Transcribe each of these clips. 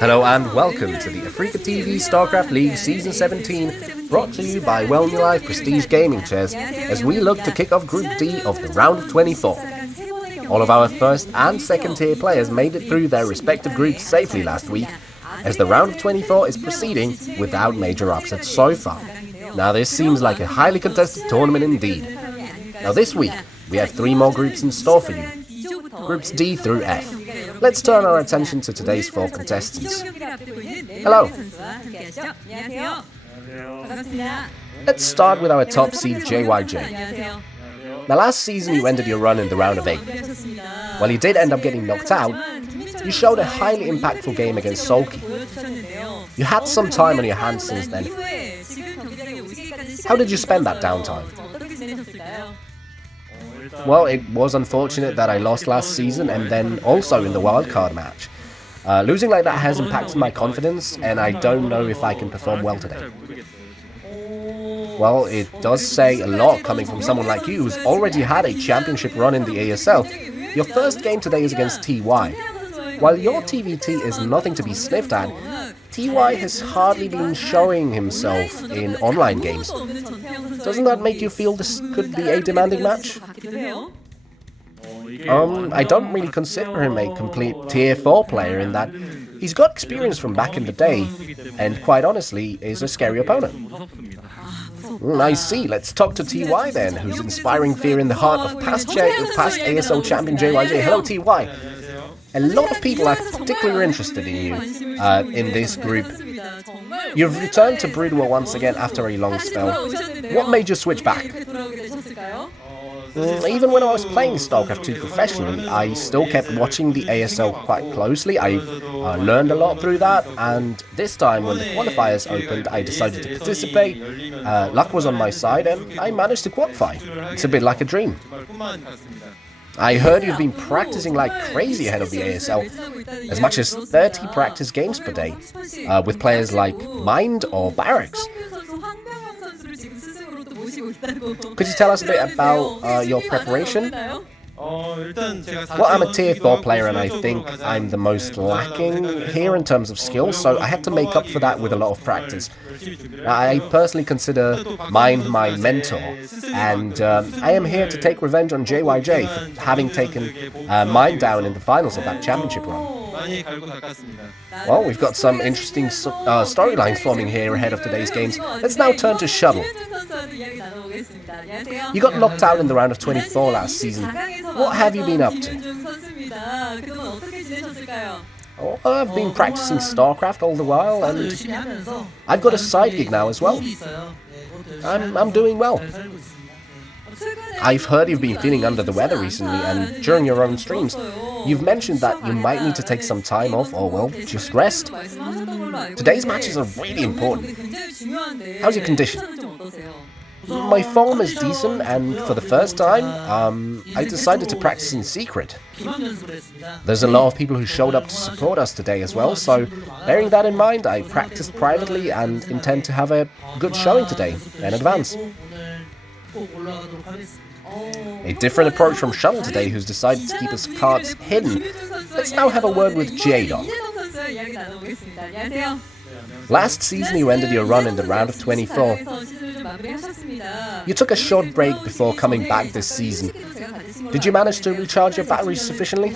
Hello and welcome to the AfreecaTV StarLeague Season 17, brought to you by Well New Life Prestige Gaming Chairs, as we look to kick off Group D of the round of 24. All of our first and second tier players made it through their respective groups safely last week, as the round of 24 is proceeding without major upsets so far. Now this seems like a highly contested tournament indeed. Now this week, we have 3 more groups in store for you, Groups D through F. Let's turn our attention to today's 4 contestants. Hello! Let's start with our top seed JYJ. Now last season you ended your run in the round of 8. While you did end up getting knocked out, you showed a highly impactful game against Sulky. You had some time on your hands since then. How did you spend that downtime? Well, it was unfortunate that I lost last season and then also in the wildcard match. Losing like that has impacted my confidence and I don't know if I can perform well today. Well, it does say a lot coming from someone like you who's already had a championship run in the ASL. Your first game today is against TY. While your TVT is nothing to be sniffed at, TY has hardly been showing himself in online games. Doesn't that make you feel this could be a demanding match? I don't really consider him a complete tier 4 player in that he's got experience from back in the day and quite honestly is a scary opponent. I see, let's talk to TY then, who's inspiring fear in the heart of past ASL champion JYJ. Hello TY! A lot of people are particularly interested in you in this group. You've returned to Brood War once again after a long spell. What made you switch back? Even when I was playing StarCraft 2 professionally, I still kept watching the ASL quite closely. I learned a lot through that, and this time when the qualifiers opened, I decided to participate. Luck was on my side, and I managed to qualify. It's a bit like a dream. I heard you've been practicing like crazy ahead of the ASL, as much as 30 practice games per day, with players like Mind or Barracks. Could you tell us a bit about your preparation? Well, I'm a tier 4 player and I think I'm the most lacking here in terms of skills, so I had to make up for that with a lot of practice. I personally consider Mind my mentor, and I am here to take revenge on JYJ for having taken Mind down in the finals of that championship run. Well, we've got some interesting storylines forming here ahead of today's games. Let's now turn to Shuttle. You got knocked out in the round of 24 last season. What have you been up to? Oh, I've been practicing StarCraft all the while, and I've got a side gig now as well. I'm doing well. I've heard you've been feeling under the weather recently, and during your own streams, you've mentioned that you might need to take some time off or, well, just rest. Today's matches are really important. How's your condition? My form is decent, and for the first time, I decided to practice in secret. There's a lot of people who showed up to support us today as well, so bearing that in mind, I practiced privately and intend to have a good showing today in advance. A different approach from Shuttle today, who's decided to keep his cards hidden. Let's now have a word with Jdong. Last season you ended your run in the round of 24. You took a short break before coming back this season. Did you manage to recharge your batteries sufficiently?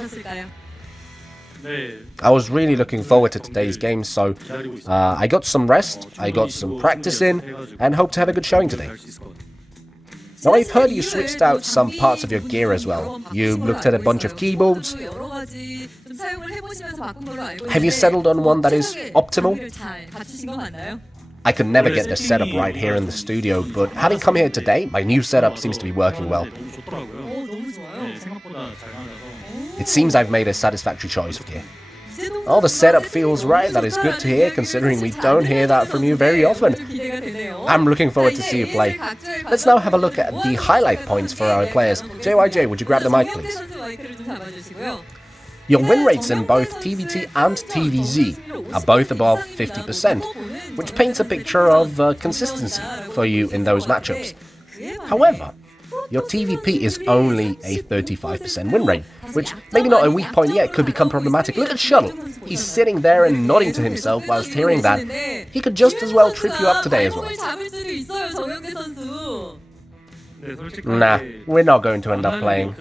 I was really looking forward to today's game, so I got some rest, I got some practice in, and hope to have a good showing today. Now I've heard you switched out some parts of your gear as well. You looked at a bunch of keyboards. Have you settled on one that is optimal? I could never get the setup right here in the studio, but having come here today, my new setup seems to be working well. It seems I've made a satisfactory choice of gear. Oh, the setup feels right. That is good to hear, considering we don't hear that from you very often. I'm looking forward to see you play. Let's now have a look at the highlight points for our players. JYJ, would you grab the mic, please? Your win rates in both TVT and TVZ are both above 50%, which paints a picture of consistency for you in those matchups. However, your TVP is only a 35% win rate, which maybe not a weak point yet, could become problematic. Look at Shuttle. He's sitting there and nodding to himself whilst hearing that. He could just as well trip you up today as well. Nah, we're not going to end up playing.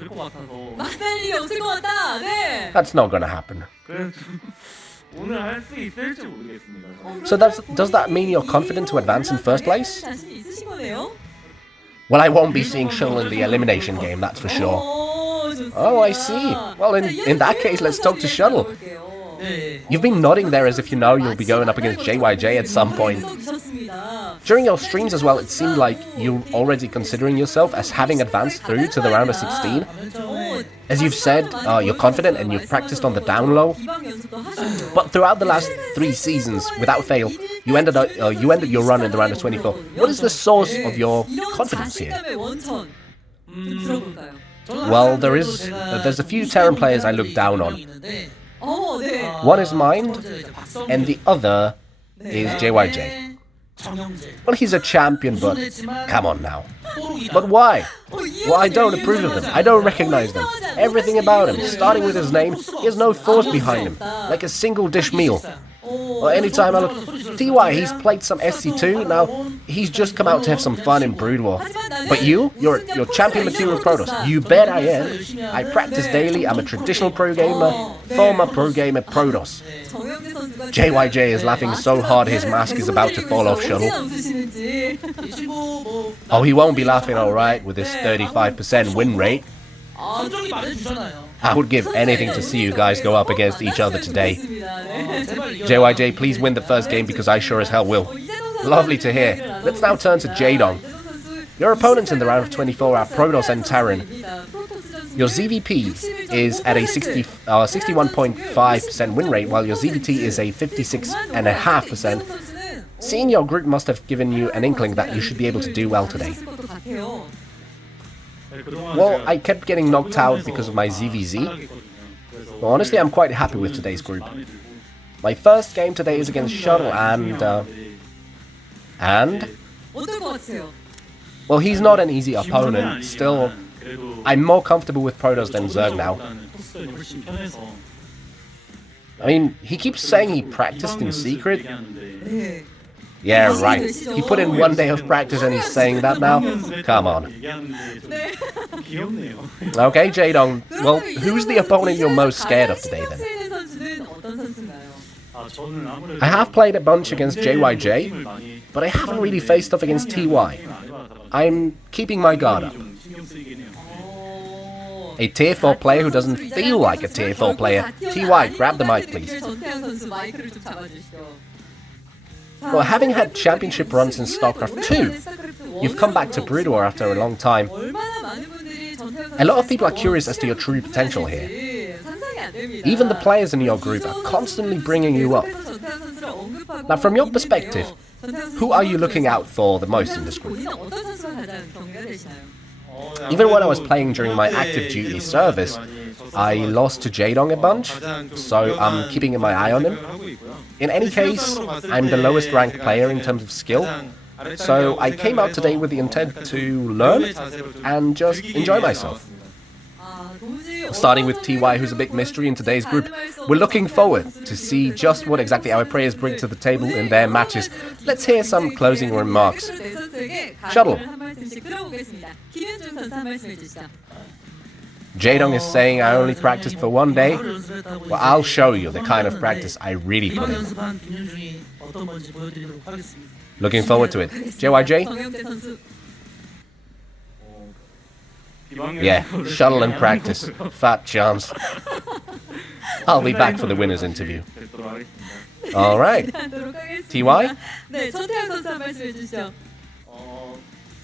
That's not going to happen. So does that mean you're confident to advance in first place? Well, I won't be seeing Shuttle in the elimination game, that's for sure. Oh, I see. Well, in that case, let's talk to Shuttle. You've been nodding there as if you know you'll be going up against JYJ at some point. During your streams as well, it seemed like you're already considering yourself as having advanced through to the round of 16. As you've said, you're confident and you've practiced on the down low. But throughout the last 3 seasons, without fail, you ended your run in the round of 24. What is the source of your confidence here? Well, there's a few Terran players I look down on. One is Mind, and the other is JYJ. Well, he's a champion, but come on now. But why? Well, I don't approve of them. I don't recognize them. Everything about him, starting with his name, he has no force behind him, like a single dish meal. Well, anytime I look... TY, he's played some SC2, now he's just come out to have some fun in Brood War. But you're champion material Protoss. You bet I am. I practice daily, I'm a traditional pro gamer, former pro gamer Protoss. JYJ is laughing so hard his mask is about to fall off, Shuttle. Oh, he won't be laughing alright with his 35% win rate. I would give anything to see you guys go up against each other today. JYJ, please win the first game because I sure as hell will. Lovely to hear. Let's now turn to Jdong. Your opponents in the round of 24 are Protoss and Terran. Your ZVP is at a 61.5% win rate, while your ZVT is a 56.5%. Seeing your group must have given you an inkling that you should be able to do well today. Well, I kept getting knocked out because of my ZVZ. Well, honestly, I'm quite happy with today's group. My first game today is against Shuttle and... Well, he's not an easy opponent. Still, I'm more comfortable with Protoss than Zerg now. I mean, he keeps saying he practiced in secret. Yeah, right. He put in 1 day of practice and he's saying that now? Come on. Okay, Jdong. Well, who's the opponent you're most scared of today, then? I have played a bunch against JYJ, but I haven't really faced off against TY. I'm keeping my guard up. A tier 4 player who doesn't feel like a tier 4 player. TY, grab the mic, please. Well, having had championship runs in StarCraft 2, you've come back to Brood War after a long time. A lot of people are curious as to your true potential here. Even the players in your group are constantly bringing you up. Now, from your perspective, who are you looking out for the most in this group? Even when I was playing during my active duty service, I lost to Jdong a bunch, so I'm keeping my eye on him. In any case, I'm the lowest ranked player in terms of skill, so I came out today with the intent to learn and just enjoy myself. Starting with TY, who's a big mystery in today's group, we're looking forward to see just what exactly our players bring to the table in their matches. Let's hear some closing remarks. Shuttle. Jdong is saying I only practiced for 1 day. Well, I'll show you the kind of practice I really put in. Looking forward to it. JYJ? Yeah, Shuttle and practice. Fat chance. I'll be back for the winner's interview. Alright. TY?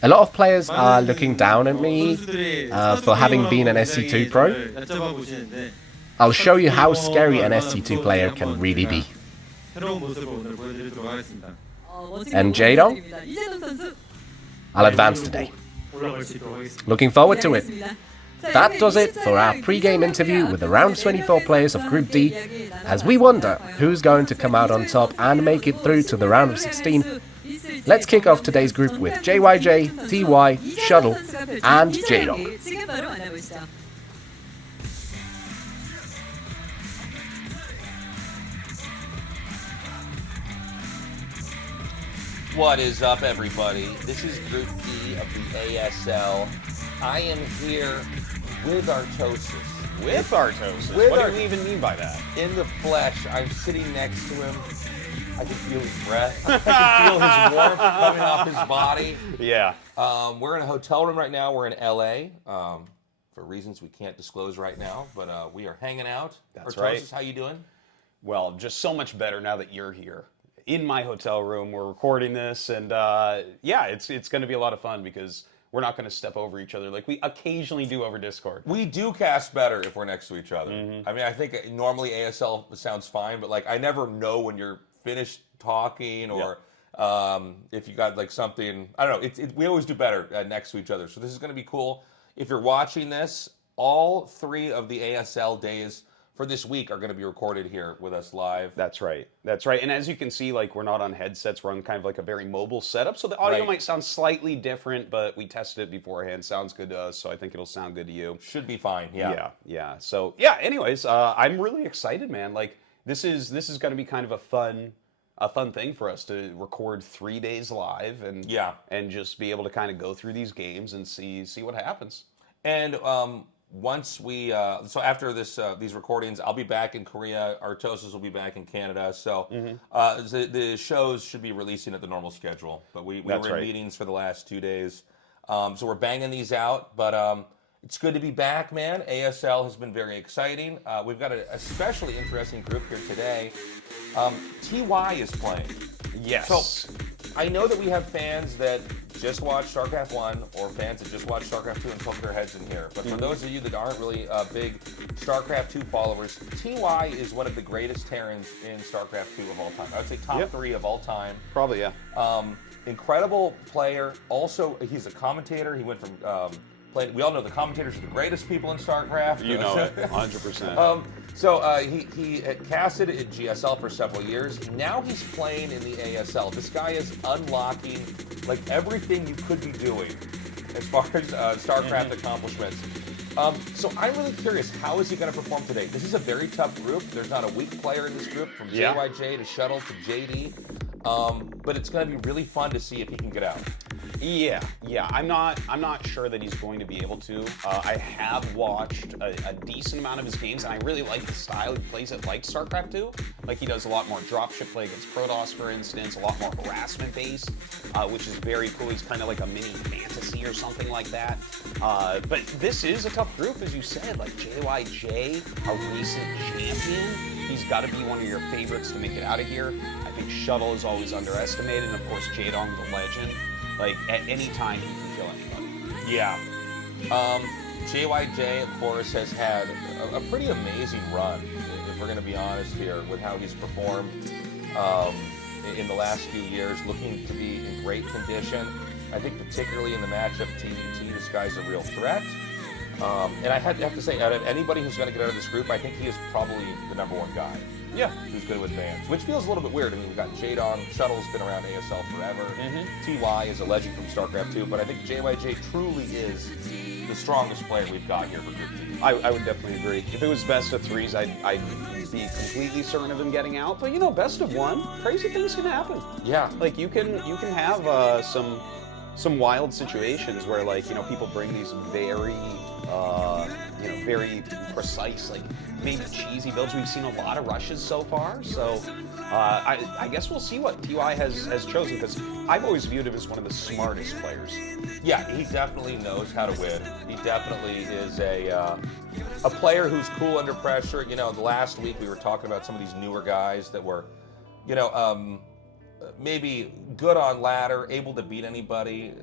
A lot of players are looking down at me for having been an SC2 pro. I'll show you how scary an SC2 player can really be. And Jdong? I'll advance today. Looking forward to it. That does it for our pre-game interview with the round 24 players of Group D, as we wonder who's going to come out on top and make it through to the round of 16. Let's kick off today's group with JYJ, TY, Shuttle, and Jdong. What is up, everybody? This is Group D of the ASL. I am here with Tastosis. With Tastosis? What do you even mean by that? In the flesh. I'm sitting next to him. I can feel his breath. I can feel his warmth coming off his body. Yeah. We're in a hotel room right now. We're in LA for reasons we can't disclose right now, but we are hanging out. That's Tastosis, right. how you doing? Well, just so much better now that you're here. In my hotel room, we're recording this, and yeah, it's going to be a lot of fun because we're not going to step over each other like we occasionally do over Discord. We do cast better if we're next to each other. I mean, I think normally ASL sounds fine, but like I never know when you're finished talking or if you got like something. I don't know. We always do better next to each other. So this is going to be cool. If you're watching this, all 3 of the ASL days for this week are going to be recorded here with us live. That's right. That's right. And as you can see, like we're not on headsets. We're on kind of like a very mobile setup. So the audio might sound slightly different, but we tested it beforehand. Sounds good to us, so I think it'll sound good to you. Should be fine. Yeah. Yeah. So yeah. Anyways, I'm really excited, man. Like this is going to be kind of a fun thing for us to record 3 days live and just be able to kind of go through these games and see what happens. And once we, so after this, these recordings, I'll be back in Korea. Tastosis will be back in Canada. So the shows should be releasing at the normal schedule. But we were in meetings for the last 2 days. So we're banging these out. But it's good to be back, man. ASL has been very exciting. We've got an especially interesting group here today. TY is playing. Yes. So I know that we have fans that just watched StarCraft 1 or fans that just watched StarCraft 2 and poke their heads in here. But for those of you that aren't really big StarCraft 2 followers, TY is one of the greatest Terrans in StarCraft 2 of all time. I would say top 3 of all time. Probably, yeah. Incredible player. Also, he's a commentator. He went from playing. We all know the commentators are the greatest people in StarCraft. You know it, 100%. So he casted at GSL for several years. Now he's playing in the ASL. This guy is unlocking like everything you could be doing as far as StarCraft accomplishments. So I'm really curious, how is he going to perform today? This is a very tough group. There's not a weak player in this group, from JYJ to Shuttle to JD. But it's going to be really fun to see if he can get out. Yeah. I'm not sure that he's going to be able to. I have watched a decent amount of his games, and I really like the style he plays it like StarCraft 2. Like he does a lot more dropship play against Protoss, for instance, a lot more harassment based, which is very cool. He's kind of like a mini fantasy or something like that. But this is a tough group, as you said. Like JYJ, a recent champion. He's got to be one of your favorites to make it out of here. I think Shuttle is always underestimated, and of course Jdong, the legend. Like, at any time, he can kill anybody. Yeah. JYJ, of course, has had a pretty amazing run, if we're going to be honest here, with how he's performed in the last few years, looking to be in great condition. I think particularly in the matchup TVT, this guy's a real threat. And I have to say, out of anybody who's going to get out of this group, I think he is probably the #1 guy. Yeah. Who's going to advance, which feels a little bit weird. I mean, we've got Jdong, Shuttle's been around ASL forever. TY is a legend from StarCraft 2, but I think JYJ truly is the strongest player we've got here for Group D. I would definitely agree. If it was best of 3s, I'd be completely certain of him getting out. But you know, best of 1, crazy things can happen. Yeah. Like you can have some wild situations where, like, you know, people bring these very very precise, like maybe cheesy builds. We've seen a lot of rushes so far, so I guess we'll see what TY has chosen, because I've always viewed him as one of the smartest players. Yeah, he definitely knows how to win. He definitely is a player who's cool under pressure. You know, the last week we were talking about some of these newer guys that were, you know, maybe good on ladder, able to beat anybody.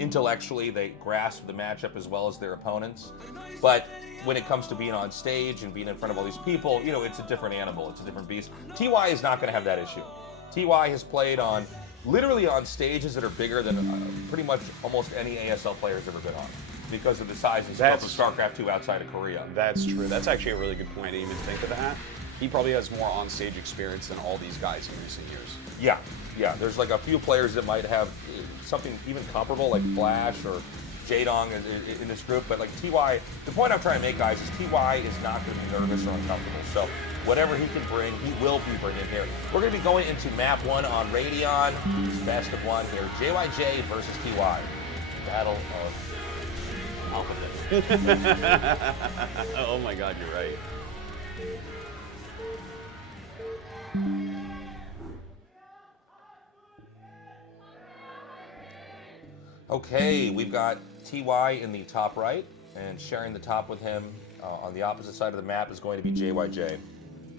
Intellectually, they grasp the matchup as well as their opponents. But when it comes to being on stage and being in front of all these people, you know, it's a different animal. It's a different beast. TY is not going to have that issue. TY has played on, literally on stages that are bigger than pretty much almost any ASL player has ever been on, because of the size and scope of StarCraft 2 outside of Korea. That's true. That's actually a really good point. I didn't even think of that. he probably has more on-stage experience than all these guys in recent years. Yeah, yeah. There's like a few players that might have something even comparable, like Flash or Jdong in this group, but like TY, the point I'm trying to make, guys, is TY is not going to be nervous or uncomfortable. So whatever he can bring, he will be bringing here. We're going to be going into map 1 on Radeon. It's best of 1 here. JYJ versus TY. Battle of alphabet. Oh my God, you're right. Okay, we've got TY in the top right, and sharing the top with him on the opposite side of the map is going to be JYJ.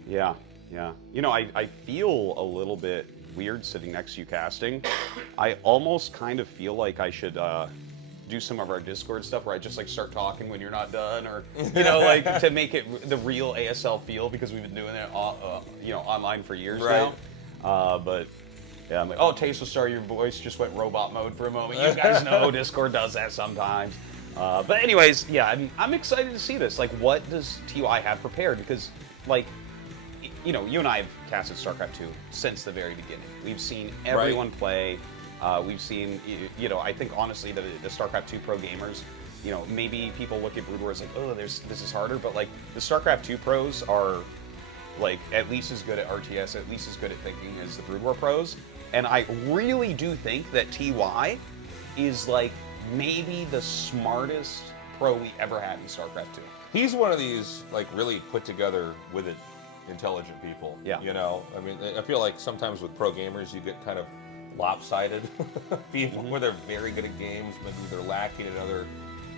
Yeah, yeah. You know, I feel a little bit weird sitting next to you casting. I almost kind of feel like I should do some of our Discord stuff where I just like start talking when you're not done, or you know, like to make it the real ASL feel, because we've been doing it, you know, online for years now. But yeah, I'm like, oh, Tastosis, sorry, your voice just went robot mode for a moment. You guys know Discord does that sometimes. But anyways, yeah, I'm excited to see this. Like, what does TY have prepared? Because, like, you know, you and I have casted StarCraft 2 since the very beginning. We've seen everyone play. We've seen, you know, I think honestly the StarCraft 2 pro gamers, you know, maybe people look at Brood War as like, oh, this is harder, but like the StarCraft 2 pros are like at least as good at RTS, at least as good at thinking as the Brood War pros. And I really do think that TY is like maybe the smartest pro we ever had in StarCraft 2. He's one of these like really put together with it intelligent people. Yeah. You know, I mean, I feel like sometimes with pro gamers you get kind of lopsided people where they're very good at games, maybe they're lacking in other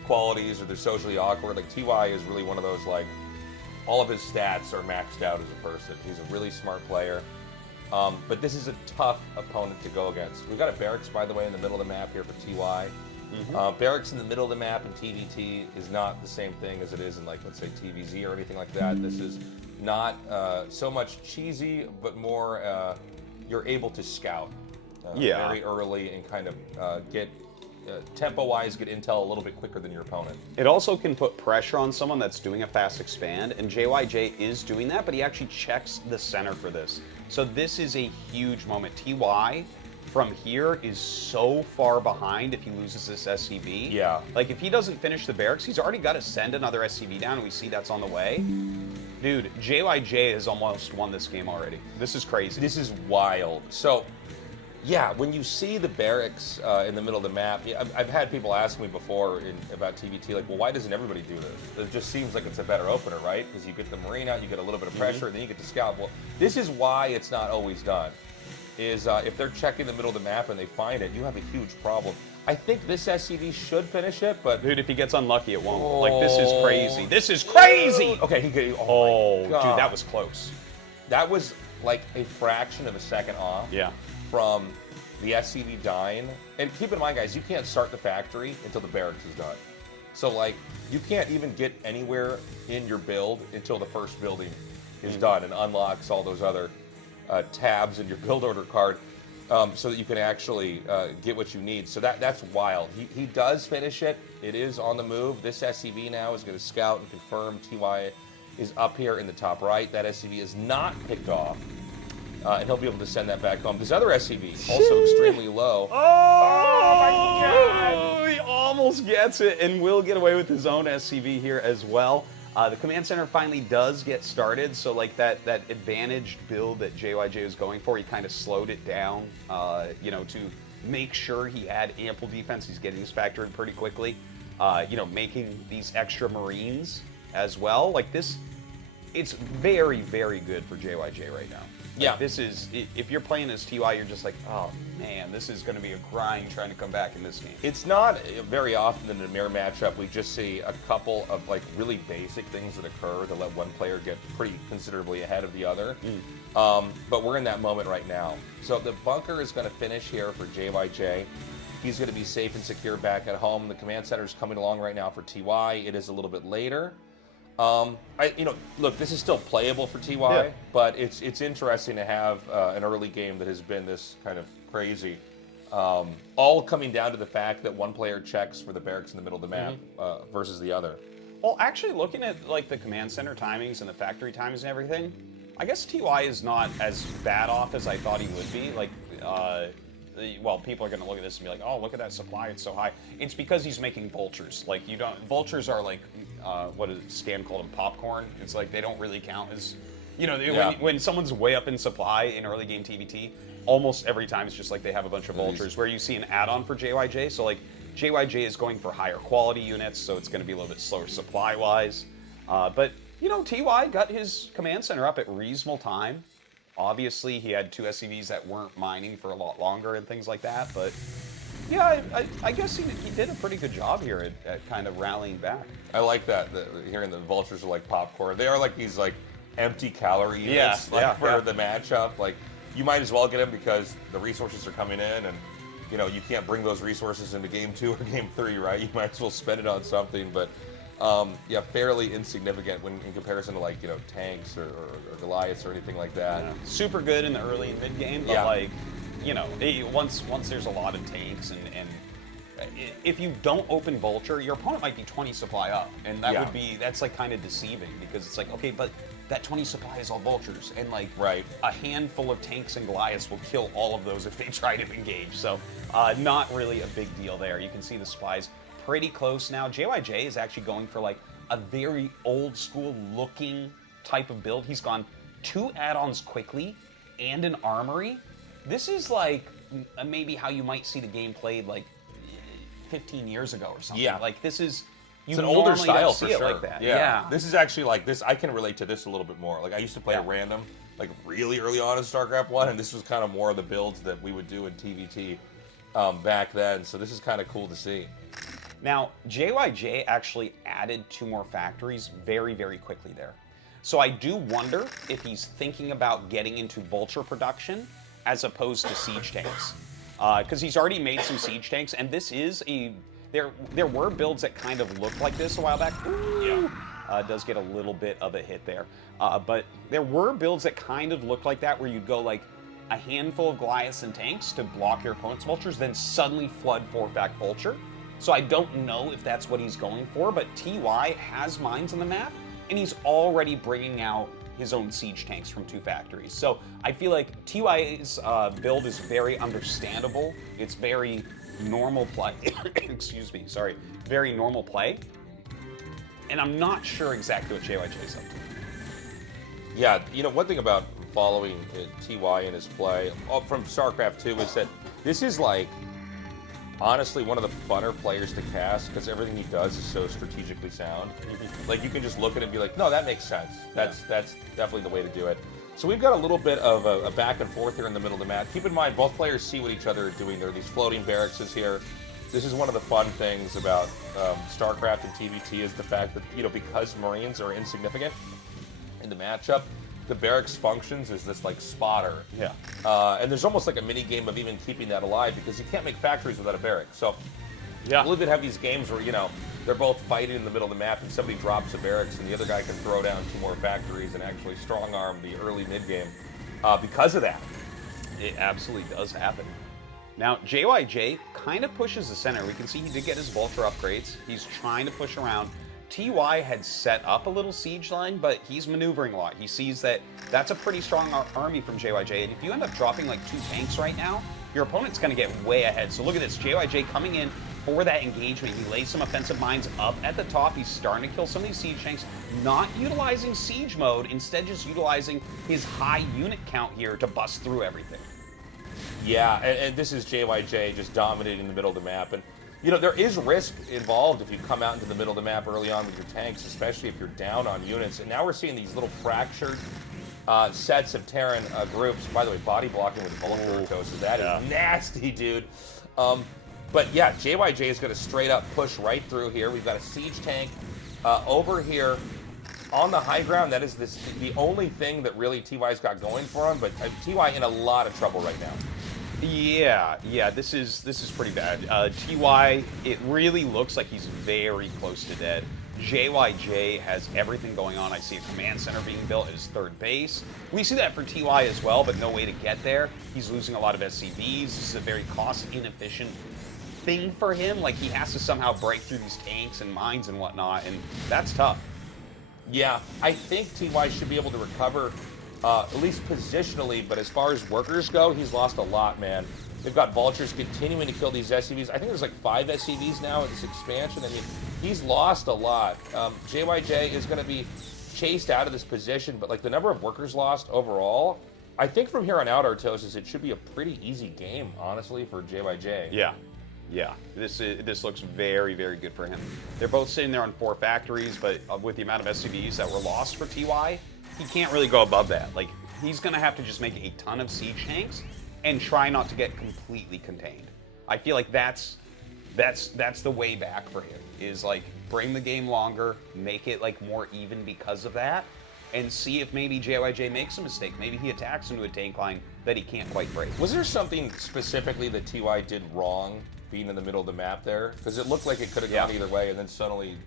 qualities or they're socially awkward. Like TY is really one of those, like, all of his stats are maxed out as a person. He's a really smart player. But this is a tough opponent to go against. We've got a barracks, by the way, in the middle of the map here for TY. Barracks in the middle of the map in TVT is not the same thing as it is in, like, let's say TVZ or anything like that. This is not so much cheesy, but more you're able to scout very early and kind of get tempo-wise, get intel a little bit quicker than your opponent. It also can put pressure on someone that's doing a fast expand, and JYJ is doing that, but he actually checks the center for this. So this is a huge moment. TY from here is so far behind if he loses this SCV. Yeah. Like if he doesn't finish the barracks, he's already got to send another SCV down, and we see that's on the way. Dude, JYJ has almost won this game already. This is crazy. This is wild. So, yeah, when you see the barracks in the middle of the map, I've had people ask me before about TVT, like, well, why doesn't everybody do this? It just seems like it's a better opener, right? Because you get the marine out, you get a little bit of pressure, and then you get to scout. Well, this is why it's not always done, is if they're checking the middle of the map and they find it, you have a huge problem. I think this SCV should finish it, but... Dude, if he gets unlucky, it won't. Like, this is crazy. This is crazy! Okay, he could... Oh, dude, that was close. That was like a fraction of a second off. Yeah. From the SCV dying. And keep in mind, guys, you can't start the factory until the barracks is done. So, like, you can't even get anywhere in your build until the first building is done and unlocks all those other tabs in your build order card so that you can actually get what you need. So that's wild. He does finish it. It is on the move. This SCV now is going to scout and confirm TY is up here in the top right. That SCV is not picked off. And he'll be able to send that back home. This other SCV, also extremely low. Oh my God! He almost gets it and will get away with his own SCV here as well. The command center finally does get started, so like that advantaged build that JYJ is going for, he kind of slowed it down, you know, to make sure he had ample defense. He's getting his factor in pretty quickly, you know, making these extra Marines as well. Like this, it's very, very good for JYJ right now. Like, yeah. This is, if you're playing as TY, you're just like, oh man, this is going to be a grind trying to come back in this game. It's not very often in a mirror matchup we just see a couple of like really basic things that occur to let one player get pretty considerably ahead of the other. But we're in that moment right now. So the bunker is going to finish here for JYJ. He's going to be safe and secure back at home. The command center is coming along right now for TY. It is a little bit later. You know, look, this is still playable for TY, but it's interesting to have an early game that has been this kind of crazy. All coming down to the fact that one player checks for the barracks in the middle of the map versus the other. Well, actually, looking at like the command center timings and the factory timings and everything, I guess TY is not as bad off as I thought he would be. Like, well, people are going to look at this and be like, oh, look at that supply, it's so high. It's because he's making vultures. Like, vultures are like, what is Stan called them, popcorn? It's like they don't really count as, when someone's way up in supply in early game TVT, almost every time it's just like they have a bunch of vultures, where you see an add-on for JYJ. So like, JYJ is going for higher quality units, so it's going to be a little bit slower supply-wise. But, TY got his command center up at reasonable time. Obviously, he had 2 SCVs that weren't mining for a lot longer and things like that, but yeah, I guess he did a pretty good job here at kind of rallying back. I like that, hearing the vultures are like popcorn. They are like these like empty calorie units for the matchup. Like, you might as well get them because the resources are coming in, and you can't bring those resources into game 2 or game 3, right? You might as well spend it on something, but fairly insignificant in comparison to like tanks or Goliaths or anything like that. Yeah. Super good in the early and mid game, but like once there's a lot of tanks and if you don't open Vulture, your opponent might be 20 supply up, and that's like kind of deceiving because it's like, okay, but that 20 supply is all Vultures, and like a handful of tanks and Goliaths will kill all of those if they try to engage. So not really a big deal there. You can see the supplies pretty close now. JYJ is actually going for like a very old school looking type of build. He's gone 2 add-ons quickly and an armory. This is like maybe how you might see the game played like 15 years ago or something. Yeah. Like this is, it's an older style for see sure. It like that. Yeah. This is actually like this. I can relate to this a little bit more. Like I used to play random, like really early on in StarCraft 1, and this was kind of more of the builds that we would do in TVT back then. So this is kind of cool to see. Now, JYJ actually added 2 more factories very, very quickly there. So I do wonder if he's thinking about getting into Vulture production as opposed to siege tanks. Because he's already made some siege tanks, and this is there were builds that kind of looked like this a while back. Does get a little bit of a hit there. But there were builds that kind of looked like that, where you'd go like a handful of Goliaths and tanks to block your opponent's Vultures, then suddenly flood 4-fact Vulture. So I don't know if that's what he's going for, but TY has mines on the map, and he's already bringing out his own siege tanks from 2 factories. So I feel like TY's build is very understandable. It's very normal play. Excuse me, sorry. Very normal play. And I'm not sure exactly what JYJ is up to. Yeah, one thing about following TY in his play from StarCraft 2 is that this is like, honestly, one of the funner players to cast because everything he does is so strategically sound. Like, you can just look at it and be like, no, that makes sense. That's definitely the way to do it. So we've got a little bit of a back and forth here in the middle of the map. Keep in mind, both players see what each other are doing. There are these floating barracks here. This is one of the fun things about StarCraft and TVT is the fact that, because Marines are insignificant in the matchup, the barracks functions as this like spotter. And there's almost like a mini game of even keeping that alive because you can't make factories without a barrack. So we'll even have these games where, they're both fighting in the middle of the map and somebody drops a barracks and the other guy can throw down 2 more factories and actually strong arm the early mid game because of that. It absolutely does happen. Now, JYJ kind of pushes the center. We can see he did get his Vulture upgrades. He's trying to push around. TY had set up a little siege line, but he's maneuvering a lot. He sees that that's a pretty strong army from JYJ, and if you end up dropping like 2 tanks right now, your opponent's going to get way ahead. So look at this, JYJ coming in for that engagement. He lays some offensive mines up at the top. He's starting to kill some of these siege tanks, not utilizing siege mode, instead just utilizing his high unit count here to bust through everything. Yeah, and this is JYJ just dominating the middle of the map. And there is risk involved if you come out into the middle of the map early on with your tanks, especially if you're down on units. And now we're seeing these little fractured sets of Terran groups. By the way, body blocking with Vulture Tastosis. That is nasty, dude. But yeah, JYJ is going to straight up push right through here. We've got a siege tank over here on the high ground. That is the only thing that really TY's got going for him. But TY in a lot of trouble right now. Yeah, this is pretty bad. TY, it really looks like he's very close to dead. JYJ has everything going on. I see a command center being built at his 3rd base. We see that for TY as well, but no way to get there. He's losing a lot of SCVs. This is a very cost-inefficient thing for him. Like, he has to somehow break through these tanks and mines and whatnot, and that's tough. Yeah, I think TY should be able to recover at least positionally, but as far as workers go, he's lost a lot, man. They've got vultures continuing to kill these SCVs. I think there's like 5 SCVs now in this expansion. I mean, he's lost a lot. JYJ is going to be chased out of this position, but like the number of workers lost overall, I think from here on out, Tastosis, it should be a pretty easy game, honestly, for JYJ. Yeah. This looks very, very good for him. They're both sitting there on 4 factories, but with the amount of SCVs that were lost for TY, he can't really go above that. Like, he's going to have to just make a ton of siege tanks and try not to get completely contained. I feel like that's the way back for him, is like bring the game longer, make it like more even because of that, and see if maybe JYJ makes a mistake. Maybe he attacks into a tank line that he can't quite break. Was there something specifically that TY did wrong being in the middle of the map there? Because it looked like it could have gone either way, and then suddenly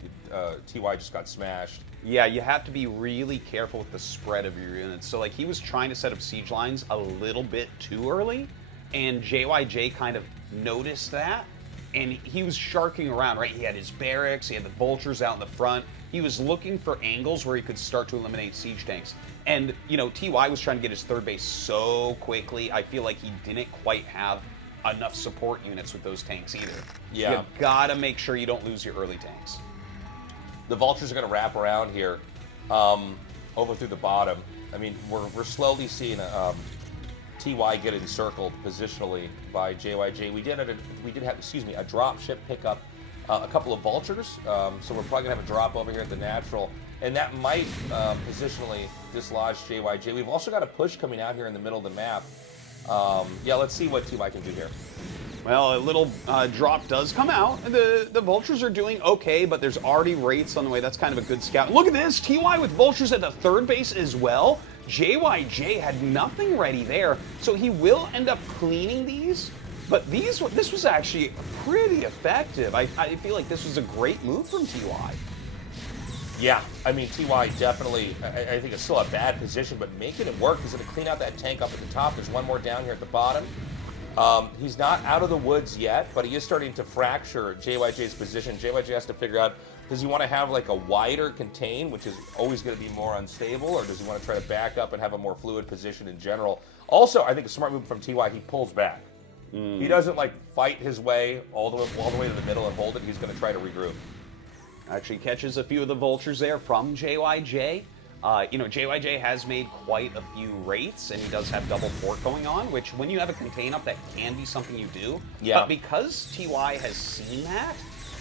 TY just got smashed. Yeah, you have to be really careful with the spread of your units. So like he was trying to set up siege lines a little bit too early, and JYJ kind of noticed that, and he was sharking around, right? He had his barracks, he had the vultures out in the front. He was looking for angles where he could start to eliminate siege tanks. And, you know, TY was trying to get his third base so quickly, I feel like he didn't quite have enough support units with those tanks either. Yeah. You gotta make sure you don't lose your early tanks. The vultures are going to wrap around here, over through the bottom. I mean, we're slowly seeing TY get encircled positionally by JYJ. We did have, a drop ship pick up a couple of vultures, so we're probably gonna have a drop over here at the natural, and that might positionally dislodge JYJ. We've also got a push coming out here in the middle of the map. Yeah, let's see what TY can do here. Well, a little drop does come out. The vultures are doing okay, but there's already wraiths on the way. That's kind of a good scout. Look at this, TY with vultures at the third base as well. JYJ had nothing ready there, so he will end up cleaning these. But this was actually pretty effective. I feel like this was a great move from TY. Yeah, I mean, TY definitely, I think it's still a bad position, but making it work. He's going to clean out that tank up at the top. There's one more down here at the bottom. He's not out of the woods yet, but he is starting to fracture JYJ's position. JYJ has to figure out, does he want to have like a wider contain, which is always going to be more unstable, or does he want to try to back up and have a more fluid position in general? Also, I think a smart move from TY, he pulls back. He doesn't like fight his way all the way to the middle and hold it. He's going to try to regroup. Actually catches a few of the vultures there from JYJ. You know, JYJ has made quite a few wraiths, and he does have double port going on, which when you have a contain up, that can be something you do. Yeah. But because TY has seen that,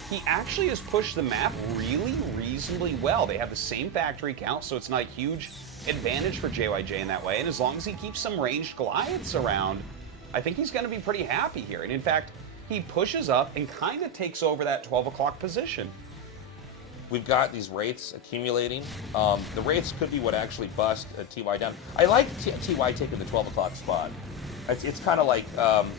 he actually has pushed the map really reasonably well. They have the same factory count, so it's not a huge advantage for JYJ in that way. And as long as he keeps some ranged Goliaths around, I think he's going to be pretty happy here. And in fact, he pushes up and kind of takes over that 12 o'clock position. We've got these wraiths accumulating. The wraiths could be what actually bust TY down. I like TY taking the 12 o'clock spot. It's kind of like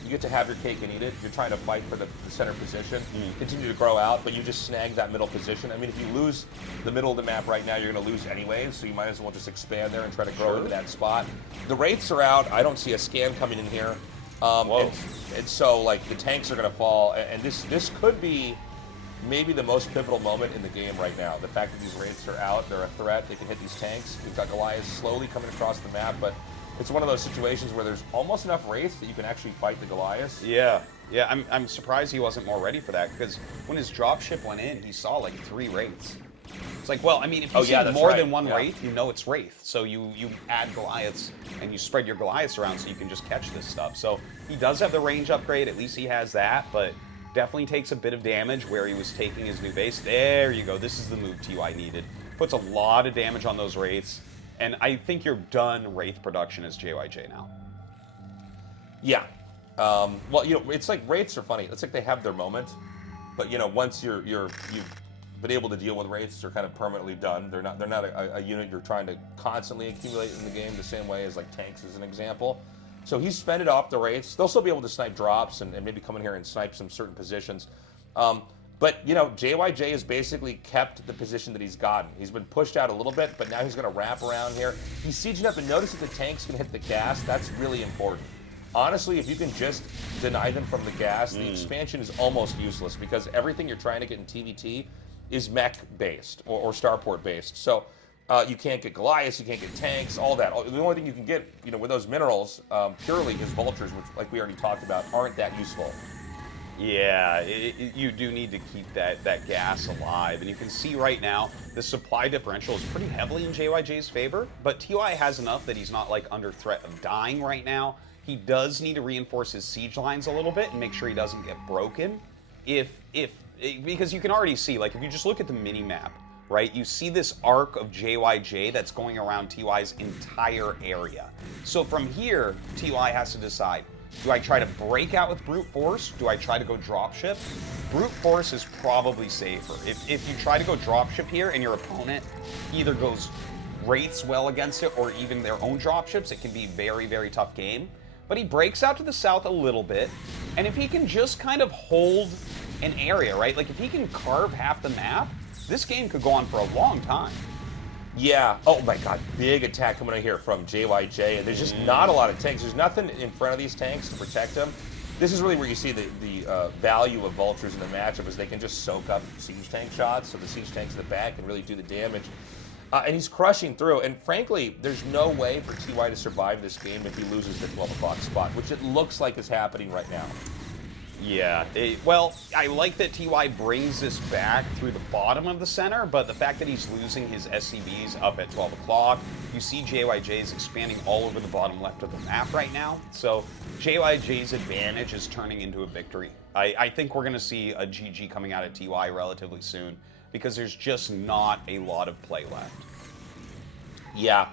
you get to have your cake and eat it. You're trying to fight for the center position, continue to grow out, but you just snag that middle position. I mean, if you lose the middle of the map right now, you're going to lose anyways, so you might as well just expand there and try to grow into that spot. The wraiths are out. I don't see a scan coming in here. And so, like, the tanks are going to fall, and this could be maybe the most pivotal moment in the game right now. The fact that these wraiths are out, they're a threat, they can hit these tanks. We've got Goliath slowly coming across the map, but it's one of those situations where there's almost enough wraiths that you can actually fight the Goliaths. Yeah, I'm surprised he wasn't more ready for that, because when his dropship went in, he saw like 3 wraiths. It's like, well, I mean, if you see more than one wraith, you know it's wraith. So you add Goliaths and you spread your Goliaths around so you can just catch this stuff. So he does have the range upgrade, at least he has that, but definitely takes a bit of damage where he was taking his new base. There you go. This is the move TY needed. Puts a lot of damage on those wraiths, and I think you're done wraith production as JYJ now. Yeah. Well, you know, it's like wraiths are funny. It's like they have their moment, but you know, once you've been able to deal with wraiths, they're kind of permanently done. They're not a unit you're trying to constantly accumulate in the game the same way as like tanks as an example. So he's fended off the wraiths. They'll still be able to snipe drops and maybe come in here and snipe some certain positions. But, you know, JYJ has basically kept the position that he's gotten. He's been pushed out a little bit, but now he's going to wrap around here. He's sieging up, and notice that the tanks can hit the gas. That's really important. Honestly, if you can just deny them from the gas, the expansion is almost useless, because everything you're trying to get in TVT is mech-based or starport-based. So You can't get Goliaths, you can't get tanks, all that. The only thing you can get, with those minerals purely is vultures, which, like we already talked about, aren't that useful. Yeah, you do need to keep that gas alive. And you can see right now, the supply differential is pretty heavily in JYJ's favor, but TY has enough that he's not like under threat of dying right now. He does need to reinforce his siege lines a little bit and make sure he doesn't get broken. Because you can already see, like, if you just look at the mini map, right, you see this arc of JYJ that's going around TY's entire area. So from here, TY has to decide, do I try to break out with brute force? Do I try to go dropship? Brute force is probably safer. If you try to go dropship here and your opponent either goes wraiths well against it or even their own dropships, it can be very, very tough game. But he breaks out to the south a little bit, and if he can just kind of hold an area, right? Like if he can carve half the map, this game could go on for a long time. Yeah. Oh my God. Big attack coming out here from JYJ. And there's just not a lot of tanks. There's nothing in front of these tanks to protect them. This is really where you see the value of vultures in the matchup, is they can just soak up siege tank shots. So the siege tanks in the back can really do the damage. And he's crushing through. And frankly, there's no way for TY to survive this game if he loses the 12 o'clock spot, which it looks like is happening right now. Yeah, well, I like that TY brings this back through the bottom of the center, but the fact that he's losing his SCVs up at 12 o'clock, you see JYJ is expanding all over the bottom left of the map right now, so JYJ's advantage is turning into a victory. I think we're going to see a GG coming out of TY relatively soon, because there's just not a lot of play left. Yeah.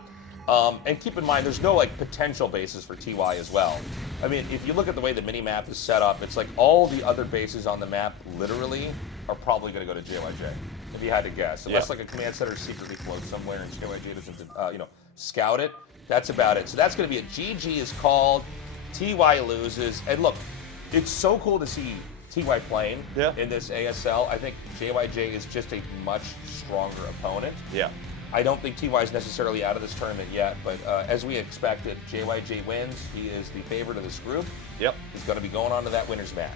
And keep in mind, there's no potential bases for TY as well. I mean, if you look at the way the mini-map is set up, it's like all the other bases on the map literally are probably going to go to JYJ, if you had to guess. Unless a command center secretly floats somewhere and JYJ doesn't, scout it. That's about it. So that's going to be a GG is called. TY loses. And look, it's so cool to see TY playing in this ASL. I think JYJ is just a much stronger opponent. Yeah. I don't think TY is necessarily out of this tournament yet, but as we expected, JYJ wins. He is the favorite of this group. Yep. He's going to be going on to that winner's match.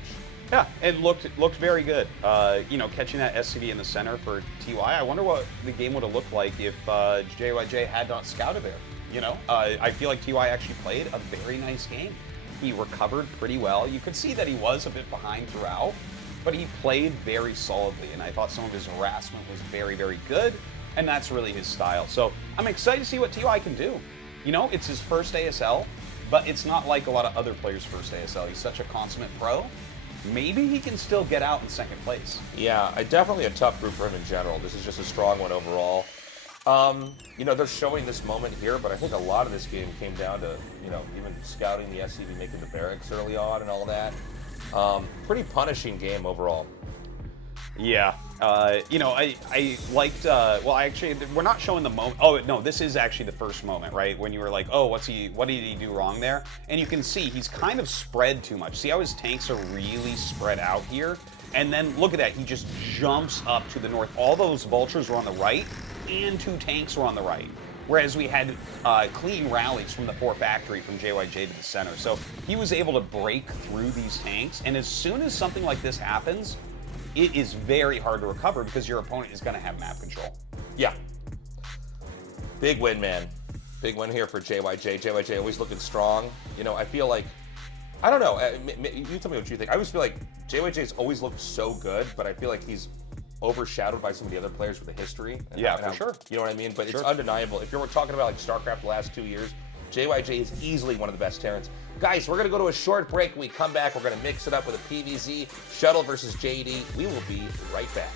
Yeah, it looked very good. Catching that SCV in the center for TY. I wonder what the game would have looked like if JYJ had not scouted there. I feel like TY actually played a very nice game. He recovered pretty well. You could see that he was a bit behind throughout, but he played very solidly, and I thought some of his harassment was very, very good. And that's really his style. So I'm excited to see what TY can do. It's his first ASL, but it's not like a lot of other players' first ASL. He's such a consummate pro. Maybe he can still get out in second place. Yeah, definitely a tough group for him in general. This is just a strong one overall. They're showing this moment here, but I think a lot of this game came down to, even scouting the SCV, making the barracks early on and all that. Pretty punishing game overall. Yeah, I liked, we're not showing the moment. Oh, no, this is actually the first moment, right? When you were like, oh, what did he do wrong there? And you can see he's kind of spread too much. See how his tanks are really spread out here? And then look at that, he just jumps up to the north. All those vultures were on the right, and 2 tanks were on the right. Whereas we had clean rallies from the 4 factory from JYJ to the center. So he was able to break through these tanks, and as soon as something like this happens, it is very hard to recover because your opponent is going to have map control. Yeah. Big win, man. Big win here for JYJ. JYJ always looking strong. I feel like, I don't know. You tell me what you think. I always feel like JYJ's always looked so good, but I feel like he's overshadowed by some of the other players with the history. For sure. You know what I mean? But it's undeniable. If you're talking about StarCraft the last 2 years, JYJ is easily one of the best Terrans. Guys, we're going to go to a short break. When we come back, we're going to mix it up with a PVZ, Shuttle versus JD. We will be right back.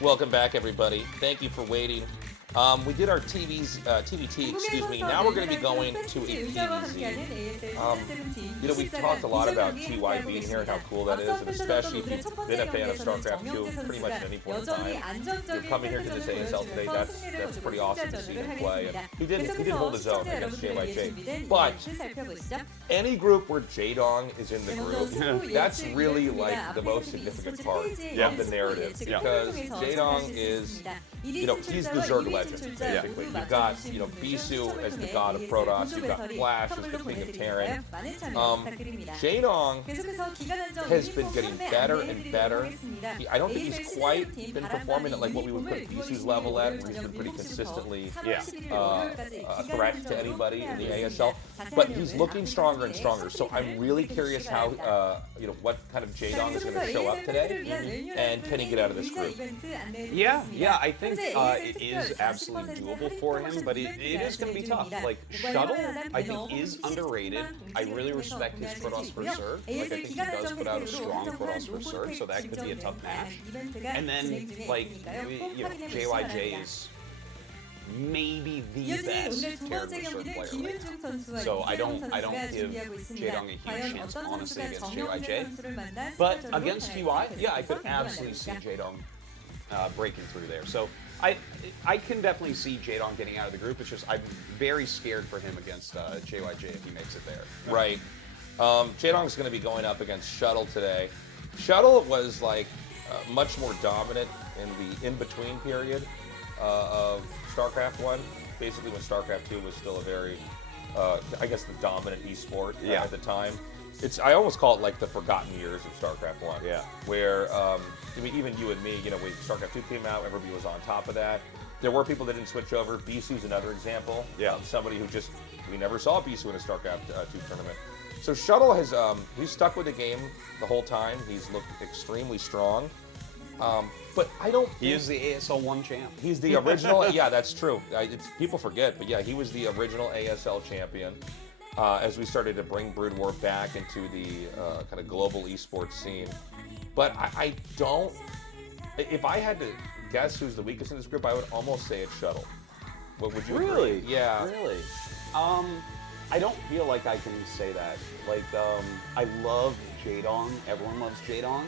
Welcome back, everybody. Thank you for waiting. We did our TVT, excuse me. Now we're going to be going to a PVZ. We've talked a lot about TY being here and how cool that is, and especially if you've been a fan of StarCraft 2 pretty much at any point in time. You're coming here to this ASL today, that's pretty awesome to see him play. And he did hold his own against JYJ. But any group where Jdong is in the group, that's really like the most significant part of the narrative. Because Jdong is, he's the Zerg legend, basically. You've got, Bisu as the god of Protoss, you've got Flash as the king of Terran. Jdong has been getting better and better. I don't think he's quite been performing at like what we would put Bisu's level at, where he's been pretty consistently a threat to anybody in the ASL. But he's looking stronger and stronger. So I'm really curious how, what kind of Jdong is going to show up today, and can he get out of this group? Yeah, I think it is absolutely doable for him, but it is going to be tough. Like, Shuttle, I think, is underrated. I really respect his Protoss for Zerg. Like, I think he does put out a strong Protoss for Zerg, so that could be a tough match. And then, like, JYJ is maybe the best character Zerg player right now. So I don't give Jdong a huge chance, honestly, against JYJ. But against TY, yeah, I could absolutely see Jdong breaking through there. So I can definitely see Jdong getting out of the group. It's just I'm very scared for him against JYJ if he makes it there. Right. Jdong's going to be going up against Shuttle today. Shuttle was like much more dominant in the in-between period of StarCraft 1. Basically when StarCraft 2 was still a very, I guess, the dominant esport at the time. I almost call it like the forgotten years of StarCraft 1. Yeah. Where, even you and me, when StarCraft 2 came out, everybody was on top of that. There were people that didn't switch over. Bisu's another example. Yeah. Somebody who we never saw Bisu in a StarCraft 2 tournament. So Shuttle has, he's stuck with the game the whole time. He's looked extremely strong. But I don't. He is the ASL 1 champ. He's the original. Yeah, that's true. People forget, but yeah, he was the original ASL champion. As we started to bring Brood War back into the kind of global esports scene. But I don't. If I had to guess who's the weakest in this group, I would almost say it's Shuttle. What would you really? Agree? Yeah. Really? I don't feel like I can say that. Like, I love Jdong. Everyone loves Jdong.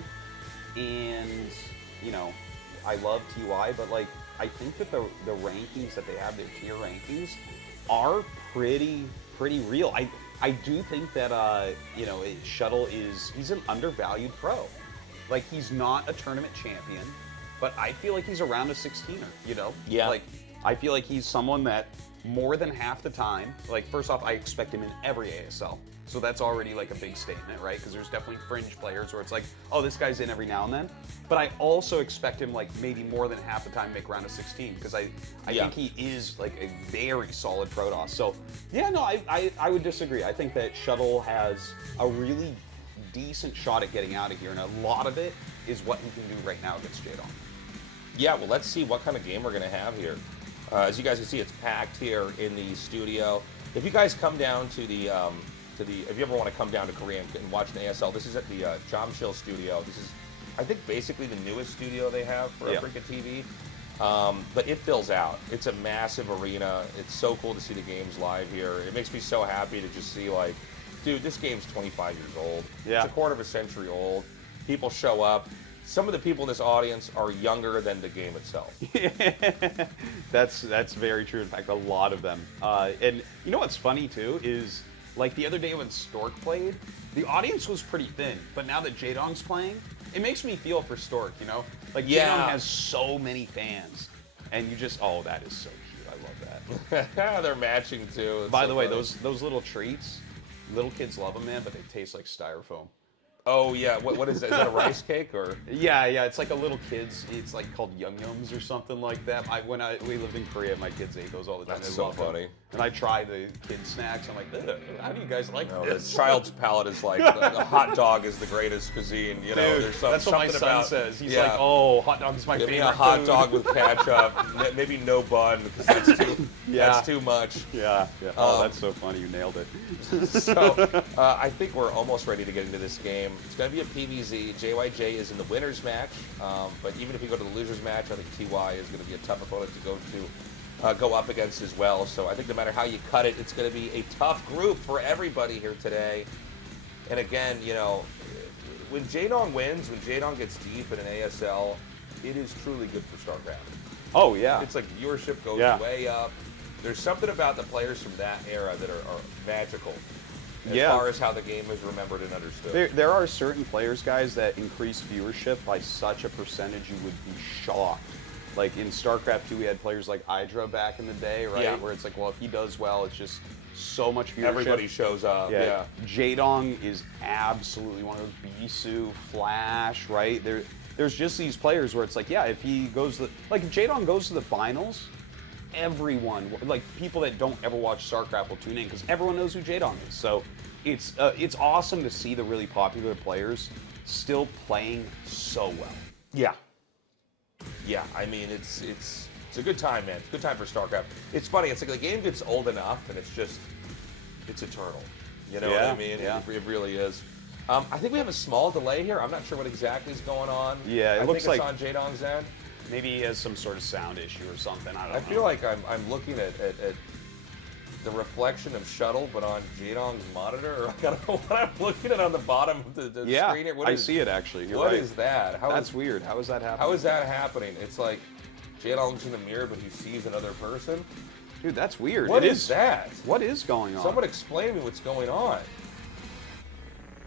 And, I love TY, but, like, I think that the rankings that they have, their tier rankings, are pretty real. I do think that, Shuttle he's an undervalued pro. Like, he's not a tournament champion, but I feel like he's around a 16er, Yeah. Like, I feel like he's someone that more than half the time, like, first off, I expect him in every ASL. So that's already like a big statement, right? Because there's definitely fringe players where it's like, oh, this guy's in every now and then. But I also expect him like maybe more than half the time make round of 16 because I think he is like a very solid Protoss. So yeah, no, I would disagree. I think that Shuttle has a really decent shot at getting out of here, and a lot of it is what he can do right now against Jdong. Yeah, well, let's see what kind of game we're going to have here. As you guys can see, it's packed here in the studio. If you guys come down to the if you ever want to come down to Korea and watch an ASL, this is at the Jamshil studio. This is, I think, basically the newest studio they have for AfreecaTV. But it fills out. It's a massive arena. It's so cool to see the games live here. It makes me so happy to just see, like, dude, this game's 25 years old. Yeah. It's a quarter of a century old. People show up. Some of the people in this audience are younger than the game itself. That's very true. In fact, a lot of them. And you know what's funny, too, is like the other day when Stork played, the audience was pretty thin. But now that Jdong's playing, it makes me feel for Stork, Like, Jdong has so many fans. And you just, oh, that is so cute. I love that. They're matching, too. By the way, those little treats, little kids love them, man, but they taste like styrofoam. Oh, yeah. What is that? Is that a rice cake or? Yeah. It's like a little kid's. It's like called Yum Yums or something like that. When we lived in Korea, my kids ate those all the time. That's so funny. And I try the kid snacks. I'm like, "Ugh, how do you guys like The this? child's palate is like the hot dog is the greatest cuisine. You know, Dude, there's that's what my something son about, says. He's yeah. like, oh, hot dog is my Give me favorite a hot food. dog with ketchup, maybe no bun because that's too much. Yeah. Oh, that's so funny. You nailed it. So I think we're almost ready to get into this game. It's going to be a PVZ. JYJ is in the winner's match, but even if you go to the loser's match, I think TY is going to be a tough opponent to go up against as well. So I think no matter how you cut it, it's going to be a tough group for everybody here today. And again, you know, when Jdong wins, when Jdong gets deep in an ASL, it is truly good for StarCraft. Oh, yeah. It's like viewership goes way up. There's something about the players from that era that are magical as far as how the game is remembered and understood. There are certain players, guys, that increase viewership by such a percentage you would be shocked. Like in StarCraft 2, we had players like Hydra back in the day, right? Yeah. Where it's like, well, if he does well, it's just so much viewership. Everybody shows up. Yeah. Jdong is absolutely one of those. Bisu, Flash, right? There's just these players where it's like, yeah, if he goes if Jdong goes to the finals, everyone, like people that don't ever watch StarCraft will tune in because everyone knows who Jdong is. So it's awesome to see the really popular players still playing so well. Yeah. Yeah, I mean, it's a good time, man. It's a good time for StarCraft. It's funny. It's like the game gets old enough, and it's eternal. You know what I mean? Yeah. It really is. I think we have a small delay here. I'm not sure what exactly is going on. Yeah, it looks think like it's on Jdong's end. Maybe he has some sort of sound issue or something. I don't know. I feel like I'm looking at the reflection of Shuttle, but on Jdong's monitor. I don't know what I'm looking at on the bottom of the screen here. I see it actually. You're What right. is that? That's weird. How is that happening? How is that happening? It's like Jdong's in the mirror, but he sees another person. Dude, that's weird. What is that? What is going on? Someone explain to me what's going on.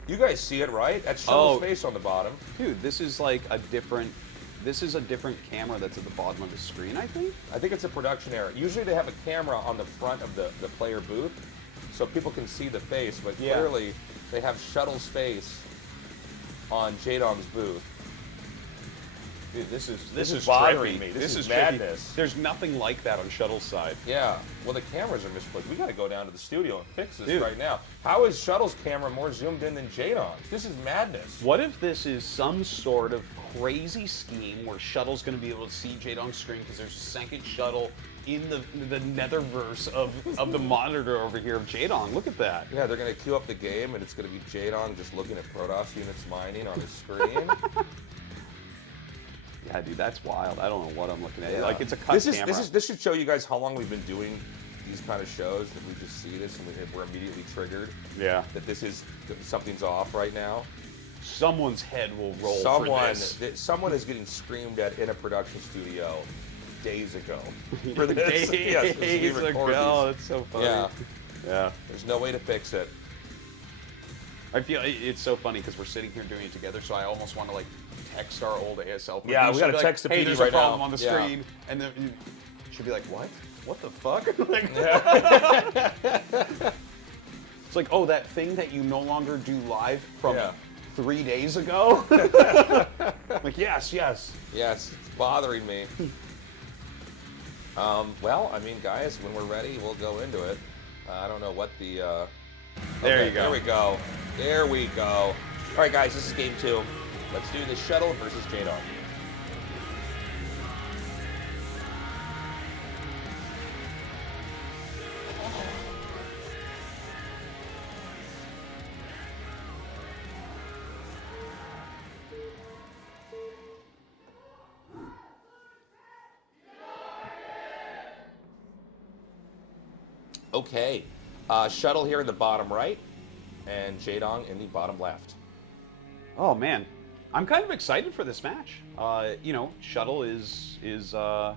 You guys see it, right? That's Shuttle's face on the bottom. Dude, this is like a different camera that's at the bottom of the screen, I think. I think it's a production error. Usually they have a camera on the front of the player booth so people can see the face, but clearly they have Shuttle's face on Jdong's booth. Dude, this is bothering me. This is madness. There's nothing like that on Shuttle's side. Yeah. Well, the cameras are misplaced. We got to go down to the studio and fix this right now. How is Shuttle's camera more zoomed in than Jdong's? This is madness. What if this is some sort of crazy scheme where Shuttle's going to be able to see Jdong's screen because there's a second Shuttle in the netherverse of the monitor over here of Jdong? Look at that. Yeah, they're going to queue up the game, and it's going to be Jdong just looking at Protoss units mining on his screen. Yeah, dude, that's wild. I don't know what I'm looking at. Yeah. Like, it's a cut camera. This should show you guys how long we've been doing these kind of shows, that we just see this and we're immediately triggered. Yeah. That something's off right now. Someone's head will roll for this. Someone is getting screamed at in a production studio days ago. For this. Days ago. That's so funny. Yeah. There's no way to fix it. I feel it's so funny because we're sitting here doing it together, so I almost want to like text our old ASL. Yeah, we got to text the hey, PD there's right a problem now on the screen, and then you should be like, what? What the fuck? It's like, oh, that thing that you no longer do live from 3 days ago. Like, yes. Yes, it's bothering me. Well, I mean, guys, when we're ready, we'll go into it. I don't know what the. There you go. There we go. There we go. All right, guys, this is game 2. Let's do the Shuttle versus Jdong. Okay, Shuttle here in the bottom right, and Jdong in the bottom left. Oh man, I'm kind of excited for this match. You know, Shuttle is he's a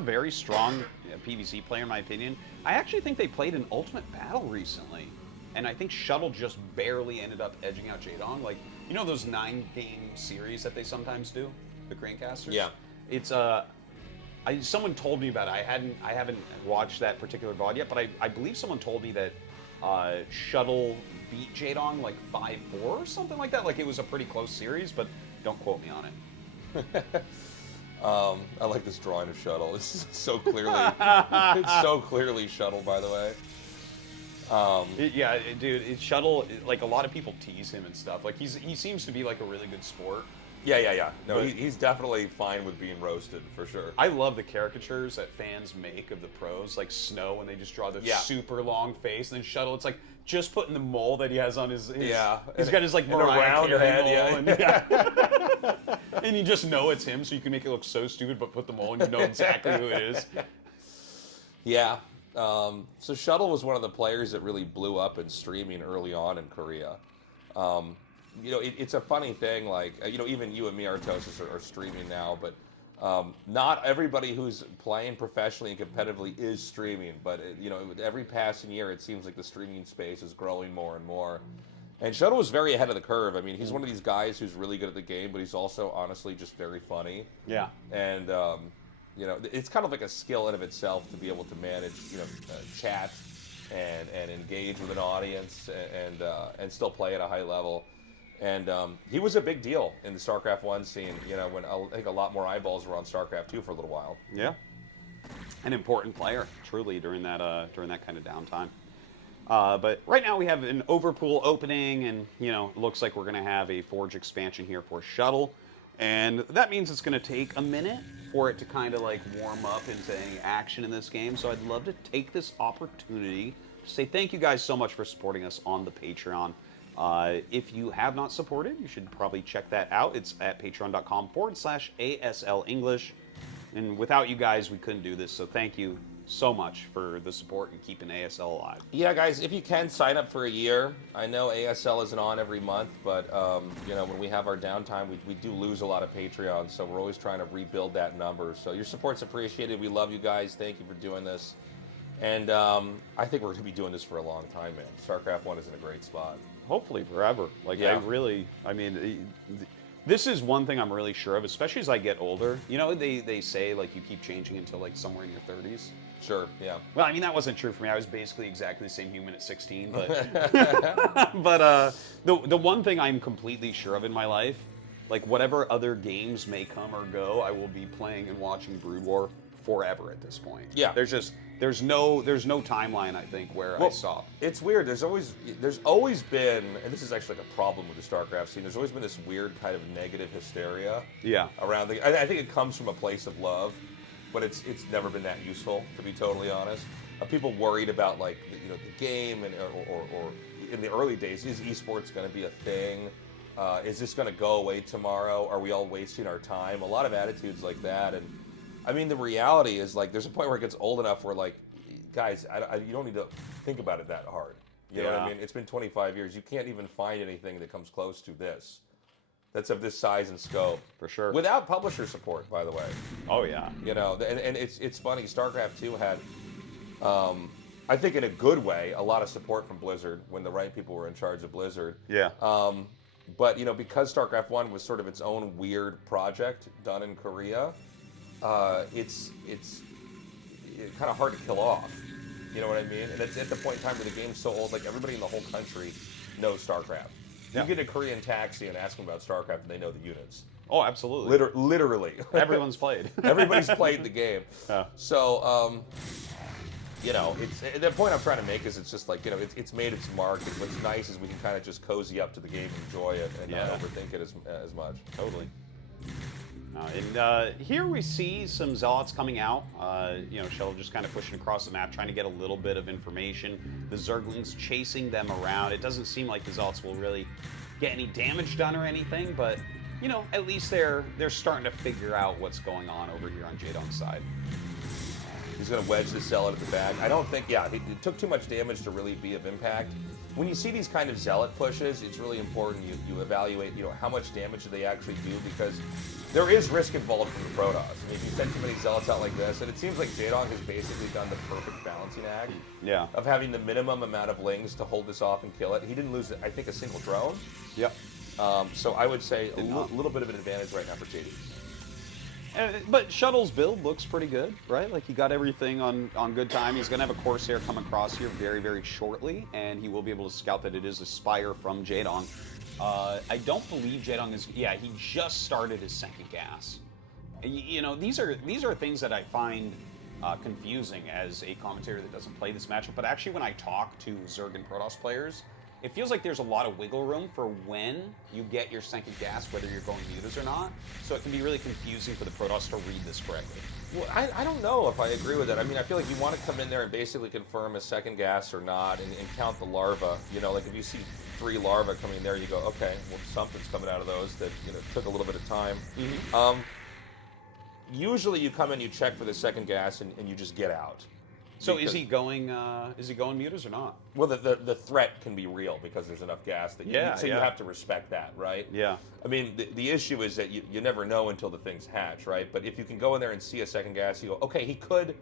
very strong PvC player in my opinion. I actually think they played an Ultimate Battle recently, and I think Shuttle just barely ended up edging out Jdong. Like, you know those 9-game series that they sometimes do, the Cranecasters? Yeah. It's someone told me about it. I haven't watched that particular VOD yet, but I believe someone told me that Shuttle beat Jdong like 5-4 or something like that. Like, it was a pretty close series, but don't quote me on it. I like this drawing of Shuttle. This is so clearly, Shuttle, by the way. Dude, Shuttle, like a lot of people tease him and stuff. Like he seems to be like a really good sport. Yeah. No, he's definitely fine with being roasted, for sure. I love the caricatures that fans make of the pros, like Snow, when they just draw the super long face, and then Shuttle, it's like just putting the mole that he has on his he's got his like round head, and you just know it's him, so you can make it look so stupid, but put the mole and you know exactly who it is. Yeah. So Shuttle was one of the players that really blew up in streaming early on in Korea. It's a funny thing, like, even you and me, Tastosis, are streaming now, but not everybody who's playing professionally and competitively is streaming. But, with every passing year, it seems like the streaming space is growing more and more. And Shuttle was very ahead of the curve. I mean, he's one of these guys who's really good at the game, but he's also, honestly, just very funny. Yeah. And, it's kind of like a skill in of itself to be able to manage, chat and engage with an audience and still play at a high level. And he was a big deal in the StarCraft 1 scene, when I think a lot more eyeballs were on StarCraft 2 for a little while. Yeah. An important player, truly, during that kind of downtime. But right now we have an Overpool opening, and, it looks like we're going to have a Forge expansion here for Shuttle. And that means it's going to take a minute for it to kind of like warm up into any action in this game. So I'd love to take this opportunity to say thank you guys so much for supporting us on the Patreon. If you have not supported, you should probably check that out. It's at patreon.com/ASL English. And without you guys, we couldn't do this. So thank you so much for the support and keeping ASL alive. Yeah, guys, if you can, sign up for a year. I know ASL isn't on every month, but, when we have our downtime, we do lose a lot of Patreons, so we're always trying to rebuild that number. So your support's appreciated. We love you guys. Thank you for doing this. And I think we're going to be doing this for a long time, man. StarCraft 1 is in a great spot. Hopefully forever. Like, yeah. This is one thing I'm really sure of, especially as I get older. They say, like, you keep changing until, like, somewhere in your 30s. Sure, yeah. Well, that wasn't true for me. I was basically exactly the same human at 16. But, the one thing I'm completely sure of in my life, like, whatever other games may come or go, I will be playing and watching Brood War forever at this point. Yeah. There's no timeline, I think, where I stop. It's weird. There's always been, and this is actually like a problem with the StarCraft scene, there's always been this weird kind of negative hysteria around I think it comes from a place of love, but it's never been that useful, to be totally honest. People worried about, like, the game and or in the early days, is esports going to be a thing? Is this going to go away tomorrow? Are we all wasting our time? A lot of attitudes like that. And I mean, the reality is, like, there's a point where it gets old enough where, like, guys, you don't need to think about it that hard. You know what I mean? It's been 25 years. You can't even find anything that comes close to this. That's of this size and scope. For sure. Without publisher support, by the way. Oh, yeah. And it's funny. StarCraft 2 had, I think in a good way, a lot of support from Blizzard when the right people were in charge of Blizzard. Yeah. But, because StarCraft 1 was sort of its own weird project done in Korea, it's kind of hard to kill off. You know what I mean? And it's at the point in time where the game's so old, like, everybody in the whole country knows StarCraft. You get a Korean taxi and ask them about StarCraft, and they know the units. Oh, absolutely. Literally. Everyone's played. Everybody's played the game. Yeah. So, it's the point I'm trying to make is it's just like, it's made its mark. What's nice is we can kind of just cozy up to the game, enjoy it, and not overthink it as much. Totally. And here we see some Zealots coming out. Shuttle just kind of pushing across the map, trying to get a little bit of information. The Zerglings chasing them around. It doesn't seem like the Zealots will really get any damage done or anything, but, at least they're starting to figure out what's going on over here on Jdong's side. He's going to wedge the Zealot at the back. I don't think, it took too much damage to really be of impact. When you see these kind of Zealot pushes, it's really important you evaluate, how much damage do they actually do, because there is risk involved from the Protoss. I mean, if you send too many Zealots out like this, and it seems like Jdong has basically done the perfect balancing act of having the minimum amount of lings to hold this off and kill it. He didn't lose, I think, a single drone. Yep. So I would say a little bit of an advantage right now for JD. But Shuttle's build looks pretty good, right? Like, he got everything on good time. He's going to have a Corsair come across here very, very shortly, and he will be able to scout that it is a Spire from Jdong. I don't believe Jdong is... Yeah, he just started his second gas. You know, these are things that I find confusing as a commentator that doesn't play this matchup. But actually, when I talk to Zerg and Protoss players, it feels like there's a lot of wiggle room for when you get your second gas, whether you're going mutas or not. So it can be really confusing for the Protoss to read this correctly. Well, I don't know if I agree with that. I mean, I feel like you want to come in there and basically confirm a second gas or not and count the larva. You know, like if you see 3 larvae coming in there, you go, okay, well, something's coming out of those that, you know, took a little bit of time. Usually you come in, you check for the second gas, and you just get out. So is he going mutas or not? Well, the threat can be real because there's enough gas that you have to respect that, right? Yeah. I mean, the issue is that you never know until the things hatch, right? But if you can go in there and see a second gas, you go, okay, he could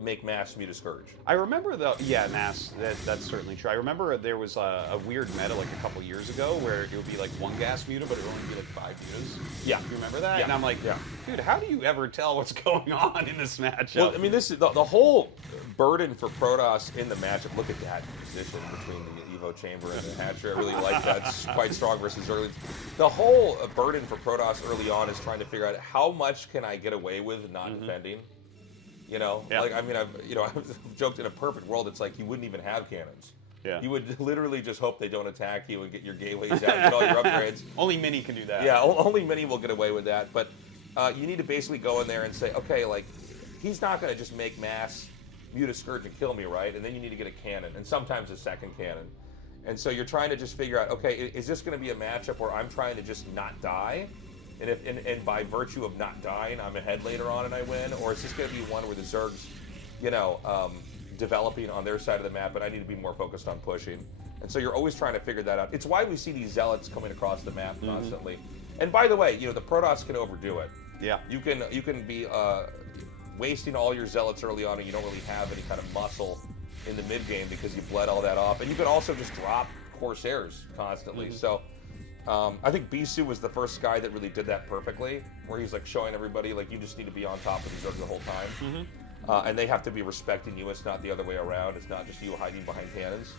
make mass muta scourge. I remember mass. That's certainly true. I remember there was a weird meta like a couple years ago where it would be like 1 gas muta, but it would only be like 5 mutas. Yeah, you remember that? Yeah. And I'm like, dude, how do you ever tell what's going on in this matchup? Well, I mean, this is the whole burden for Protoss in the matchup. Look at that position between the Evo chamber and the hatchery. I really like that. It's quite strong versus early. The whole burden for Protoss early on is trying to figure out how much can I get away with not defending. You know, like, I mean, I've joked in a perfect world, it's like you wouldn't even have cannons. Yeah. You would literally just hope they don't attack you and get your gateways out and get all your upgrades. Only Mini can do that. Yeah, only Mini will get away with that. But you need to basically go in there and say, okay, like, he's not going to just make mass muta scourge and kill me, right? And then you need to get a cannon, and sometimes a second cannon. And so you're trying to just figure out, okay, is this going to be a matchup where I'm trying to just not die? And by virtue of not dying, I'm ahead later on and I win? Or is this going to be one where the Zerg's, you know, developing on their side of the map, but I need to be more focused on pushing? And so you're always trying to figure that out. It's why we see these zealots coming across the map constantly. And by the way, you know, the Protoss can overdo it. Yeah. You can be wasting all your zealots early on and you don't really have any kind of muscle in the mid game because you bled all that off. And you can also just drop Corsairs constantly. So I think Bisu was the first guy that really did that perfectly, where he's like showing everybody like you just need to be on top of these Zergs the whole time. And they have to be respecting you. It's not the other way around. It's not just you hiding behind cannons.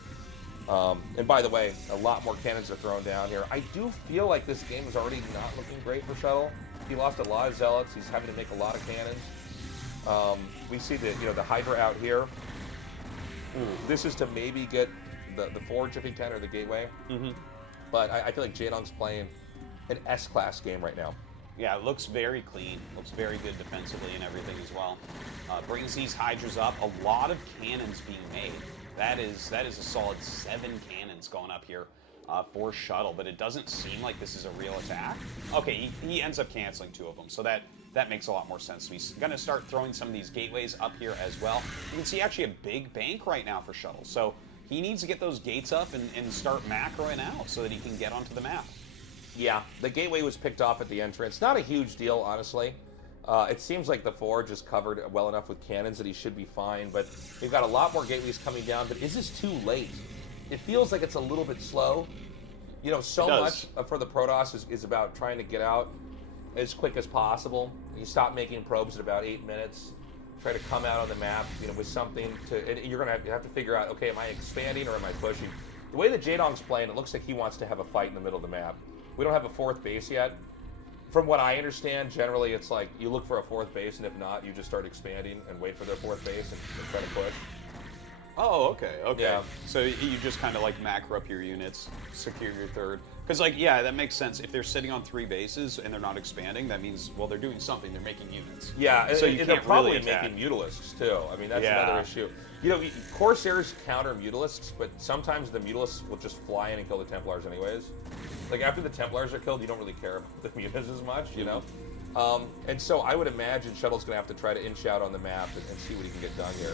And by the way, a lot more cannons are thrown down here. I do feel like this game is already not looking great for Shuttle. He lost a lot of zealots. He's having to make a lot of cannons. We see the Hydra out here. This is to maybe get the Forge if he can, or the Gateway. But I feel like Jdong's playing an S-class game right now. Yeah, it looks very clean. Looks very good defensively and everything as well. Brings these Hydras up. A lot of cannons being made. That is a solid 7 cannons going up here for Shuttle, but it doesn't seem like this is a real attack. Okay, he ends up canceling 2 of them, so that makes a lot more sense to me. He's going to start throwing some of these gateways up here as well. You can see actually a big bank right now for Shuttle, so he needs to get those gates up and start macroing out so that he can get onto the map. Yeah, the gateway was picked off at the entrance. Not a huge deal, honestly. It seems like the Forge is covered well enough with cannons that he should be fine, but we've got a lot more gateways coming down, but is this too late? It feels like it's a little bit slow. You know, so much for the Protoss is about trying to get out as quick as possible. You stop making probes at about 8 minutes. Try to come out on the map, you know, with something and you're going to have to figure out, okay, am I expanding or am I pushing? The way that Jdong's playing, it looks like he wants to have a fight in the middle of the map. We don't have a 4th base yet. From what I understand, generally it's like you look for a 4th base, and if not, you just start expanding and wait for their 4th base and try to push. Oh, okay. Yeah. So you just kind of like macro up your units, secure your 3rd. Because, like, yeah, that makes sense. If they're sitting on 3 bases and they're not expanding, that means, well, they're doing something. They're making units. Yeah, so they're probably making Mutalisks, too. I mean, that's another issue. You know, Corsairs counter Mutalisks, but sometimes the Mutalisks will just fly in and kill the Templars anyways. Like, after the Templars are killed, you don't really care about the Mutas as much, you know? And so I would imagine Shuttle's going to have to try to inch out on the map and see what he can get done here.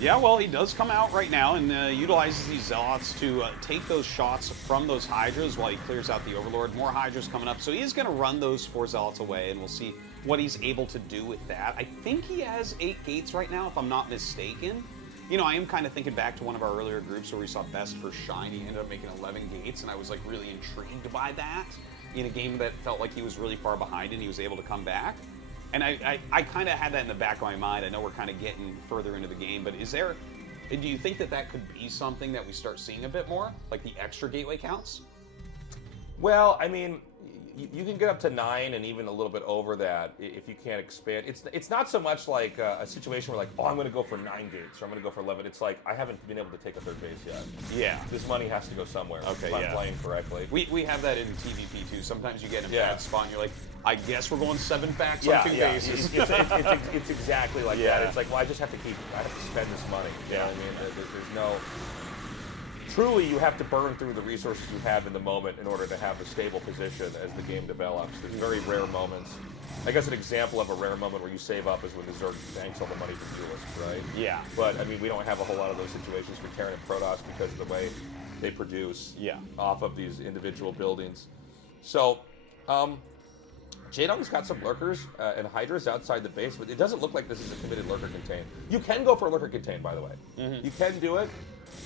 Yeah, well, he does come out right now and utilizes these Zealots to take those shots from those Hydras while he clears out the Overlord. More Hydras coming up, so he is going to run those 4 Zealots away, and we'll see what he's able to do with that. I think he has 8 gates right now, if I'm not mistaken. You know, I am kind of thinking back to one of our earlier groups where we saw Best for Shine. He ended up making 11 gates, and I was, like, really intrigued by that in a game that felt like he was really far behind and he was able to come back. And I kind of had that in the back of my mind. I know we're kind of getting further into the game, but do you think that could be something that we start seeing a bit more? Like the extra gateway counts? Well, I mean, you can get up to 9 and even a little bit over that if you can't expand. It's not so much like a situation where like, oh, I'm going to go for 9 gates or I'm going to go for 11. It's like I haven't been able to take a third base yet. Yeah. This money has to go somewhere. Okay, if I'm playing correctly. We have that in TVP too. Sometimes you get in a bad spot and you're like, I guess we're going 7 backs on 2 bases. It's exactly like that. It's like, well, I have to spend this money. You know what I mean? There's no. Truly, you have to burn through the resources you have in the moment in order to have a stable position as the game develops. There's very rare moments. I guess an example of a rare moment where you save up is when the Zerg banks all the money for Duelist, right? Yeah. But, I mean, we don't have a whole lot of those situations for Terran and Protoss because of the way they produce off of these individual buildings. So, Jdong's got some lurkers and Hydras outside the base, but it doesn't look like this is a committed lurker contain. You can go for a lurker contain, by the way. You can do it.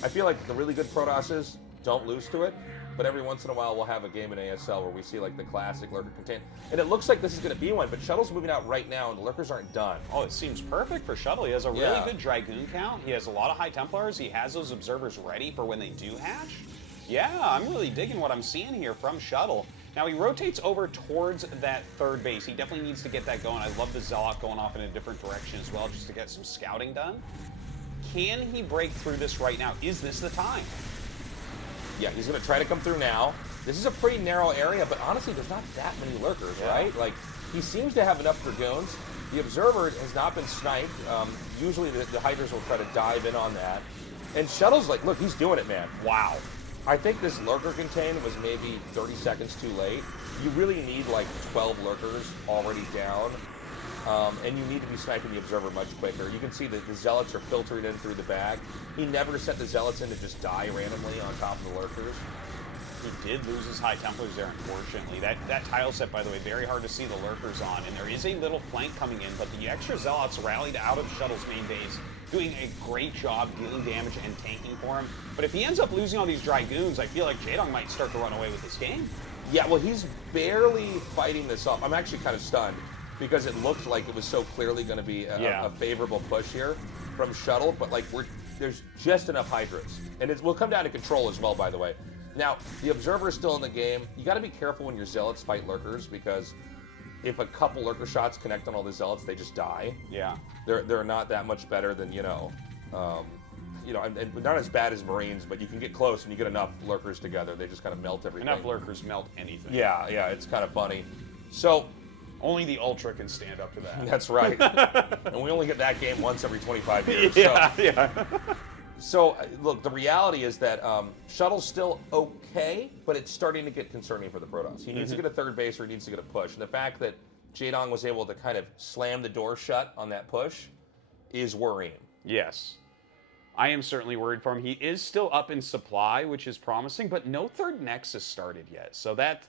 I feel like the really good Protosses don't lose to it, but every once in a while we'll have a game in ASL where we see like the classic lurker contain. And it looks like this is going to be one, but Shuttle's moving out right now and the lurkers aren't done. Oh, it seems perfect for Shuttle. He has a really good Dragoon count. He has a lot of High Templars. He has those observers ready for when they do hatch. Yeah, I'm really digging what I'm seeing here from Shuttle. Now he rotates over towards that third base. He definitely needs to get that going. I love the Zealot going off in a different direction as well just to get some scouting done. Can he break through this right now? Is this the time? Yeah, he's going to try to come through now. This is a pretty narrow area, but honestly, there's not that many lurkers, right? Like, he seems to have enough Dragoons. The Observer has not been sniped. Usually the Hydras will try to dive in on that. And Shuttle's like, look, he's doing it, man. Wow. I think this lurker contain was maybe 30 seconds too late. You really need like 12 lurkers already down. And you need to be sniping the Observer much quicker. You can see that the Zealots are filtering in through the bag. He never sent the Zealots in to just die randomly on top of the lurkers. He did lose his High Templars there, unfortunately. That tile set, by the way, very hard to see the lurkers on. And there is a little flank coming in, but the extra Zealots rallied out of Shuttle's main base, doing a great job dealing damage and tanking for him. But if he ends up losing all these Dragoons, I feel like Jdong might start to run away with this game. Yeah, well, he's barely fighting this off. I'm actually kind of stunned, because it looked like it was so clearly going to be a favorable push here from Shuttle, but like there's just enough Hydras. And it will come down to control as well, by the way. Now, the Observer is still in the game. You got to be careful when your Zealots fight lurkers, because if a couple lurker shots connect on all the Zealots, they just die. Yeah. They're not that much better than, and not as bad as Marines, but you can get close and you get enough lurkers together. They just kind of melt everything. Enough lurkers melt anything. Yeah, it's kind of funny. So, only the Ultra can stand up to that. that's right. And we only get that game once every 25 years. Yeah. So, look, the reality is that Shuttle's still okay, but it's starting to get concerning for the Protoss. He needs to get a third base or he needs to get a push. And the fact that Jdong was able to kind of slam the door shut on that push is worrying. Yes. I am certainly worried for him. He is still up in supply, which is promising, but no third Nexus started yet. So that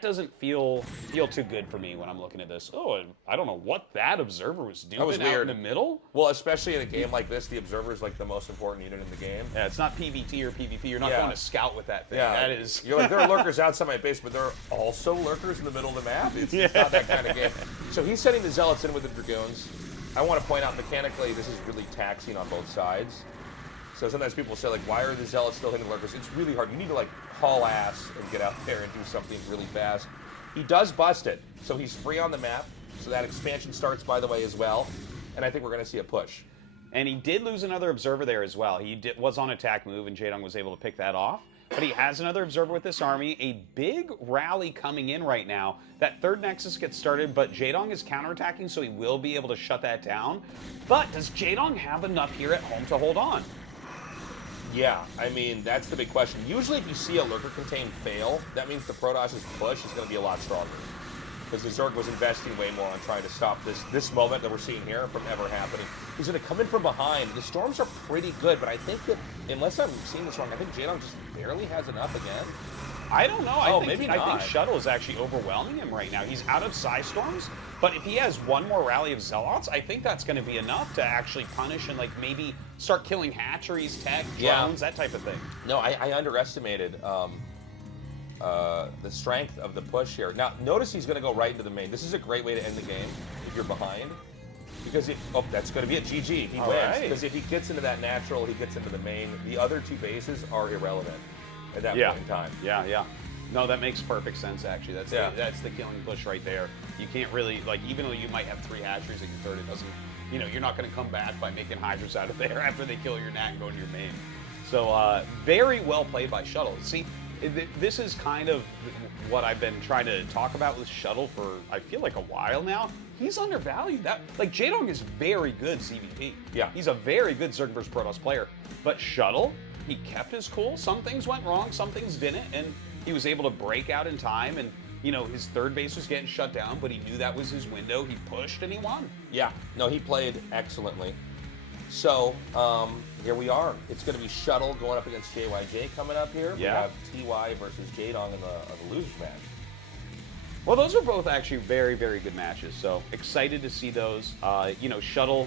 doesn't feel too good for me when I'm looking at this. Oh, I don't know what that Observer was doing That was out weird. in the middle. Well, especially in a game like this, the Observer is like the most important unit in the game. Yeah, it's not PvT or PvP. You're not going to scout with that thing. Yeah, That is. You're like, there are lurkers outside my base, but there are also lurkers in the middle of the map. It's not that kind of game. So he's sending the Zealots in with the Dragoons. I want to point out mechanically, this is really taxing on both sides. So sometimes people say, like, why are the Zealots still hitting lurkers? It's really hard. You need to, like, haul ass and get out there and do something really fast. He does bust it, so he's free on the map. So that expansion starts, by the way, as well. And I think we're going to see a push. And he did lose another Observer there as well. He was on attack move, and Jdong was able to pick that off. But he has another Observer with this army. A big rally coming in right now. That third Nexus gets started, but Jdong is counterattacking, so he will be able to shut that down. But does Jdong have enough here at home to hold on? Yeah, I mean, that's the big question. Usually if you see a lurker contain fail, that means the Protoss's push is going to be a lot stronger. Because the Zerg was investing way more on trying to stop this moment that we're seeing here from ever happening. He's going to come in from behind. The Storms are pretty good, but I think that, unless I'm seeing this wrong, I think Jdong just barely has enough again. I don't know. I maybe not. think Shuttle is actually overwhelming him right now. He's out of Psy Storms, but if he has one more rally of Zealots, I think that's going to be enough to actually punish and like maybe start killing hatcheries, tech, drones, that type of thing. No, I underestimated the strength of the push here. Now, notice he's going to go right into the main. This is a great way to end the game if you're behind. Because that's going to be a GG. He wins. Because if he gets into that natural, he gets into the main. The other two bases are irrelevant at that point in time. Yeah. No, that makes perfect sense, actually. That's Yeah. that's the killing push right there. You can't really, like, even though you might have 3 hatcheries at your third, it doesn't, you know, you're not going to come back by making hydras out of there after they kill your nat and go into your main. So, very well played by Shuttle. See, this is kind of what I've been trying to talk about with Shuttle for, I feel like, a while now. He's undervalued. Like, Jdong is very good CVP. Yeah. He's a very good Zerg vs. Protoss player. But Shuttle, he kept his cool. Some things went wrong, some things didn't, and he was able to break out in time, and, you know, his third base was getting shut down, but he knew that was his window. He pushed and he won. Yeah, no, he played excellently. So, here we are. It's going to be Shuttle going up against JYJ coming up here. Yeah. We have TY versus Jdong in the losers match. Well, those are both actually very, very good matches, so excited to see those. You know, Shuttle,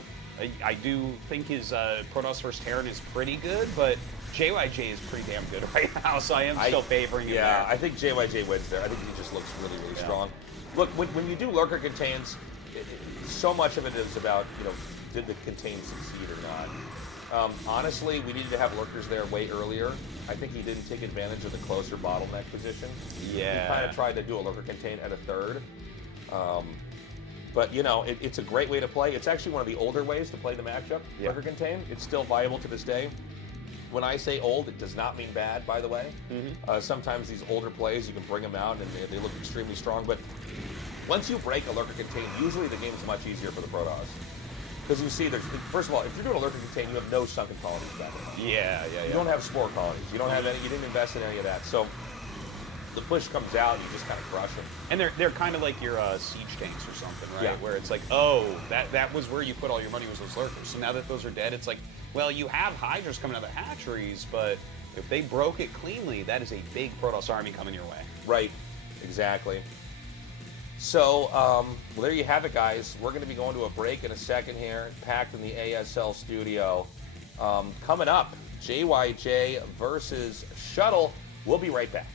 I do think his Protoss vs. Terran is pretty good, but JYJ is pretty damn good right now, so I am still favoring him Yeah, there. I think JYJ wins there. I think he just looks really, really strong. Look, when you do lurker contains, so much of it is about, you know, did the contain succeed or not? Honestly, we needed to have lurkers there way earlier. I think he didn't take advantage of the closer bottleneck position. Yeah. He kind of tried to do a lurker contain at a third. But, you know, it's a great way to play. It's actually one of the older ways to play the matchup, lurker contain. It's still viable to this day. When I say old, it does not mean bad, by the way. Sometimes these older plays, you can bring them out and they look extremely strong. But once you break a lurker contain, usually the game is much easier for the Protoss. Because you see, first of all, if you're doing a lurker contain, you have no sunken colonies back there. Yeah. You don't have spore colonies. You don't have any. You didn't invest in any of that. So the push comes out, and you just kind of crush them. And they're kind of like your siege tanks or something, right? Yeah. Where it's like, oh, that was where you put all your money, was those lurkers. So now that those are dead, it's like, well, you have hydras coming out of the hatcheries, but if they broke it cleanly, that is a big Protoss army coming your way. Right. Exactly. So, well, there you have it, guys. We're going to be going to a break in a second here, packed in the ASL studio. Coming up, JYJ versus Shuttle. We'll be right back.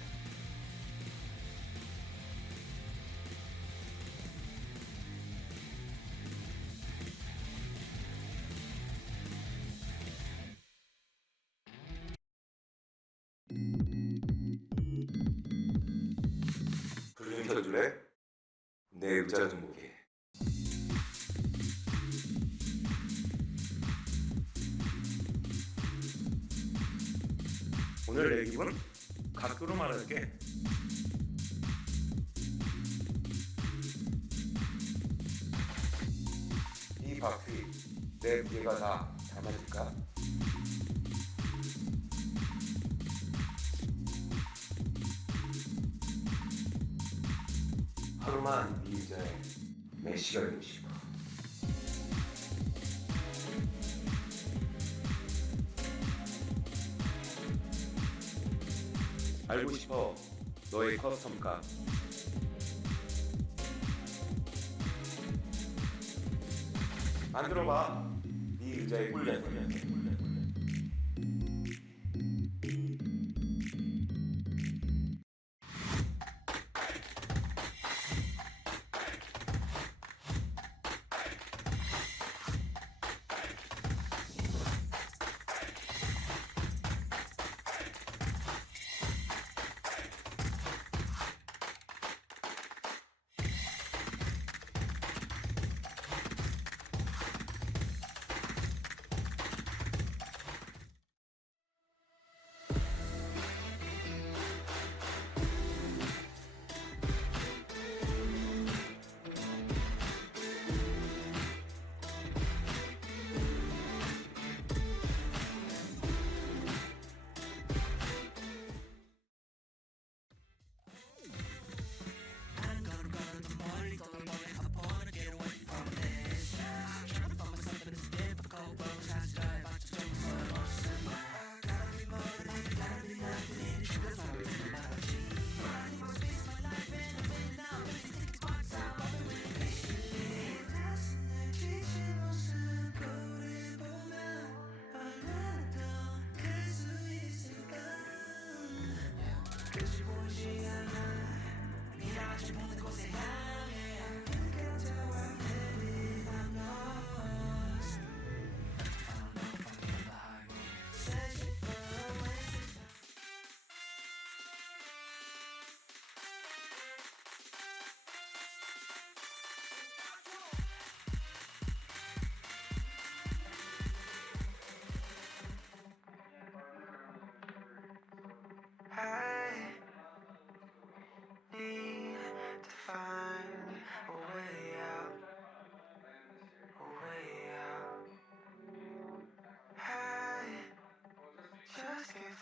불 좀 켜줄래? 내 의자 좀 보게. 오늘 내 기분 각도로 말할게. 이 바퀴 내 무게가 다 담아질까? 하루만 이 의자에 메시가 되고 싶어. 알고 싶어 너의 커스텀 값. 만들어봐. 이 의자에 꿀려.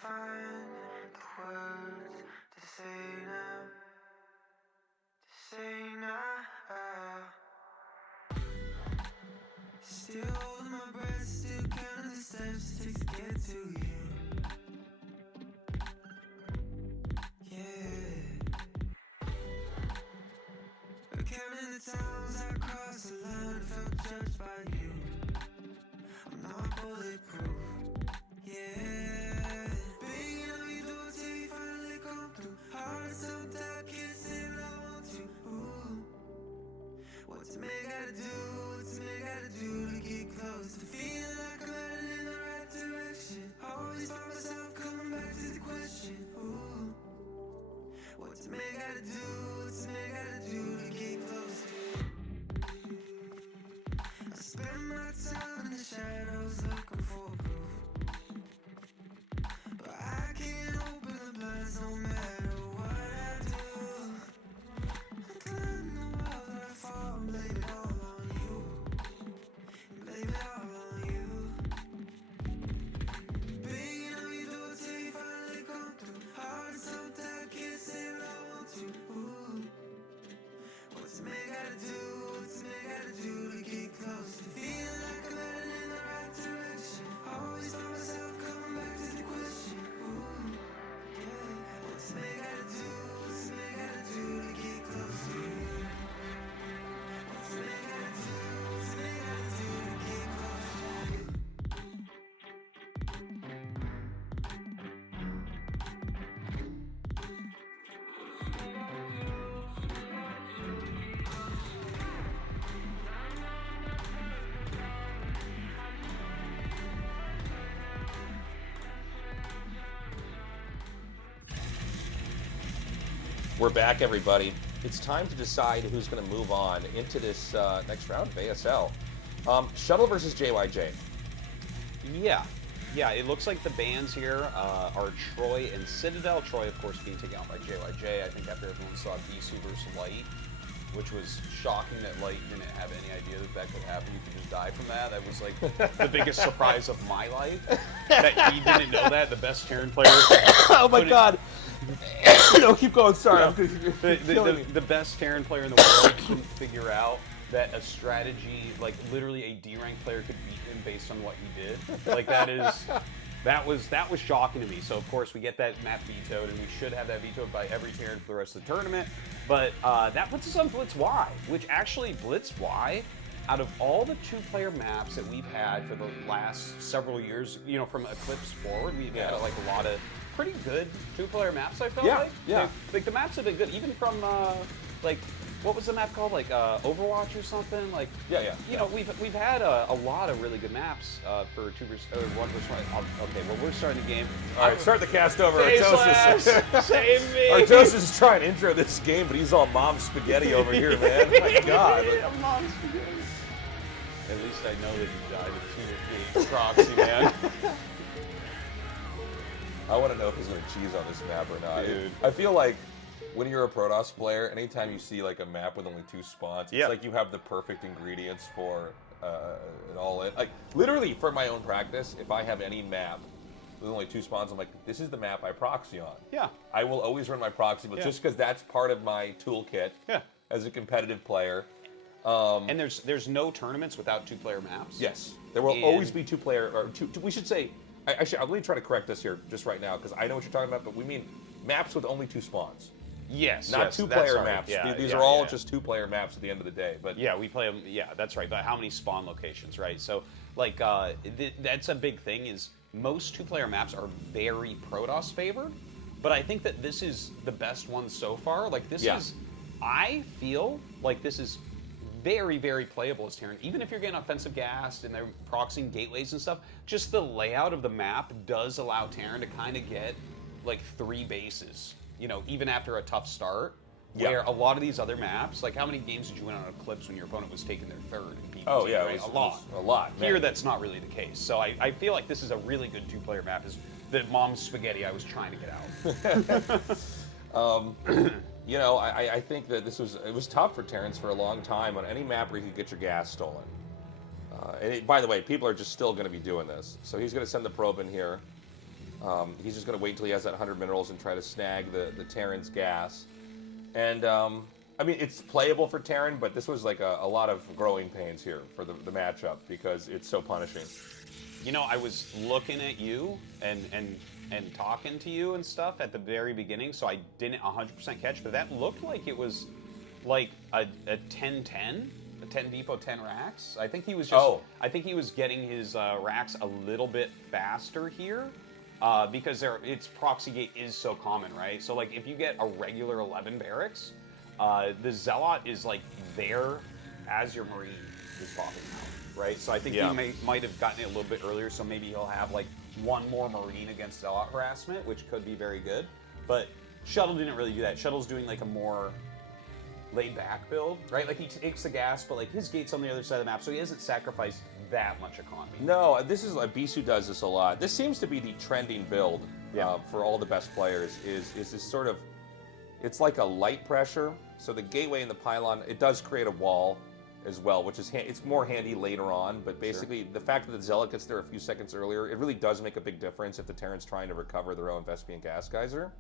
find the words to say now, Still holding my breath, still counting the steps it takes to get to you. Yeah. Counting the times I crossed the line and felt judged by you. I'm not bulletproof. Yeah. Begging on your door till you finally come through. Heart is so dark, can't say what I want to. Ooh. What's a man gotta do? What's a man gotta do to get close to feeling like I'm heading in the right direction? Always find myself coming back to the question. Ooh. What's a man gotta do? What's a man gotta do to get close to you? I spend my time in the shadows looking for proof, but I can't open the blinds no matter what I do. I climb the wall that I fall and blame it all on you. Blame it all on you. Begging on your door till you finally come through. Heart is so tight, can't say what I want to. Ooh. What's a man gotta do? What's a man gotta do to get close to feeling like I'm heading in the right direction? Always find myself coming back to the question. Ooh. Yeah. What's a man gotta do? What's a man gotta do to get close to you? What's a man gotta do? What's a man gotta do to get close to you? We're back, everybody. It's time to decide who's going to move on into this next round of ASL. Shuttle versus JYJ. Yeah, it looks like the bans here are Troy and Citadel. Troy, of course, being taken out by JYJ. I think after everyone saw DC versus Light, which was shocking that Light didn't have any idea that could happen. You could just die from that. That was like the biggest surprise of my life. That he didn't know that. The best Terran player. Oh my God. No, keep going. Sorry. The best Terran player in the world couldn't figure out that a strategy, like literally a D-rank player could beat him based on what he did. Like that was shocking to me. So of course we get that map vetoed, and we should have that vetoed by every Terran for the rest of the tournament. But that puts us on Blitz Y, which actually Blitz Y, out of all the two-player maps that we've had for the last several years, you know, from Eclipse forward, we've had like a lot of pretty good two-player maps. I felt like. Yeah. Like the maps have been good, even from like what was the map called? Like Overwatch or something? Like Yeah. You know, we've had a lot of really good maps for 2 versus 1 versus 1. Okay, well we're starting the game. All right, start the cast over. Artosis. Save me. Artosis is trying to intro this game, but he's all mom spaghetti over here, man. My God. Mom spaghetti. At least I know that you died with 2 proxy, man. I want to know if he's going to cheese on this map or not. Dude. I feel like when you're a Protoss player, anytime you see like a map with only 2 spawns, it's like you have the perfect ingredients for an all-in. Like literally, for my own practice, if I have any map with only 2 spawns, I'm like, this is the map I proxy on. Yeah. I will always run my proxy, but just because that's part of my toolkit as a competitive player. And there's no tournaments without 2-player maps. Yes, there will always be 2-player, or we should say. Actually, let me try to correct this here just right now, because I know what you're talking about, but we mean maps with only 2 spawns. Yes. Not 2-player maps. Yeah, These are all just 2-player maps at the end of the day. But yeah, we play them. Yeah, that's right. But how many spawn locations, right? So, like, that's a big thing. Is most 2-player maps are very Protoss favored, but I think that this is the best one so far. Like, this is. I feel like this is very, very playable as Terran. Even if you're getting offensive gassed and they're proxying gateways and stuff, just the layout of the map does allow Terran to kind of get like 3 bases, you know, even after a tough start. Where a lot of these other maps, like how many games did you win on Eclipse when your opponent was taking their 3rd and beating you, right? A lot. Here, that's not really the case. So I feel like this is a really good 2-player map. Is the mom's spaghetti I was trying to get out. You know, I think that it was tough for Terrans for a long time on any map where you could get your gas stolen. By the way, people are just still going to be doing this. So he's going to send the probe in here. He's just going to wait until he has that 100 minerals and try to snag the Terran's gas. And, I mean, it's playable for Terran, but this was like a lot of growing pains here for the matchup because it's so punishing. You know, I was looking at you and talking to you and stuff at the very beginning, so I didn't 100% catch, but that looked like it was like a 10-10, a 10 depot, 10 racks. I think he was just, I think he was getting his racks a little bit faster here because its proxy gate is so common, right? So like if you get a regular 11 barracks, the Zealot is like there as your Marine is popping out, right? So I think he might have gotten it a little bit earlier, so maybe he'll have like one more Marine against Zealot harassment, which could be very good. But Shuttle didn't really do that. Shuttle's doing like a more laid back build, right? Like he takes the gas, but like his gate's on the other side of the map, so he hasn't sacrificed that much economy. No, this is like Bisu does this a lot. This seems to be the trending build for all the best players. Is this sort of, it's like a light pressure. So the gateway and the pylon, it does create a wall as well, which is it's more handy later on. But basically, the fact that the Zealot gets there a few seconds earlier, it really does make a big difference if the Terran's trying to recover their own Vespian gas geyser.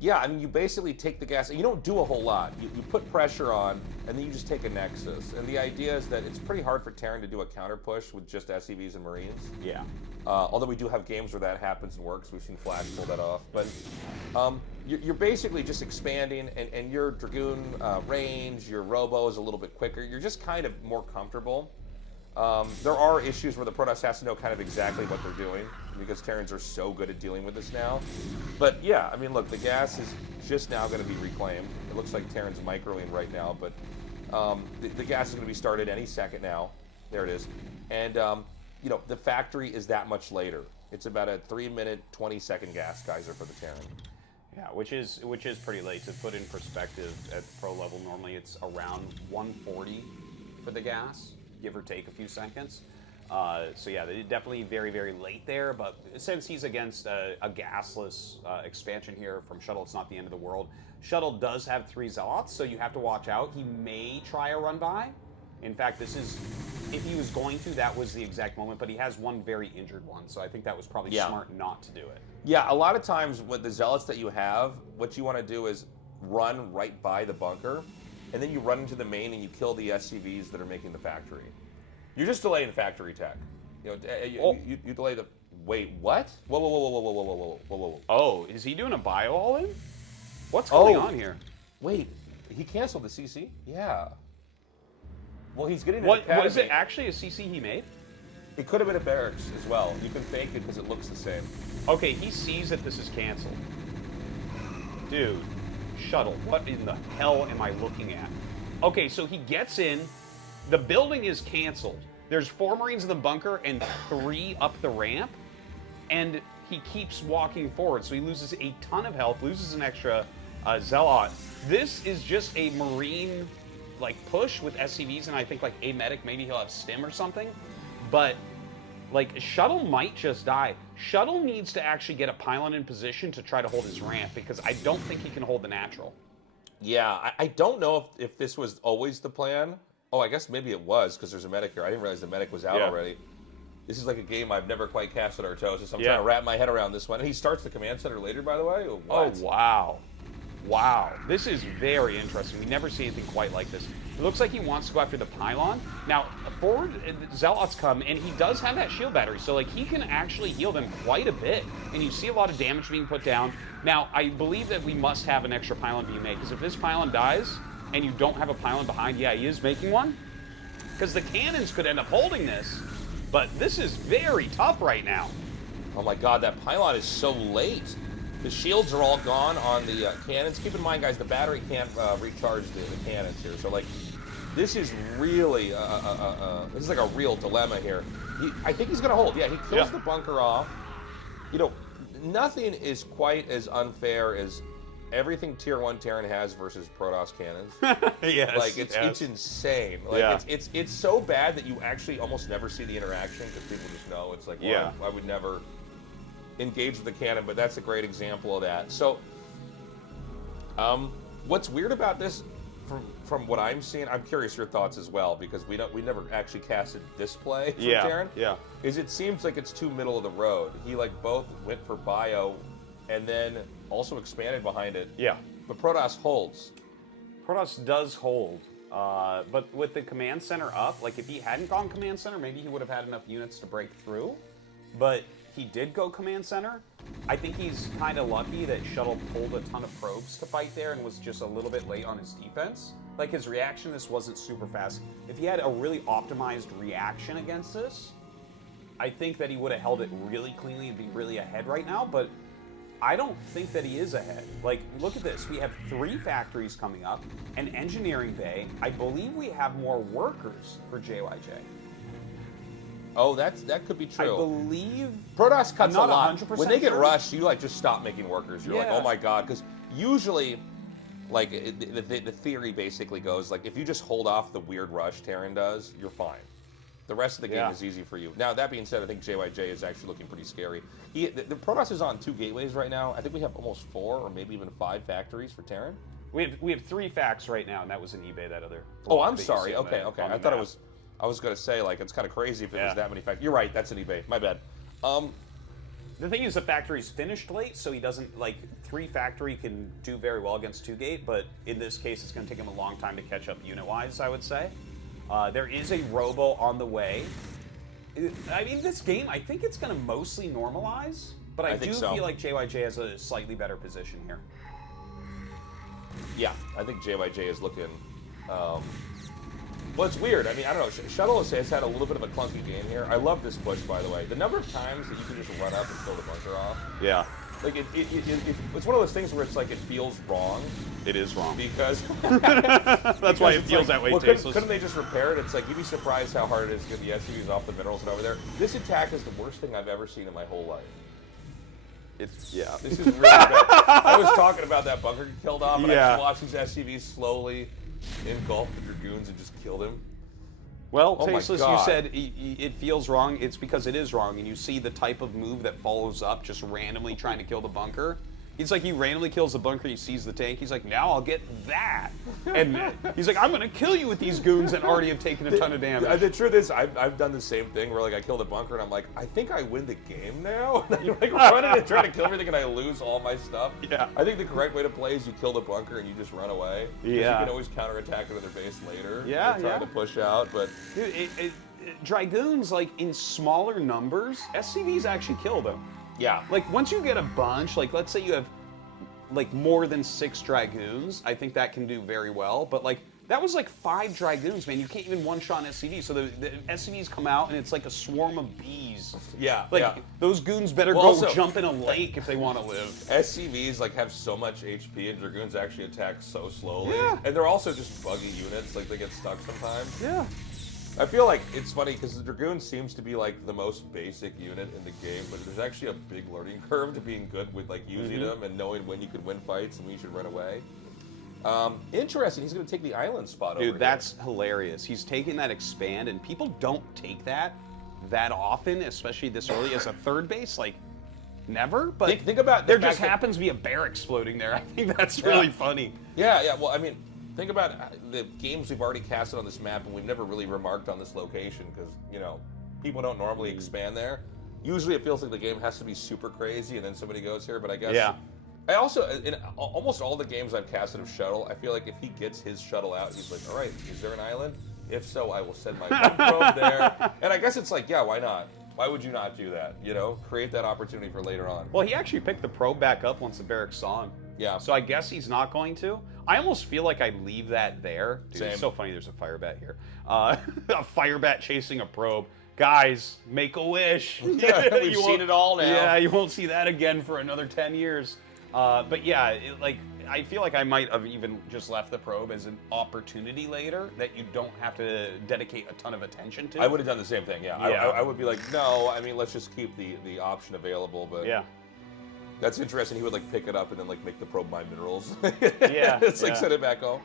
Yeah, I mean, you basically take the gas, you don't do a whole lot. You put pressure on, and then you just take a Nexus. And the idea is that it's pretty hard for Terran to do a counter push with just SCVs and Marines. Yeah. Although we do have games where that happens and works. We've seen Flash pull that off. But you're basically just expanding, and your Dragoon range, your Robo is a little bit quicker. You're just kind of more comfortable. There are issues where the Protoss has to know kind of exactly what they're doing because Terrans are so good at dealing with this now. But yeah, I mean, look, the gas is just now going to be reclaimed. It looks like Terran's microing right now, but the gas is going to be started any second now. There it is. And, you know, the factory is that much later. It's about a 3-minute, 20-second gas geyser for the Terran. Yeah, which is pretty late. To put in perspective, at the pro level, normally it's around 140 for the gas, give or take a few seconds. So yeah, they're definitely very, very late there, but since he's against a gasless expansion here from Shuttle, it's not the end of the world. Shuttle does have 3 Zealots, so you have to watch out. He may try a run by. In fact, this is, if he was going to, that was the exact moment, but he has one very injured one, so I think that was probably smart not to do it. Yeah, a lot of times with the Zealots that you have, what you want to do is run right by the bunker, and then you run into the main and you kill the SCVs that are making the factory. You're just delaying factory tech. You know, you delay the. Wait, what? Whoa, whoa, whoa, whoa, whoa, whoa, whoa, whoa, whoa, whoa. Oh, is he doing a bio all in? What's going on here? Wait, he canceled the CC? Yeah. Well, he's getting. What was it actually a CC he made? It could have been a barracks as well. You can fake it because it looks the same. Okay, he sees that this is canceled. Dude, Shuttle, what in the hell am I looking at? Okay, so he gets in. The building is canceled. There's 4 Marines in the bunker and 3 up the ramp, and he keeps walking forward. So he loses a ton of health, loses an extra Zealot. This is just a Marine like push with SCVs, and I think like a medic, maybe he'll have stim or something. But like Shuttle might just die. Shuttle needs to actually get a pylon in position to try to hold his ramp because I don't think he can hold the natural. Yeah, I don't know if this was always the plan. Oh, I guess maybe it was because there's a medic here. I didn't realize the medic was out already. This is like a game I've never quite casted Artosis. I'm trying to wrap my head around this one. And he starts the command center later, by the way. What? Oh, wow. Wow. This is very interesting. We never see anything quite like this. It looks like he wants to go after the pylon. Now, forward Zealots come, and he does have that shield battery, so like he can actually heal them quite a bit. And you see a lot of damage being put down. Now, I believe that we must have an extra pylon being made, because if this pylon dies, and you don't have a pylon behind, yeah, he is making one. Because the cannons could end up holding this, but this is very tough right now. Oh my god, that pylon is so late. The shields are all gone on the cannons. Keep in mind, guys, the battery can't recharge the cannons here. So, like, this is really, this is like a real dilemma here. I think he's going to hold. Yeah, he kills the bunker off. You know, nothing is quite as unfair as everything Tier 1 Terran has versus Protoss cannons. Yes. Like, it's insane. Like, it's so bad that you actually almost never see the interaction because people just know. It's like, well, I would never engage with the cannon, but that's a great example of that. So, what's weird about this, from what I'm seeing, I'm curious your thoughts as well, because we never actually casted this play from Yeah, Darren. yeah. Is it seems like it's too middle of the road. He like both went for bio, and then also expanded behind it. Yeah. But Protoss holds. Protoss does hold, but with the command center up, like if he hadn't gone command center, maybe he would have had enough units to break through. But he did go command center. I think he's kind of lucky that Shuttle pulled a ton of probes to fight there and was just a little bit late on his defense. Like his reaction to this wasn't super fast. If he had a really optimized reaction against this, I think that he would have held it really cleanly and be really ahead right now, but I don't think that he is ahead. Like, look at this. We have 3 factories coming up, an engineering bay. I believe we have more workers for JYJ. Oh, that could be I true. believe Protoss cuts I'm a not lot. 100% When they get sure. rushed, you like just stop making workers. You're like, Yeah. oh my god, because usually, like the theory basically goes like, if you just hold off the weird rush Terran does, you're fine. The rest of the game Yeah. is easy for you. Now that being said, I think JYJ is actually looking pretty scary. The Protoss is on 2 gateways right now. I think we have almost 4 or maybe even 5 factories for Terran. we have 3 facts right now, and that was in eBay, that other. Oh, block I'm that you sorry. see on Okay, the- okay. on the I thought it map. was. I was gonna say like it's kind of crazy if it Yeah. was that many factories. You're right. That's an eBay. My bad. The thing is, the factory's finished late, so he doesn't, like, 3 factory can do very well against 2 gate, but in this case, it's going to take him a long time to catch up unit-wise, I would say. There is a robo on the way. I mean, this game, I think it's going to mostly normalize, but I think do so. feel like JYJ has a slightly better position here. Yeah, I think JYJ is looking. Well, it's weird. I mean, I don't know. Shuttle has had a little bit of a clunky game here. I love this push, by the way. The number of times that you can just run up and kill the bunker off. Yeah, Like, it's one of those things where it's like it feels wrong it is wrong. because. That's why it it's feels like, that way, well, Tastosis. couldn't they just repair it? It's like, you'd be surprised how hard it is to get the SUVs off the minerals and over there. This attack is the worst thing I've ever seen in my whole life. Yeah. This is really bad. I was talking about that bunker get killed off, and I Yeah. just watched these SUVs slowly engulf the Dragoons and just kill them. Well, Oh my Tasteless, you God. said it feels wrong. It's because it is wrong, and you see the type of move that follows up, just randomly trying to kill the bunker. It's like he randomly kills the bunker, he sees the tank, he's like, now I'll get that. And he's like, I'm going to kill you with these goons that already have taken a ton of damage. The truth is, I've done the same thing where like I kill the bunker and I'm like, I think I win the game now. And I'm like running and trying to kill everything and I lose all my stuff. Yeah. I think the correct way to play is you kill the bunker and you just run away. 'Cause Yeah. You can always counterattack another base later. Yeah, Or try yeah. to push out, but Dude, Dragoons, like, in smaller numbers, SCVs actually kill them. yeah. Like, once you get a bunch, like, let's say you have, like, more than 6 Dragoons, I think that can do very well. But, like, that was, like, 5 Dragoons, man. You can't even one-shot an SCV. So the SCVs come out, and it's like a swarm of bees. Yeah, Like, yeah. those goons better Well, go also- jump in a lake if they want to live. SCVs like have so much HP and Dragoons actually attack so slowly. Yeah. And they're also just buggy units, like they get stuck sometimes. Yeah. I feel like it's funny because the Dragoon seems to be like the most basic unit in the game, but there's actually a big learning curve to being good with like using them and knowing when you could win fights and when you should run away. Interesting. He's going to take the island spot over Dude, here. that's hilarious. He's taking that expand, and people don't take that often, especially this early as a third base. Like, never. But Think about the there fact just that- happens to be a barracks floating there. I think that's really funny. Yeah. Well, I mean, think about the games we've already casted on this map, and we've never really remarked on this location because people don't normally expand there. Usually, it feels like the game has to be super crazy, and then somebody goes here. But I guess Yeah. I also, in almost all the games I've casted of Shuttle, I feel like if he gets his Shuttle out, he's like, all right, is there an island? If so, I will send my one probe there. And I guess it's like, yeah, why not? Why would you not do that? Create that opportunity for later on. Well, he actually picked the probe back up once the barracks saw him. Yeah. So I guess he's not going to. I almost feel like I'd leave that there. Dude, Same. it's so funny there's a fire bat here. A fire bat chasing a probe. Guys, make a wish. Yeah, we've You seen won't- it all now. Yeah, you won't see that again for another 10 years. But yeah, I feel like I might have even just left the probe as an opportunity later that you don't have to dedicate a ton of attention to. I would have done the same thing, yeah. Yeah. I would be like, no, I mean, let's just keep the option available. But Yeah. that's interesting. He would like pick it up and then like make the probe mine minerals. Yeah, It's like yeah. send it back home.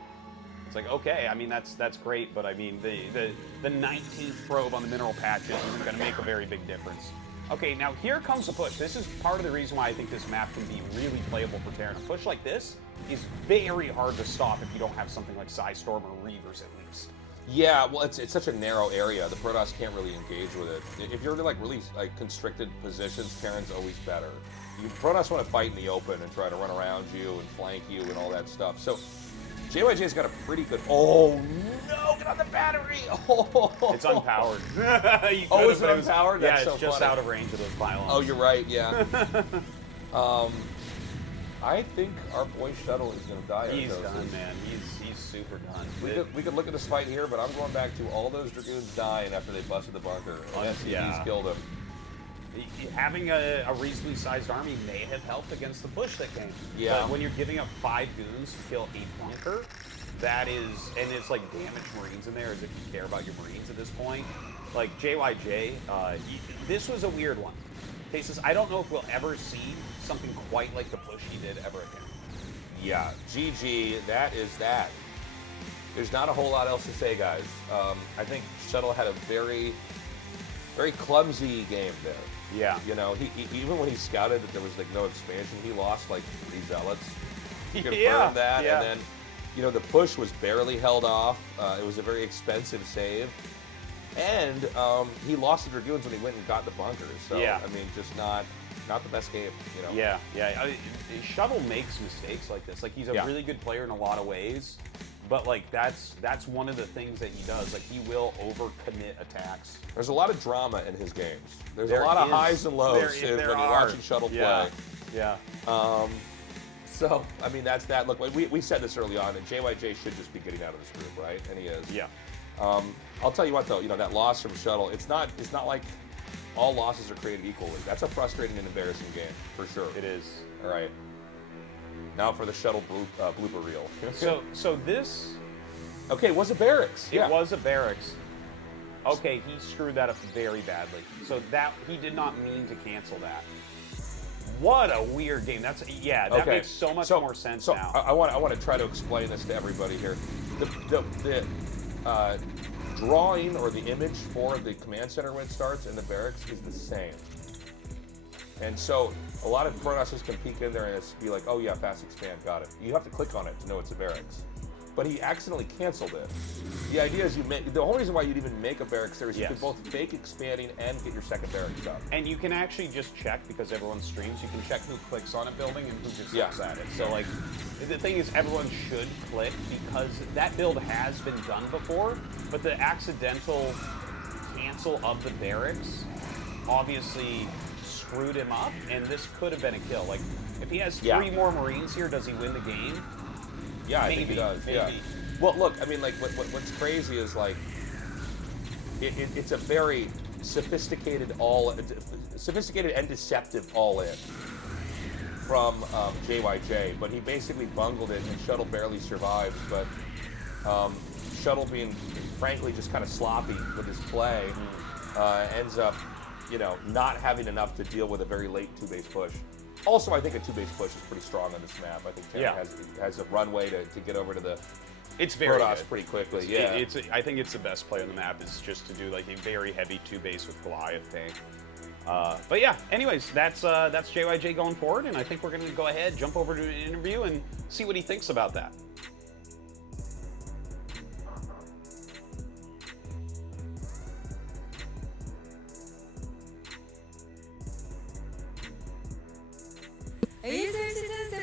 It's like, okay, I mean, that's great, but I mean, the 19th probe on the mineral patches isn't going to make a very big difference. Okay, now here comes the push. This is part of the reason why I think this map can be really playable for Terran. A push like this is very hard to stop if you don't have something like Psystorm or Reavers at least. Yeah, well, it's such a narrow area. The Protoss can't really engage with it. If you're in like really like constricted positions, Terran's always better. Protoss want to fight in the open and try to run around you and flank you and all that stuff. So JYJ's got a pretty good. Oh no! Get on the battery! Oh, It's unpowered. Oh, is it unpowered? Yeah, That's it's so just funny. out of range of those pylons. Oh, you're right. Yeah. I think our boy Shuttle is going to die. He's Tastosis. done, man. He's super done. We could look at this fight here, but I'm going back to all those Dragoons dying after they busted the bunker. And Yeah. SCV's killed him. Having a reasonably sized army may have helped against the push that came. Yeah. But when you're giving up 5 goons to kill a bunker, that is, and it's like damaged Marines in there as if you care about your Marines at this point. Like JYJ, this was a weird one. Cases, I don't know if we'll ever see something quite like the push he did ever again. Yeah, GG, that is that. There's not a whole lot else to say, guys. I think Shuttle had a very, very clumsy game there. Yeah. You know, he even when he scouted that there was like no expansion, he lost like 3 zealots. He confirmed that, yeah. and then, you know, the push was barely held off. It was a very expensive save, and he lost the Dragoons when he went and got the bunkers. So Yeah. I mean, just not the best game. You know. Yeah, yeah. Shuttle makes mistakes like this. Like he's a Yeah. really good player in a lot of ways, but like that's one of the things that he does. Like he will overcommit attacks. There's a lot of drama in his games. There's There a lot of is. highs and lows There when you're are. watching Shuttle Yeah. play. Yeah. So, I mean, that's that. Look, we said this early on, and JYJ should just be getting out of this group, right? And he is. Yeah. I'll tell you what, though, you know, that loss from Shuttle, it's not like all losses are created equally. That's a frustrating and embarrassing game, for sure. It is. All right. Now for the Shuttle blooper reel. So this Okay, it was a barracks. it was a barracks. Okay, he screwed that up very badly. So that he did not mean to cancel that. What a weird game. That Okay. makes so much more sense so now. I want to try to explain this to everybody here. The drawing or the image for the command center when it starts and the barracks is the same. And so a lot of Protoss can peek in there and it's be like, oh yeah, fast expand, got it. You have to click on it to know it's a barracks. But he accidentally canceled it. The idea is the whole reason why you'd even make a barracks there is you Yes. can both fake expanding and get your second barracks up. And you can actually just check, because everyone streams, you can check who clicks on a building and who just Yeah. looks at it. So like, the thing is everyone should click because that build has been done before, but the accidental cancel of the barracks obviously screwed him up, and this could have been a kill. Like, if he has 3 more Marines here, does he win the game? Yeah, I think Maybe, he does. maybe. Yeah. Well, look, I mean, like, what's crazy is like, it's a very sophisticated and deceptive all-in from JYJ, but he basically bungled it, and Shuttle barely survives. But Shuttle, being frankly just kind of sloppy with his play, ends up, you know, not having enough to deal with a very late 2-base push. Also, I think a 2-base push is pretty strong on this map. I think Terran has a runway to get over to the It's very Protoss good. pretty quickly. I think it's the best play on the map is just to do like a very heavy 2-base with Goliath tank. But yeah, anyways, that's JYJ going forward, and I think we're going to go ahead, jump over to an interview, and see what he thinks about that.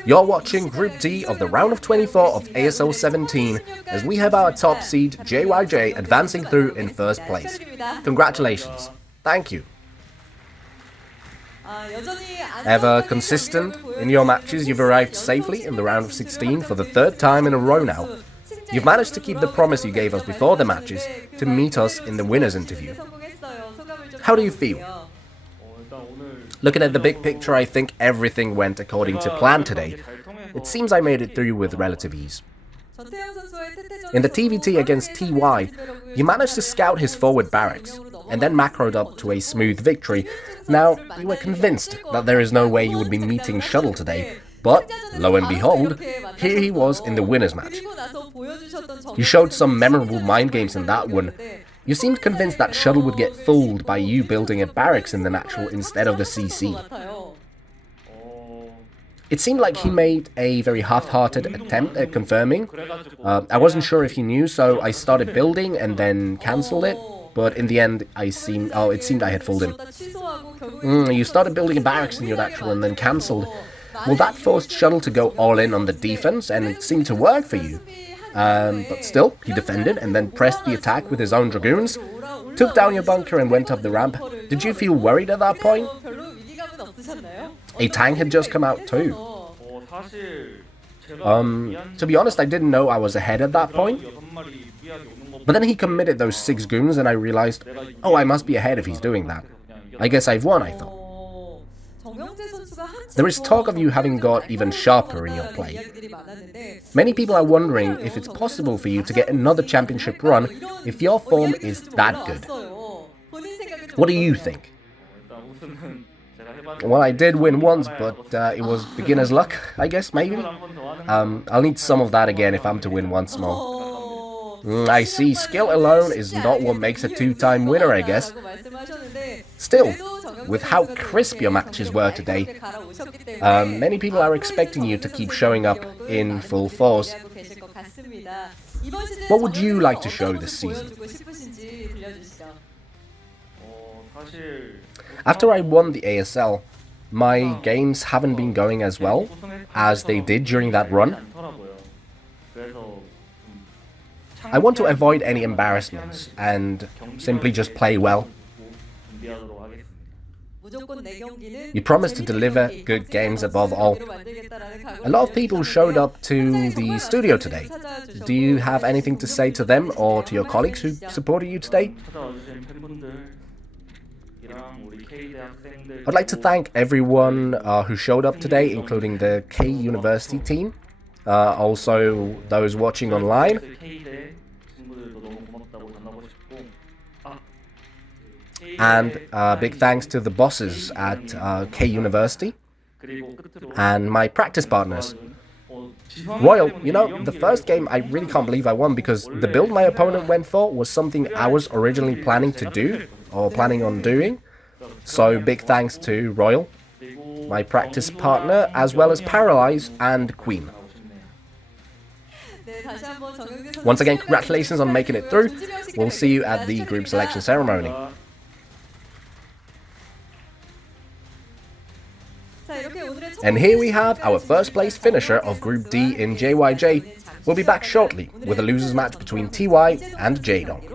You're watching Group D of the round of 24 of ASL 17 as we have our top seed JYJ advancing through in first place. Congratulations. Thank you. Ever consistent in your matches, you've arrived safely in the round of 16 for the 3rd time in a row now. You've managed to keep the promise you gave us before the matches to meet us in the winners interview. How do you feel? Looking at the big picture, I think everything went according to plan today. It seems I made it through with relative ease. In the TVT against TY, you managed to scout his forward barracks, and then macroed up to a smooth victory. Now, we were convinced that there is no way you would be meeting Shuttle today, but, lo and behold, here he was in the winners match. You showed some memorable mind games in that one. You seemed convinced that Shuttle would get fooled by you building a barracks in the natural instead of the CC. It seemed like he made a very half-hearted attempt at confirming. I wasn't sure if he knew, so I started building and then cancelled it. But in the end, it seemed I had fooled him. You started building a barracks in your natural and then cancelled. Well, that forced Shuttle to go all in on the defense, and it seemed to work for you. But still, he defended and then pressed the attack with his own dragoons, took down your bunker and went up the ramp. Did you feel worried at that point? A tank had just come out too. To be honest, I didn't know I was ahead at that point. But then he committed those 6 goons and I realized, oh, I must be ahead if he's doing that. I guess I've won, I thought. There is talk of you having got even sharper in your play. Many people are wondering if it's possible for you to get another championship run if your form is that good. What do you think? Well, I did win once, but it was beginner's luck, I guess, maybe? I'll need some of that again if I'm to win once more. I see, skill alone is not what makes a 2-time winner, I guess. Still, with how crisp your matches were today, many people are expecting you to keep showing up in full force. What would you like to show this season? After I won the ASL, my games haven't been going as well as they did during that run. I want to avoid any embarrassments and simply just play well. You promised to deliver good games above all. A lot of people showed up to the studio today. Do you have anything to say to them or to your colleagues who supported you today? I'd like to thank everyone who showed up today, including the K University team, also those watching online. And big thanks to the bosses at K University and my practice partners. Royal, you know, the first game I really can't believe I won because the build my opponent went for was something I was originally planning to do or planning on doing. So big thanks to Royal, my practice partner, as well as Paralyze and Queen. Once again, congratulations on making it through. We'll see you at the group selection ceremony. And here we have our first place finisher of Group D in JYJ. We'll be back shortly with a losers match between TY and Jdong.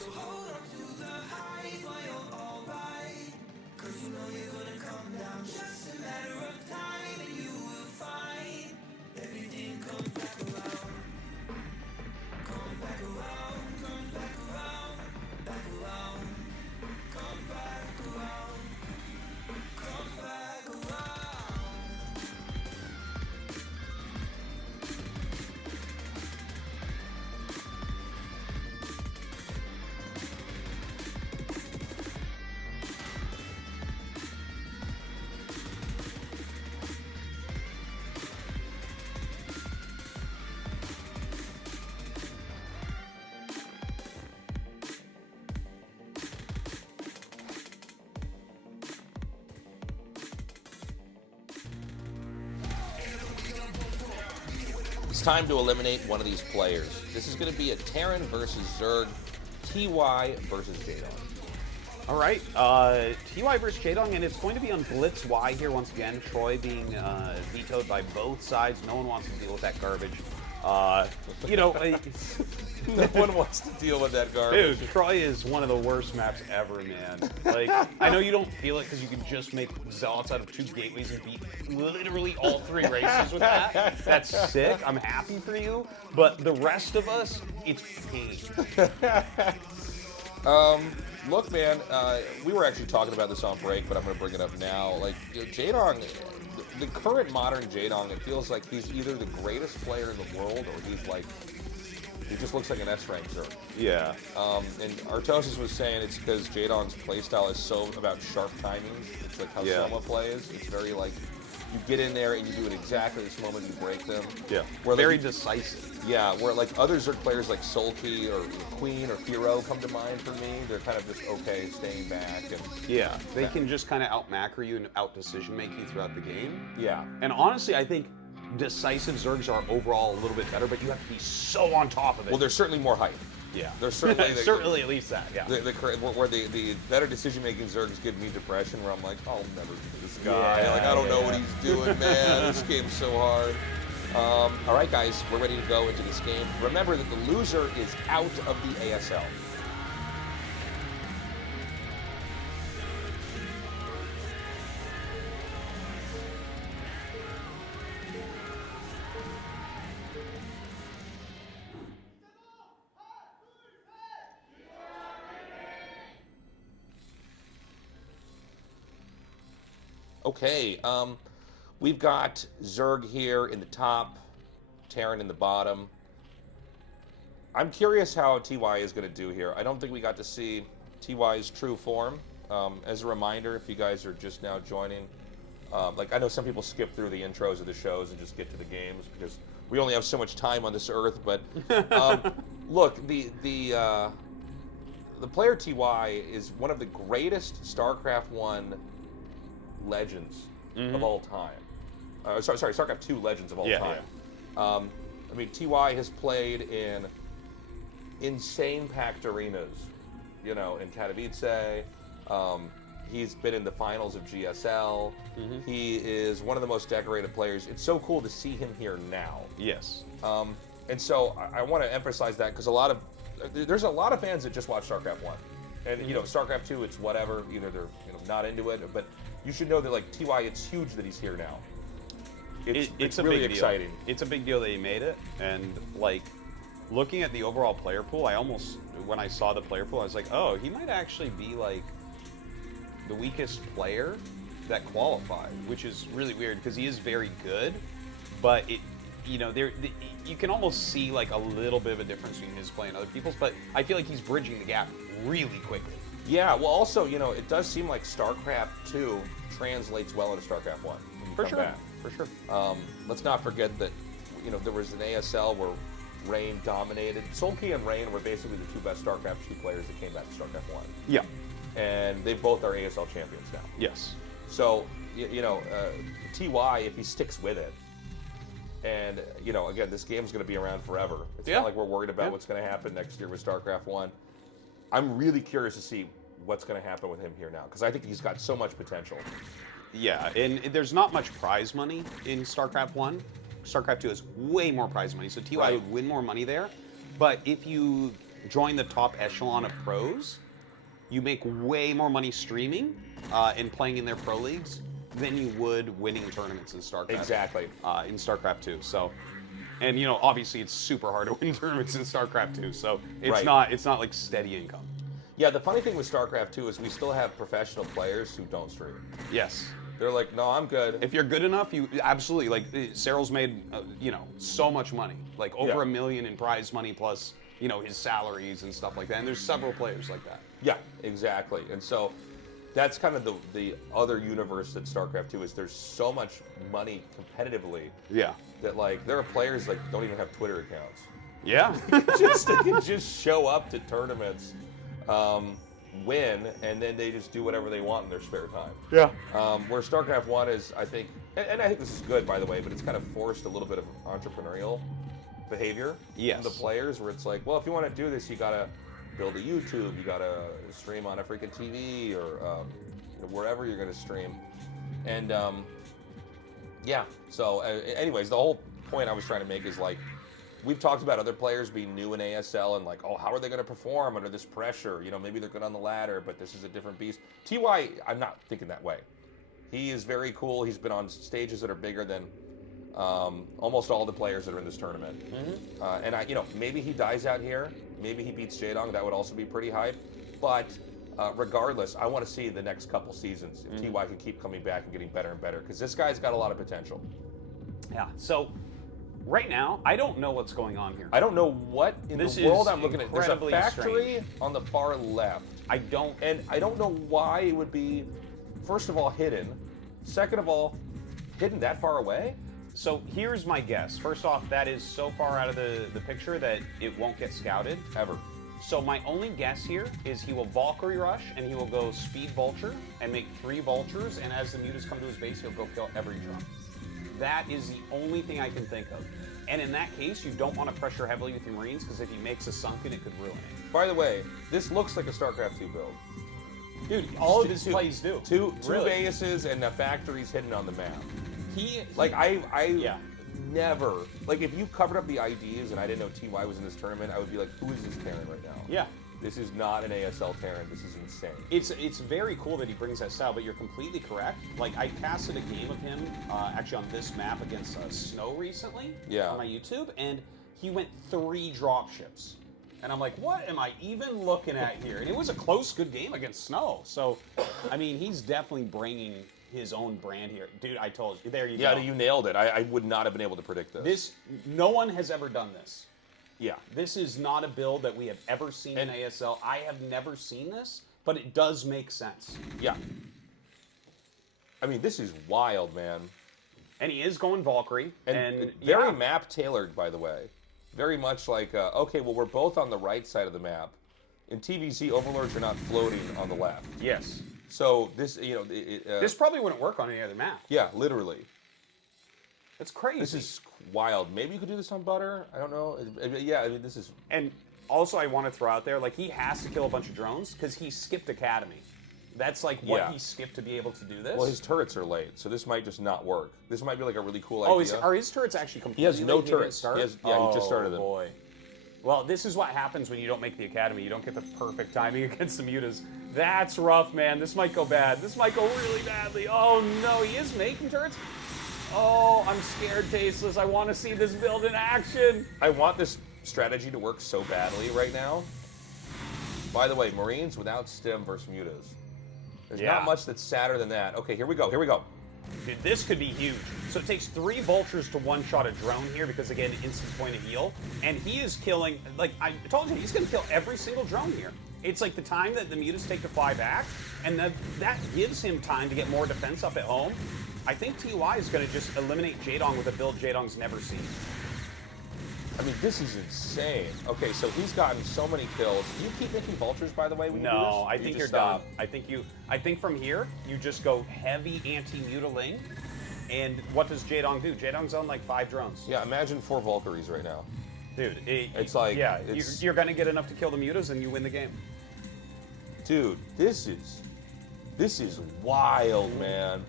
So hold on to the highs while you're alright. Cause you know you're gonna come down. Just a matter of time and you will find everything comes back around. Comes back around, comes back around, back around. Comes back around, comes back around. It's time to eliminate one of these players. This is going to be a Terran versus Zerg, TY versus Jdong. All right, TY versus Jdong, and it's going to be on Blitz Y here once again. Troy being vetoed by both sides. No one wants to deal with that garbage. You know, No one wants to deal with that garbage. dude, Troy is one of the worst maps ever, man. Like, I know you don't feel it because you can just make zealots out of 2 gateways and beat literally all 3 races with that. That's sick. I'm happy for you. But the rest of us, it's pain. Look, man, we were actually talking about this on break, but I'm going to bring it up now. Like, you know, Jdong, the current modern Jdong, it feels like he's either the greatest player in the world or he's like, he just looks like an S-rank Zerg. Yeah. And Tastosis was saying it's because Jdong's playstyle is so about sharp timings. It's like how Yeah. Soma plays. It's very like, you get in there and you do it exactly this moment you break them. Yeah. Where, like, Very decisive. Yeah, where like other Zerg players like Sulky or Queen or Firo come to mind for me. They're kind of just okay staying back and Yeah. They can just kind of out-macro you and out-decision make you throughout the game. yeah. And honestly, I think decisive Zergs are overall a little bit better, but you have to be so on top of it. Well, there's certainly more hype. yeah. There's certainly certainly at least that. Yeah. where the better decision making Zergs give me depression, where I'm like, I'll never do this guy. Yeah, like I don't know yeah. what he's doing, man. This game's so hard. All right, guys, we're ready to go into this game. Remember that the loser is out of the ASL. Okay, we've got Zerg here in the top, Terran in the bottom. I'm curious how TY is going to do here. I don't think we got to see TY's true form. As a reminder, if you guys are just now joining, like I know some people skip through the intros of the shows and just get to the games because we only have so much time on this earth. But look, the player TY is one of the greatest StarCraft 1 legends of all time. Sorry, StarCraft 2 legends of all time. I mean, TY has played in insane packed arenas, you know, in Katowice. He's been in the finals of GSL. He is one of the most decorated players. It's so cool to see him here now. Yes. And so I want to emphasize that because there's a lot of fans that just watch StarCraft 1. And, you know, StarCraft 2, it's whatever. Either they're not into it, but you should know that, like, TY, it's huge that he's here now. It's a really big exciting. Deal. It's a big deal that he made it, and like looking at the overall player pool, I almost when I saw the player pool, I was like, oh, he might actually be like the weakest player that qualified, which is really weird because he is very good, but you can almost see like a little bit of a difference between his play and other people's, but I feel like he's bridging the gap really quickly. Yeah, well, also, it does seem like StarCraft 2 translates well into StarCraft 1. For sure. Let's not forget that, there was an ASL where Rain dominated. Sulky and Rain were basically the 2 best StarCraft 2 players that came back to StarCraft 1. Yeah. And they both are ASL champions now. Yes. So, TY, if he sticks with it, and, again, this game's going to be around forever. It's not like we're worried about what's going to happen next year with StarCraft 1. I'm really curious to see what's going to happen with him here now, because I think he's got so much potential. Yeah, and there's not much prize money in StarCraft 1. StarCraft 2 has way more prize money, so TY would win more money there. But if you join the top echelon of pros, you make way more money streaming and playing in their pro leagues than you would winning tournaments in StarCraft. Exactly. In StarCraft 2. So, and you know, obviously it's super hard to win tournaments in StarCraft 2. So it's not like steady income. Yeah, the funny thing with StarCraft 2 is we still have professional players who don't stream. Yes. They're like, no, I'm good. If you're good enough, you absolutely, like, Cyril's made, you know, so much money. Like, over $1 million in prize money plus, you know, his salaries and stuff like that. And there's several players like that. Yeah, exactly. And so that's kind of the other universe that StarCraft 2 is. There's so much money competitively Yeah. that, like, there are players like don't even have Twitter accounts. Yeah. They can just show up to tournaments, win, and then they just do whatever they want in their spare time. Yeah. Where StarCraft 1 is, I think, and I think this is good, by the way, but it's kind of forced a little bit of entrepreneurial behavior from the players, where it's like, well, if you want to do this, you got to build a YouTube, you got to stream on AfreecaTV or wherever you're going to stream. And yeah, so anyways, the whole point I was trying to make is, like, we've talked about other players being new in ASL and, like, oh, how are they going to perform under this pressure? You know, maybe they're good on the ladder, but this is a different beast. TY, I'm not thinking that way. He is very cool. He's been on stages that are bigger than almost all the players that are in this tournament. And I, you know, maybe he dies out here. Maybe he beats Jdong. That would also be pretty hype. But regardless, I want to see the next couple seasons if TY can keep coming back and getting better and better, because this guy's got a lot of potential. Yeah. So right now, I don't know what's going on here. I don't know what in This the world is I'm looking at. There's a incredibly factory strange. on the far left. I don't. And I don't know why it would be, first of all, hidden. Second of all, hidden that far away? So here's my guess. First off, that is so far out of the picture that it won't get scouted. Ever. So my only guess here is he will Valkyrie rush and he will go speed vulture and make 3 vultures, and as the mutas come to his base, he'll go kill every drum. That is the only thing I can think of. And in that case, you don't want to pressure heavily with your Marines, because if he makes a sunken, it could ruin it. By the way, this looks like a StarCraft 2 build. Dude, all of his plays do. Two Really. bases and the factories hidden on the map. He Like, I Yeah. never, like, if you covered up the IDs and I didn't know TY was in this tournament, I would be like, who is this Terran right now? Yeah. This is not an ASL Terran. This is insane. It's very cool that he brings that style, but you're completely correct. Like, I casted a game of him actually on this map against Snow recently on my YouTube, and he went 3 dropships. And I'm like, what am I even looking at here? And it was a close, good game against Snow. So, I mean, he's definitely bringing his own brand here. Dude, I told you. There you go. Yeah, you nailed it. I would not have been able to predict this. No one has ever done this. Yeah. This is not a build that we have ever seen in ASL. I have never seen this, but it does make sense. Yeah. I mean, this is wild, man. And he is going Valkyrie. And very map tailored, by the way. Very much like, okay, well, we're both on the right side of the map. In TVZ, Overlords are not floating on the left. Yes. So this, you know, This probably wouldn't work on any other map. yeah, literally. That's crazy. This is wild. Maybe you could do this on Butter. I don't know. Yeah, I mean, this is. And also, I want to throw out there, like, he has to kill a bunch of drones because he skipped Academy. That's like what he skipped to be able to do this. Well, his turrets are late, so this might just not work. This might be like a really cool idea. Are his turrets actually completely He has no late? He didn't turrets. start? He just started them. Oh, boy. Well, this is what happens when you don't make the Academy. You don't get the perfect timing against the mutas. That's rough, man. This might go bad. This might go really badly. Oh, no. He is making turrets? Oh, I'm scared, Tasteless. I want to see this build in action. I want this strategy to work so badly right now. By the way, Marines without stim versus mutas. There's not much that's sadder than that. Okay, here we go. Here we go. Dude, this could be huge. So it takes 3 vultures to one-shot a drone here because, again, instant point of heal. And he is killing, like I told you, he's going to kill every single drone here. It's like the time that the mutas take to fly back, and that gives him time to get more defense up at home. I think TY is going to just eliminate Jdong with a build Jdong's never seen. I mean, this is insane. Okay, so he's gotten so many kills. Do you keep making vultures, by the way, when you do this? No, I think you're just done. stop? I think from here, you just go heavy anti-mutiling. And what does Jdong do? Jdong's on like 5 drones. Yeah, imagine 4 Valkyries right now. Dude, It's like, yeah, it's- you're going to get enough to kill the mutas and you win the game. Dude, this is wild, man.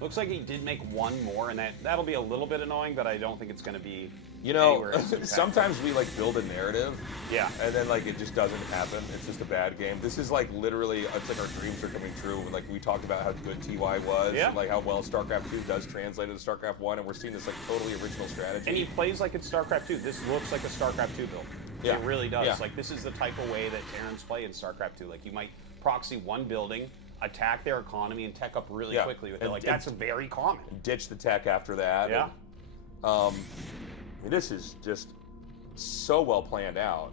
Looks like he did make one more, and that'll be a little bit annoying, but I don't think it's going to be You know, anywhere as impactful. sometimes we like build a narrative, Yeah. and then like it just doesn't happen. It's just a bad game. This is like literally, it's like our dreams are coming true. Like we talked about how good TY was, Yeah. and like how well StarCraft 2 does translate into StarCraft 1, and we're seeing this like totally original strategy. And he plays like it's StarCraft 2. This looks like a StarCraft 2 build. Yeah. It really does. Yeah. Like, this is the type of way that Terrans play in StarCraft 2. Like, you might proxy one building, attack their economy, and tech up really Yeah. quickly with it. And- Like, and- that's very common. Ditch the tech after that. Yeah. And, this is just so well planned out.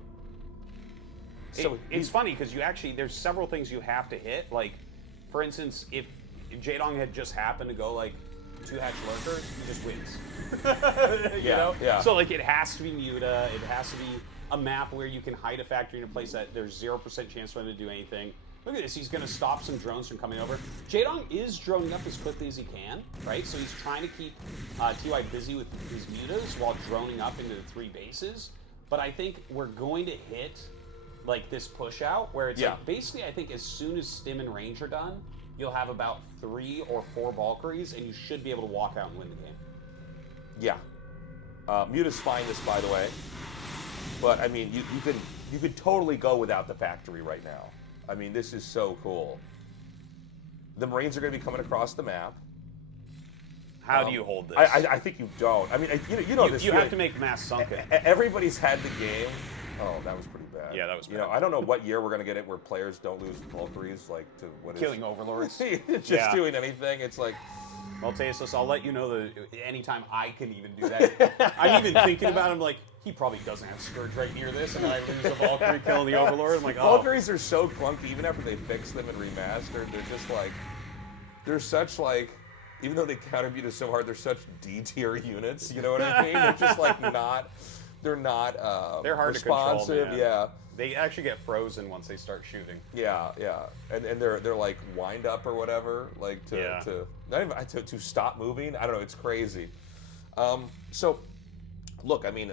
So It's funny because you actually, there's several things you have to hit. Like, for instance, if Jdong had just happened to go like 2-hatch lurkers, he just wins. You know? yeah. So like it has to be Muta, it has to be a map where you can hide a factory in a place that there's 0% chance for him to do anything. Look at this, he's gonna stop some drones from coming over. Jdong is droning up as quickly as he can, right? So he's trying to keep TY busy with his mutas while droning up into the 3 bases. But I think we're going to hit like this push out where it's like basically I think as soon as Stim and range are done, you'll have about 3 or 4 Valkyries and you should be able to walk out and win the game. Yeah. Muta's fine this, by the way. But I mean, you could totally go without the factory right now. I mean, this is so cool. The Marines are going to be coming across the map. How do you hold this? I think you don't. I mean, you know this. You have to make mass sunken. Everybody's had the game. Oh, that was pretty bad. Yeah, that was You know, bad. I don't know what year we're going to get it where players don't lose Valkyries, like to what is Killing overlords. just Yeah. doing anything. It's like, Well, Tastosis, I'll let you know that anytime I can even do that. I'm even thinking about him like, he probably doesn't have Scourge right near this, and then I lose a Valkyrie killing the Overlord. I'm like, oh. Valkyries are so clunky, even after they fix them and remastered. They're just like, they're such like, even though they counter Muta so hard, they're such D tier units. You know what I mean? They're just like not, they're not They're hard responsive. to control, man. Yeah. They actually get frozen once they start shooting. Yeah, and they're like wind up or whatever, like to not even to stop moving. I don't know, it's crazy. So, look, I mean,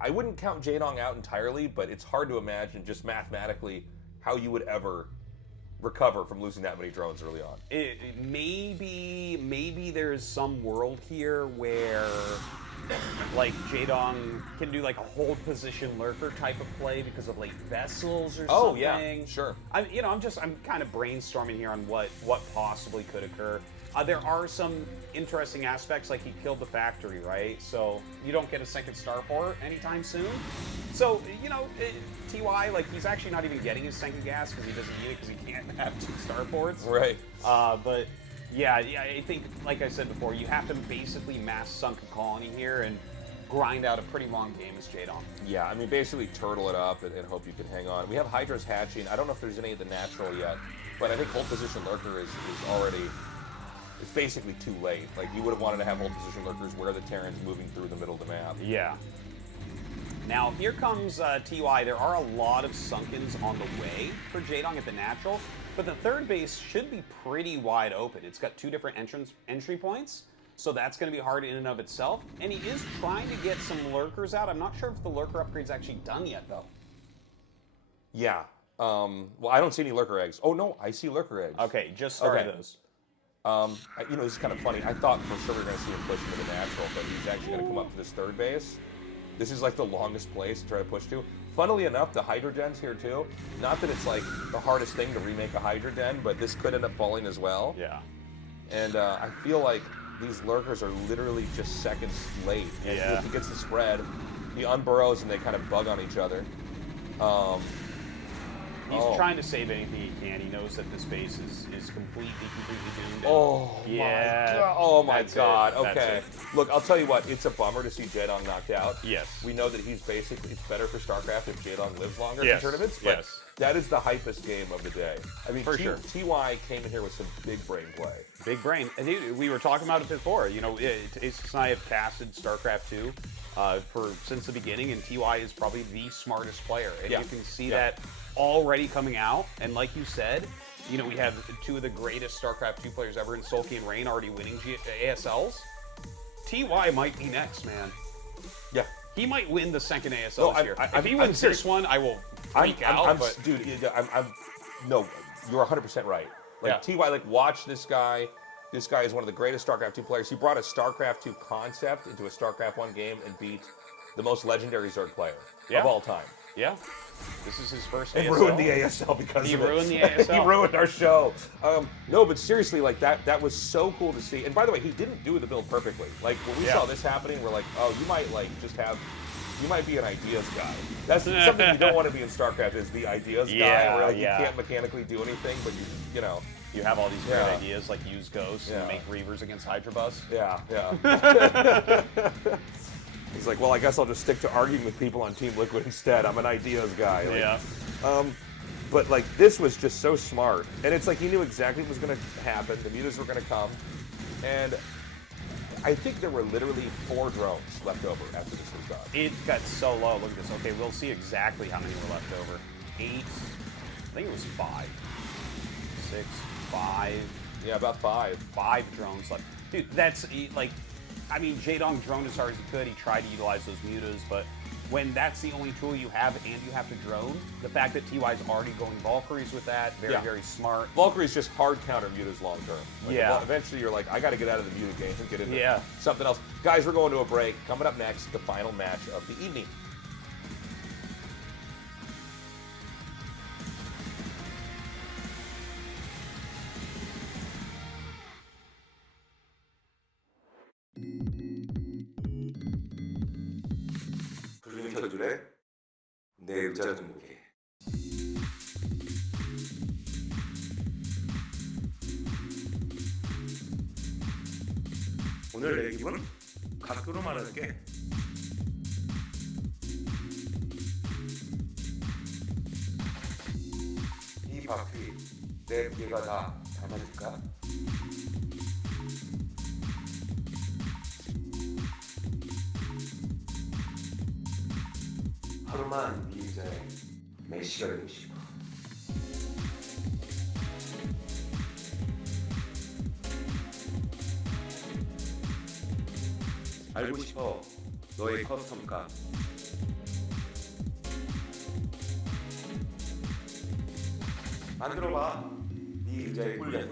I wouldn't count Jdong out entirely, but it's hard to imagine just mathematically how you would ever recover from losing that many drones early on. Maybe there's some world here where like Jdong can do like a hold position lurker type of play because of late vessels or something. Oh yeah, sure. I'm kind of brainstorming here on what possibly could occur. There are some interesting aspects, like he killed the factory, right? So you don't get a second starport anytime soon. So you know, TY, like he's actually not even getting his second gas because he doesn't need it because he can't have 2 starports. Right. But yeah, I think, like I said before, you have to basically mass sunk a colony here and grind out a pretty long game as Jdong. Yeah, I mean, basically turtle it up and hope you can hang on. We have Hydras hatching. I don't know if there's any of the natural yet, but I think hold position lurker is already, it's basically too late. Like, you would have wanted to have hold position lurkers where the Terran's moving through the middle of the map. Yeah. Now, here comes TY. There are a lot of sunkens on the way for Jdong at the natural, but the third base should be pretty wide open. It's got 2 different entry points, so that's going to be hard in and of itself. And he is trying to get some lurkers out. I'm not sure if the lurker upgrade's actually done yet, though. Yeah. Well, I don't see any lurker eggs. Oh, no, I see lurker eggs. Okay, just started Okay. those. You know, this is kind of funny. I thought for sure we were going to see him push into the natural, but he's actually going to come up to this third base. This is like the longest place to try to push to. Funnily enough, the Hydrogen's here too. Not that it's like the hardest thing to remake a Hydrogen, but this could end up falling as well. Yeah. And I feel like these lurkers are literally just seconds late. Yeah. If he gets the spread, he unburrows and they kind of bug on each other. He's trying to save anything he can. He knows that this base is completely doomed. Oh Yeah, my god! Oh my that's god! it. That's Okay, it. look, I'll tell you what. It's a bummer to see Jdong knocked out. Yes. We know that he's basically. It's better for StarCraft if Jdong lives longer Yes. in tournaments. But Yes. that is the hypest game of the day. I mean, For sure. TY came in here with some big brain play. Big brain. And we were talking about it before. You know, Ace and I have casted StarCraft 2 since the beginning, and TY is probably the smartest player. And Yeah. you can see Yeah. that already coming out. And like you said, you know, we have 2 of the greatest StarCraft 2 players ever in Sulky and Rain already winning ASLs. TY might be next, man. Yeah. He might win the second ASL No, this year. I'm If he serious. wins this one, I will freak out. But dude, no, you're 100% right. Like Yeah. TY, like watch this guy. This guy is one of the greatest StarCraft 2 players. He brought a StarCraft 2 concept into a StarCraft 1 game and beat the most legendary Zerg player of all time. Yeah. This is his first And ASL. ruined the ASL because He of it. ruined the ASL. He ruined our show. No, but seriously, like that was so cool to see. And by the way, he didn't do the build perfectly. Like when we saw this happening, we're like, oh, you might be an ideas guy. That's something you don't want to be in StarCraft, is the ideas guy, where like you can't mechanically do anything, but you know. You have all these great ideas, like use Ghosts and make Reavers against Hydra Bus. Yeah. He's like, well, I guess I'll just stick to arguing with people on Team Liquid instead. I'm an ideas guy. Like, but like this was just so smart, and it's like he knew exactly what was going to happen. The mutas were going to come, and I think there were literally 4 drones left over after this was done. It got so low. Look at this. Okay, we'll see exactly how many were left over. 8. I think it was 5. 6, 5. Yeah, about 5. 5 drones left. Dude, that's like, I mean, Jdong droned as hard as he could. He tried to utilize those mutas, but when that's the only tool you have and you have to drone, the fact that TY's already going Valkyries with that, very smart. Valkyrie's just hard counter mutas long term. Like, eventually you're like, I got to get out of the muta game and get into something else. Guys, we're going to a break. Coming up next, the final match of the evening. 불금 켜줄래? 내 의자 등록해. 오늘 내 기분 각도로 말할게. 이 바퀴 내 귀가 다 담아줄까? 하루만 네 의자에 메시가 되고 싶어. 알고 싶어 너의 커스텀 값. 만들어봐 네 의자에 꿀려.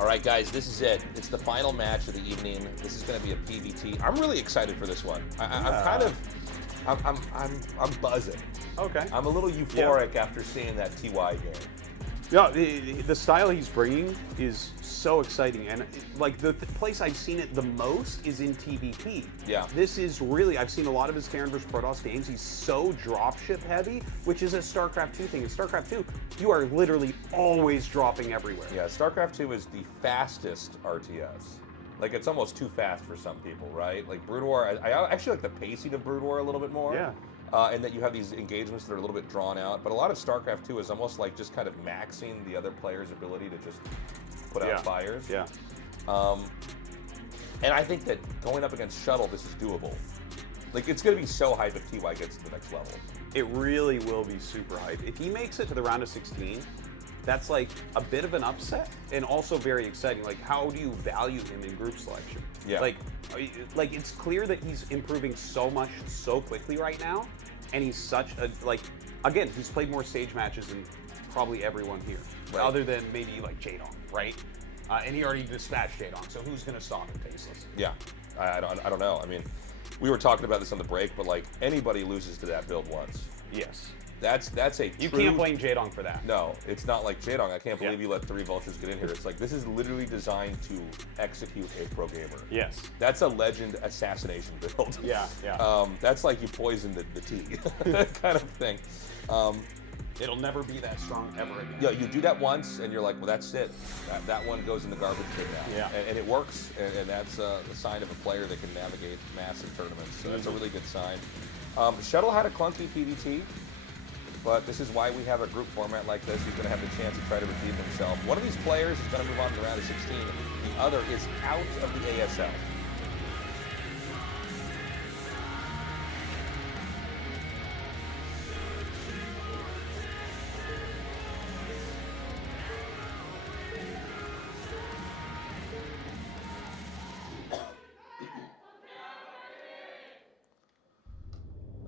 All right, guys, this is it. It's the final match of the evening. This is going to be a PVT. I'm really excited for this one. I'm buzzing. Okay. I'm a little euphoric after seeing that TY game. Yeah, the style he's bringing is so exciting, and like the place I've seen it the most is in TVP. Yeah. This is really, I've seen a lot of his Terran vs. Protoss games. He's so dropship heavy, which is a StarCraft 2 thing. In StarCraft 2, you are literally always dropping everywhere. Yeah, StarCraft 2 is the fastest RTS. Like, it's almost too fast for some people, right? Like, Brood War, I actually like the pacing of Brood War a little bit more. Yeah. And that you have these engagements that are a little bit drawn out. But a lot of StarCraft 2 is almost like just kind of maxing the other player's ability to just put out fires. Yeah. And I think that going up against Shuttle, this is doable. Like, it's going to be so hype if TY gets to the next level. It really will be super hype. If he makes it to the round of 16, that's like a bit of an upset and also very exciting. Like, how do you value him in group selection? Yeah. Like it's clear that he's improving so much so quickly right now, and he's such a, like, again, he's played more stage matches than probably everyone here, Right. other than maybe like Jdong, right? And he already dispatched Jdong, so who's gonna stop him, Tasteless? Yeah, I don't know. I mean, we were talking about this on the break, but like anybody loses to that build once. Yes. That's a You true... can't blame Jdong for that. No, it's not like Jdong. I can't believe Yeah. you let 3 vultures get in here. It's like, this is literally designed to execute a pro gamer. Yes. That's a legend assassination build. Yeah, yeah. That's like you poisoned the tea kind of thing. It'll never be that strong ever again. Yeah, you do that once, and you're like, well, that's it. That one goes in the garbage bin now. Yeah. And it works, and that's a sign of a player that can navigate massive tournaments. So that's a really good sign. Shuttle had a clunky PVT, but this is why we have a group format like this. He's going to have the chance to try to redeem himself. One of these players is going to move on to the round of 16. The other is out of the ASL.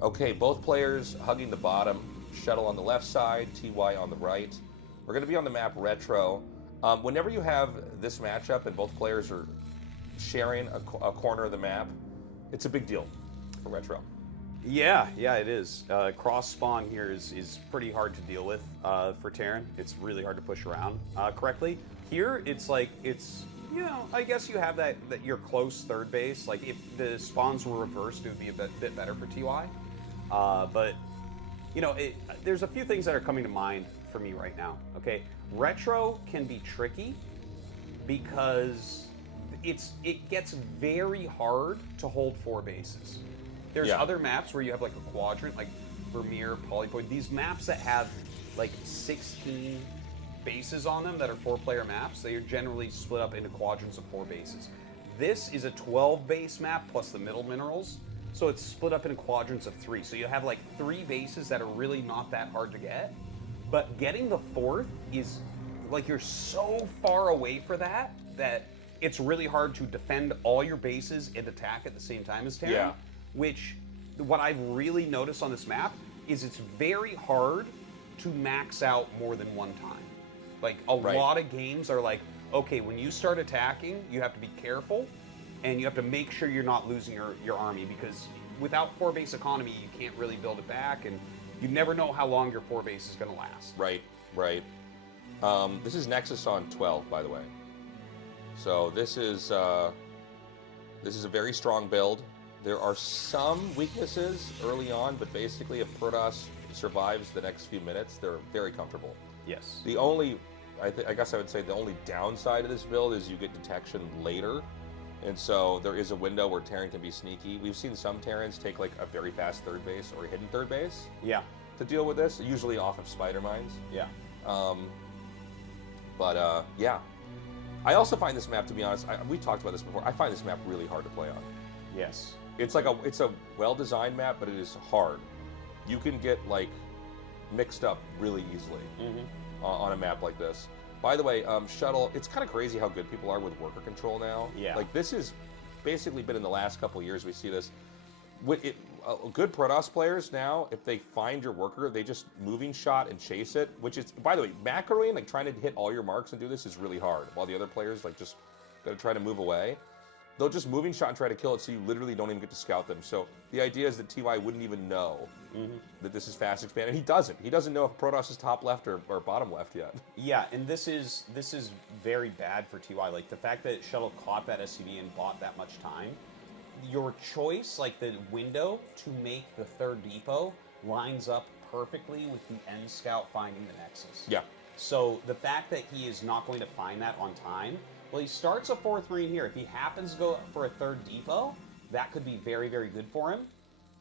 Okay, both players hugging the bottom. Shuttle on the left side, TY on the right. We're going to be on the map Retro. Whenever you have this matchup and both players are sharing a corner of the map, it's a big deal for Retro. Yeah, it is. Cross spawn here is pretty hard to deal with for Terran. It's really hard to push around correctly. Here, it's like, you know, I guess you have that you're close third base. Like, if the spawns were reversed, it would be a bit better for TY. But, you know, there's a few things that are coming to mind for me right now, okay? Retro can be tricky because it gets very hard to hold 4 bases. There's other maps where you have like a quadrant, like Vermeer, Polypoid, these maps that have like 16 bases on them that are 4-player maps. They are generally split up into quadrants of 4 bases. This is a 12-base map plus the middle minerals. So it's split up into quadrants of 3. So you have like 3 bases that are really not that hard to get. But getting the 4th is like, you're so far away for that it's really hard to defend all your bases and attack at the same time as Terran. Yeah. Which, what I've really noticed on this map is it's very hard to max out more than one time. Like, a lot of games are like, okay, when you start attacking, you have to be careful. And you have to make sure you're not losing your army, because without 4-base economy, you can't really build it back, and you never know how long your 4-base is going to last. Right. This is Nexus on 12, by the way. So this is a very strong build. There are some weaknesses early on, but basically if Protoss survives the next few minutes, they're very comfortable. Yes. The only, I guess I would say the only downside of this build is you get detection later. And so there is a window where Terran can be sneaky. We've seen some Terrans take like a very fast third base or a hidden third base to deal with this, usually off of spider mines. Yeah. Yeah. I also find this map, to be honest, we talked about this before, I find this map really hard to play on. Yes. It's a well-designed map, but it is hard. You can get like mixed up really easily on a map like this. By the way, Shuttle, it's kind of crazy how good people are with worker control now. Yeah. Like, this has basically been in the last couple of years we see this. good Protoss players now, if they find your worker, they just moving shot and chase it, which is, by the way, macroing, like trying to hit all your marks and do this is really hard, while the other players like just gotta try to move away. They'll just moving shot and try to kill it, so you literally don't even get to scout them. So the idea is that TY wouldn't even know that this is fast expand, and he doesn't. He doesn't know if Protoss is top left or bottom left yet. Yeah, and this is very bad for TY. Like the fact that Shuttle caught that SCV and bought that much time. Your choice, like the window to make the third depot, lines up perfectly with the end scout finding the Nexus. Yeah. So the fact that he is not going to find that on time, well, he starts a 4-3 in here. If he happens to go for a third depot, that could be very, very good for him.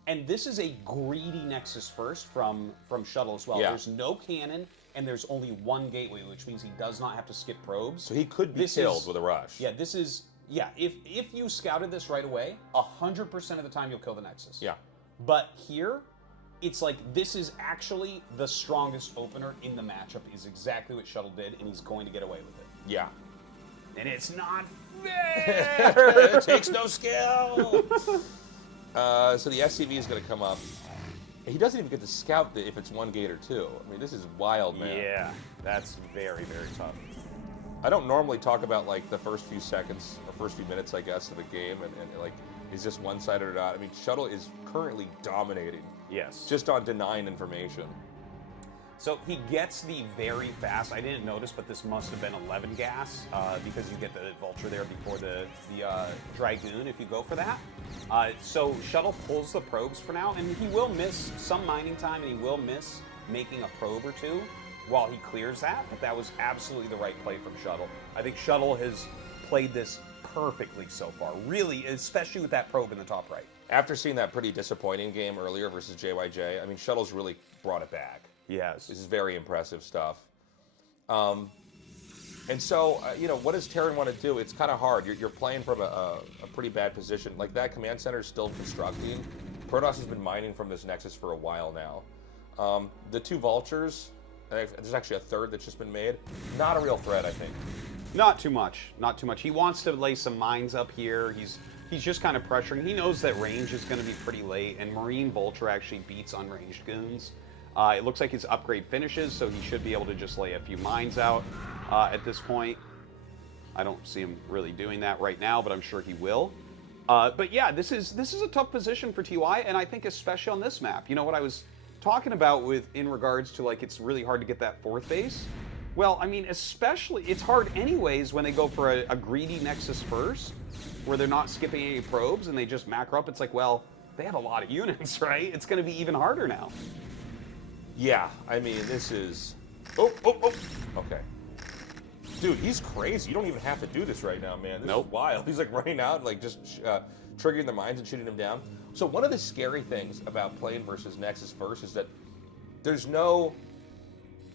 And this is a greedy Nexus first from Shuttle as well. Yeah. There's no cannon, and there's only one gateway, which means he does not have to skip probes. So he could be killed with a rush. Yeah, this is... Yeah, if you scouted this right away, 100% of the time you'll kill the Nexus. Yeah. But here, it's like this is actually the strongest opener in the matchup, is exactly what Shuttle did, and he's going to get away with it. Yeah. And it's not fair! It takes no skill! So the SCV is going to come up. He doesn't even get to scout if it's one gate or two. I mean, this is wild, man. Yeah, that's very, very tough. I don't normally talk about like the first few seconds or first few minutes, I guess, of a game and like, is this one-sided or not? I mean, Shuttle is currently dominating. Yes. Just on denying information. So he gets the very fast, I didn't notice, but this must have been 11 gas because you get the Vulture there before the Dragoon if you go for that. So Shuttle pulls the probes for now, and he will miss some mining time, and he will miss making a probe or two while he clears that, but that was absolutely the right play from Shuttle. I think Shuttle has played this perfectly so far, really, especially with that probe in the top right. After seeing that pretty disappointing game earlier versus JYJ, I mean, Shuttle's really brought it back. Yes. This is very impressive stuff. And so, you know, what does Terran want to do? It's kind of hard. You're playing from a pretty bad position. Like, that command center is still constructing. Protoss has been mining from this Nexus for a while now. The two Vultures, there's actually a third that's just been made. Not a real threat, I think. Not too much. Not too much. He wants to lay some mines up here. He's just kind of pressuring. He knows that range is going to be pretty late, and Marine Vulture actually beats unranged goons. It looks like his upgrade finishes, so he should be able to just lay a few mines out at this point. I don't see him really doing that right now, but I'm sure he will. But yeah, this is a tough position for TY, and I think especially on this map. You know what I was talking about in regards to, like, it's really hard to get that fourth base? Well, I mean, especially, it's hard anyways when they go for a greedy Nexus first, where they're not skipping any probes and they just macro up. It's like, well, they have a lot of units, right? It's going to be even harder now. Yeah, I mean, this is... Oh, okay. Dude, he's crazy. You don't even have to do this right now, man. This is wild. He's like running out, like just triggering the mines and shooting them down. So one of the scary things about playing versus Nexus first is that there's no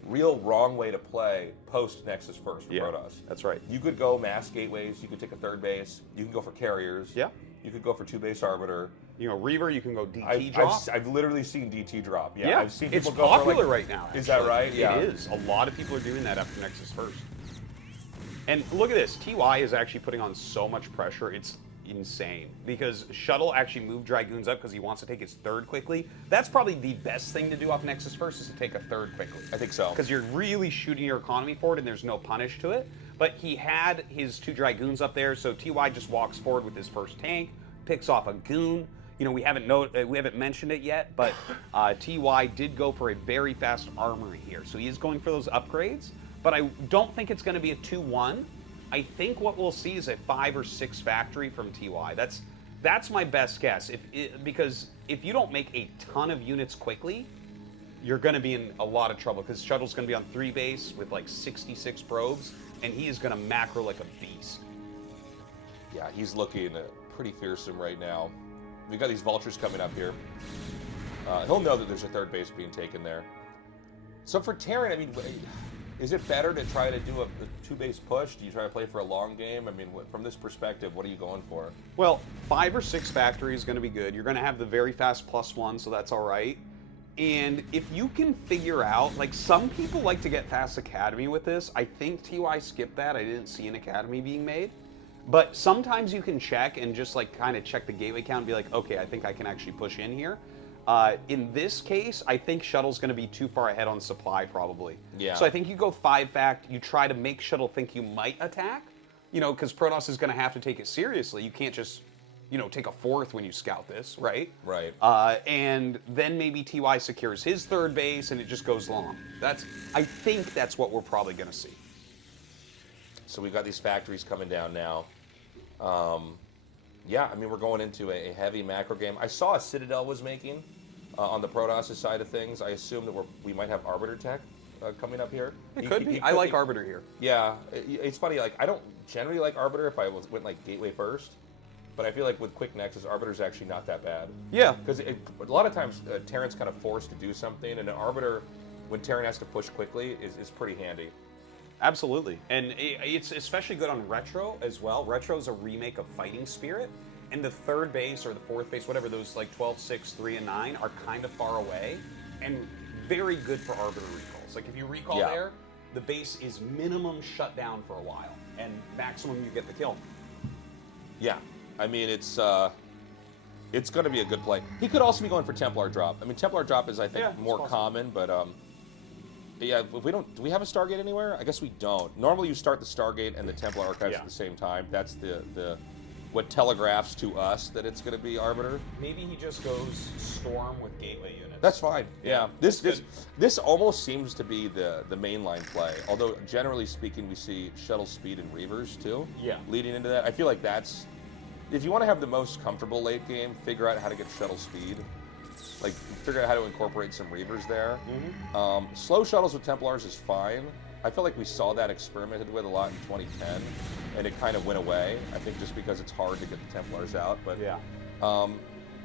real wrong way to play post-Nexus first for Protoss. That's right. You could go mass gateways, you could take a third base, you can go for carriers, you could go for two-base arbiter. You know, Reaver, you can go DT drop. I've literally seen DT drop. Yeah, I've seen people it's go popular for, like, right now. Actually. Is that right? Yeah. It is. A lot of people are doing that after Nexus first. And look at this. TY is actually putting on so much pressure. It's insane. Because Shuttle actually moved Dragoons up because he wants to take his third quickly. That's probably the best thing to do off Nexus first, is to take a third quickly. I think so. Because you're really shooting your economy forward and there's no punish to it. But he had his two Dragoons up there, so TY just walks forward with his first tank, picks off a goon. You know, we haven't mentioned it yet, but TY did go for a very fast armory here. So he is going for those upgrades, but I don't think it's going to be a 2-1. I think what we'll see is a 5 or 6 factory from TY. That's my best guess. Because if you don't make a ton of units quickly, you're going to be in a lot of trouble, because Shuttle's going to be on 3 base with like 66 probes, and he is going to macro like a beast. Yeah, he's looking pretty fearsome right now. We got these Vultures coming up here. He'll know that there's a third base being taken there. So for Terran, I mean, is it better to try to do a 2-base push? Do you try to play for a long game? I mean, from this perspective, what are you going for? Well, 5 or 6 factory is going to be good. You're going to have the very fast +1, so that's all right. And if you can figure out, like, some people like to get fast academy with this. I think TY skipped that. I didn't see an academy being made. But sometimes you can check and just like kind of check the gateway count and be like, okay, I think I can actually push in here. In this case, I think Shuttle's going to be too far ahead on supply probably. Yeah. So I think you go 5 fact, you try to make Shuttle think you might attack, you know, because Protoss is going to have to take it seriously. You can't just, you know, take a 4th when you scout this, right? Right. And then maybe TY secures his 3rd base and it just goes long. I think that's what we're probably going to see. So we've got these factories coming down now. Yeah, I mean, we're going into a heavy macro game. I saw a Citadel was making on the Protoss side of things. I assume that we might have Arbiter tech coming up here. It could be. I like Arbiter here. Yeah, it's funny. Like, I don't generally like Arbiter if I went like Gateway first, but I feel like with Quick Nexus, Arbiter's actually not that bad. Yeah. Because a lot of times Terran's kind of forced to do something, and an Arbiter, when Terran has to push quickly, is pretty handy. Absolutely. And it's especially good on Retro as well. Retro's a remake of Fighting Spirit, and the 3rd base or the 4th base, whatever, those like 12, 6, 3, and 9 are kind of far away and very good for Arbiter recalls. Like if you recall there, the base is minimum shut down for a while, and maximum you get the kill. Yeah. I mean, it's going to be a good play. He could also be going for Templar drop. I mean, Templar drop is, I think, more common, but yeah, if we don't, do we have a Stargate anywhere? I guess we don't. Normally, you start the Stargate and the Templar Archives at the same time. That's the what telegraphs to us that it's going to be Arbiter. Maybe he just goes Storm with Gateway units. That's fine. Yeah. This almost seems to be the mainline play. Although generally speaking, we see Shuttle Speed and Reavers too. Yeah. Leading into that, I feel like that's, if you want to have the most comfortable late game, figure out how to get Shuttle Speed. Like, figure out how to incorporate some Reavers there. Slow shuttles with Templars is fine. I feel like we saw that experimented with a lot in 2010, and it kind of went away. I think just because it's hard to get the Templars out. But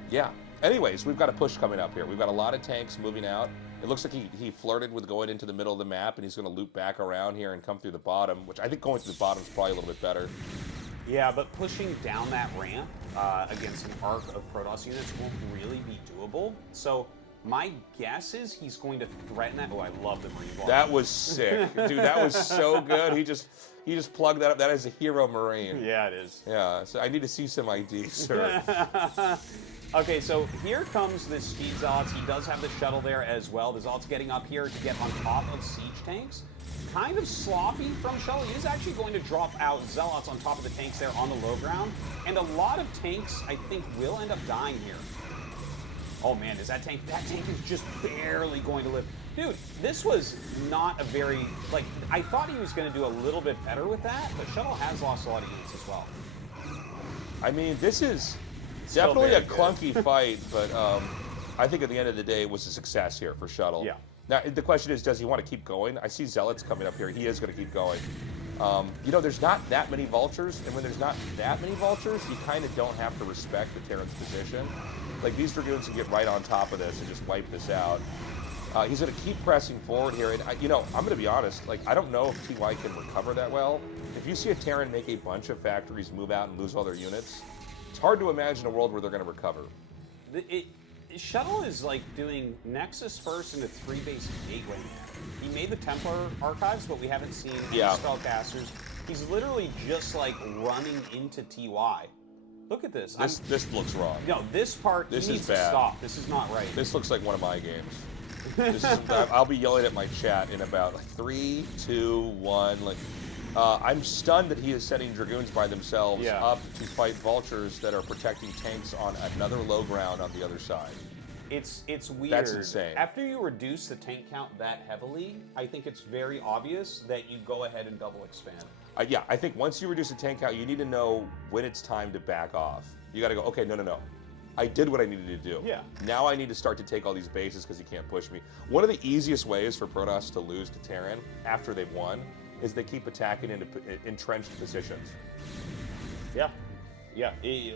yeah. Anyways, we've got a push coming up here. We've got a lot of tanks moving out. It looks like he flirted with going into the middle of the map, and he's going to loop back around here and come through the bottom, which I think going through the bottom is probably a little bit better. Yeah, but pushing down that ramp against an arc of Protoss units won't really be doable. So my guess is he's going to threaten that. Oh, I love the Marine block. That was sick. Dude, that was so good. He just plugged that up. That is a hero Marine. Yeah, it is. Yeah, so I need to see some IDs, sir. Okay, so here comes the Speed Zealots. He does have the shuttle there as well. The Zealots getting up here to get on top of siege tanks. Kind of sloppy from Shuttle. He is actually going to drop out Zealots on top of the tanks there on the low ground. And a lot of tanks, I think, will end up dying here. Oh man, is that tank is just barely going to live. Dude, this was not a very, like, I thought he was going to do a little bit better with that, but Shuttle has lost a lot of units as well. I mean, this is definitely a clunky fight, but I think at the end of the day, it was a success here for Shuttle. Yeah. Now, the question is, does he want to keep going? I see Zealots coming up here. He is going to keep going. You know, there's not that many Vultures, and when there's not that many Vultures, you kind of don't have to respect the Terran's position. Like, these Dragoons can get right on top of this and just wipe this out. He's going to keep pressing forward here, and, you know, I'm going to be honest, like, I don't know if TY can recover that well. If you see a Terran make a bunch of factories move out and lose all their units, it's hard to imagine a world where they're going to recover. Shuttle is like doing Nexus first into 3-base gateway. He made the Templar archives, but we haven't seen any spellcasters. He's literally just like running into TY. Look at this. This looks wrong. No, this part this needs is to bad. stop. This is not right. This looks like one of my games. This is, I'll be yelling at my chat in about 3, 2, 1. Like, I'm stunned that he is sending Dragoons by themselves up to fight Vultures that are protecting tanks on another low ground on the other side. It's weird. That's insane. After you reduce the tank count that heavily, I think it's very obvious that you go ahead and double expand. Yeah, I think once you reduce the tank count, you need to know when it's time to back off. You got to go, okay, no. I did what I needed to do. Yeah. Now I need to start to take all these bases because he can't push me. One of the easiest ways for Protoss to lose to Terran after they've won is they keep attacking into entrenched positions. Yeah.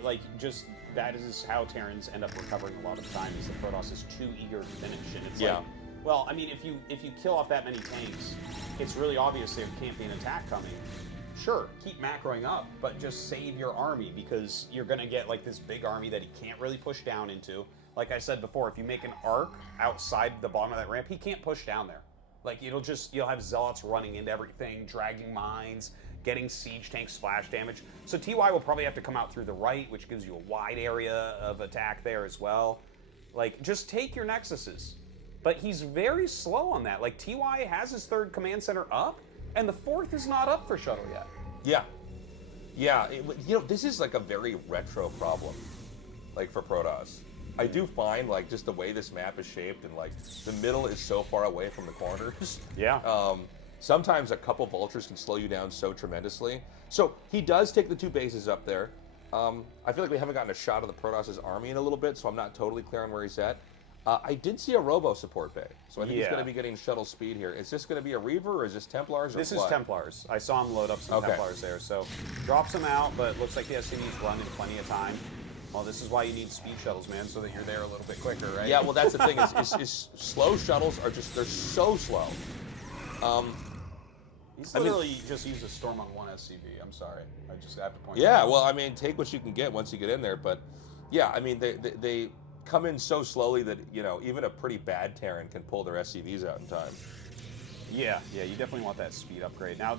Like, just that is how Terrans end up recovering a lot of the time, is the Protoss is too eager to finish. And it's like, well, I mean, if you kill off that many tanks, it's really obvious there can't be an attack coming. Sure, keep macroing up, but just save your army, because you're going to get like this big army that he can't really push down into. Like I said before, if you make an arc outside the bottom of that ramp, he can't push down there. Like you'll have zealots running into everything, dragging mines, getting siege tank splash damage. So TY will probably have to come out through the right, which gives you a wide area of attack there as well. Like, just take your Nexuses. But he's very slow on that. Like, TY has his 3rd command center up, and the 4th is not up for Shuttle yet. Yeah. Yeah, this is like a very retro problem, like for Protoss. I do find like just the way this map is shaped and like the middle is so far away from the corners. Yeah. Sometimes a couple vultures can slow you down so tremendously. So he does take the 2 bases up there. I feel like we haven't gotten a shot of the Protoss' army in a little bit, so I'm not totally clear on where he's at. I did see a Robo support bay, so I think he's going to be getting Shuttle speed here. Is this going to be a Reaver, or is this Templars, or This what? is Templars. I saw him load up some Templars there, so drops them out, but looks like the SCV's running plenty of time. Well, this is why you need speed shuttles, man, so that you're there a little bit quicker, right? Yeah, well, that's the thing, is slow shuttles are just, they're so slow. He's literally just used a Storm on 1 SCV. I'm sorry. I just have to point that Yeah, out. well, I mean, take what you can get once you get in there, but yeah, I mean, they come in so slowly that, even a pretty bad Terran can pull their SCVs out in time. Yeah, you definitely want that speed upgrade. Now,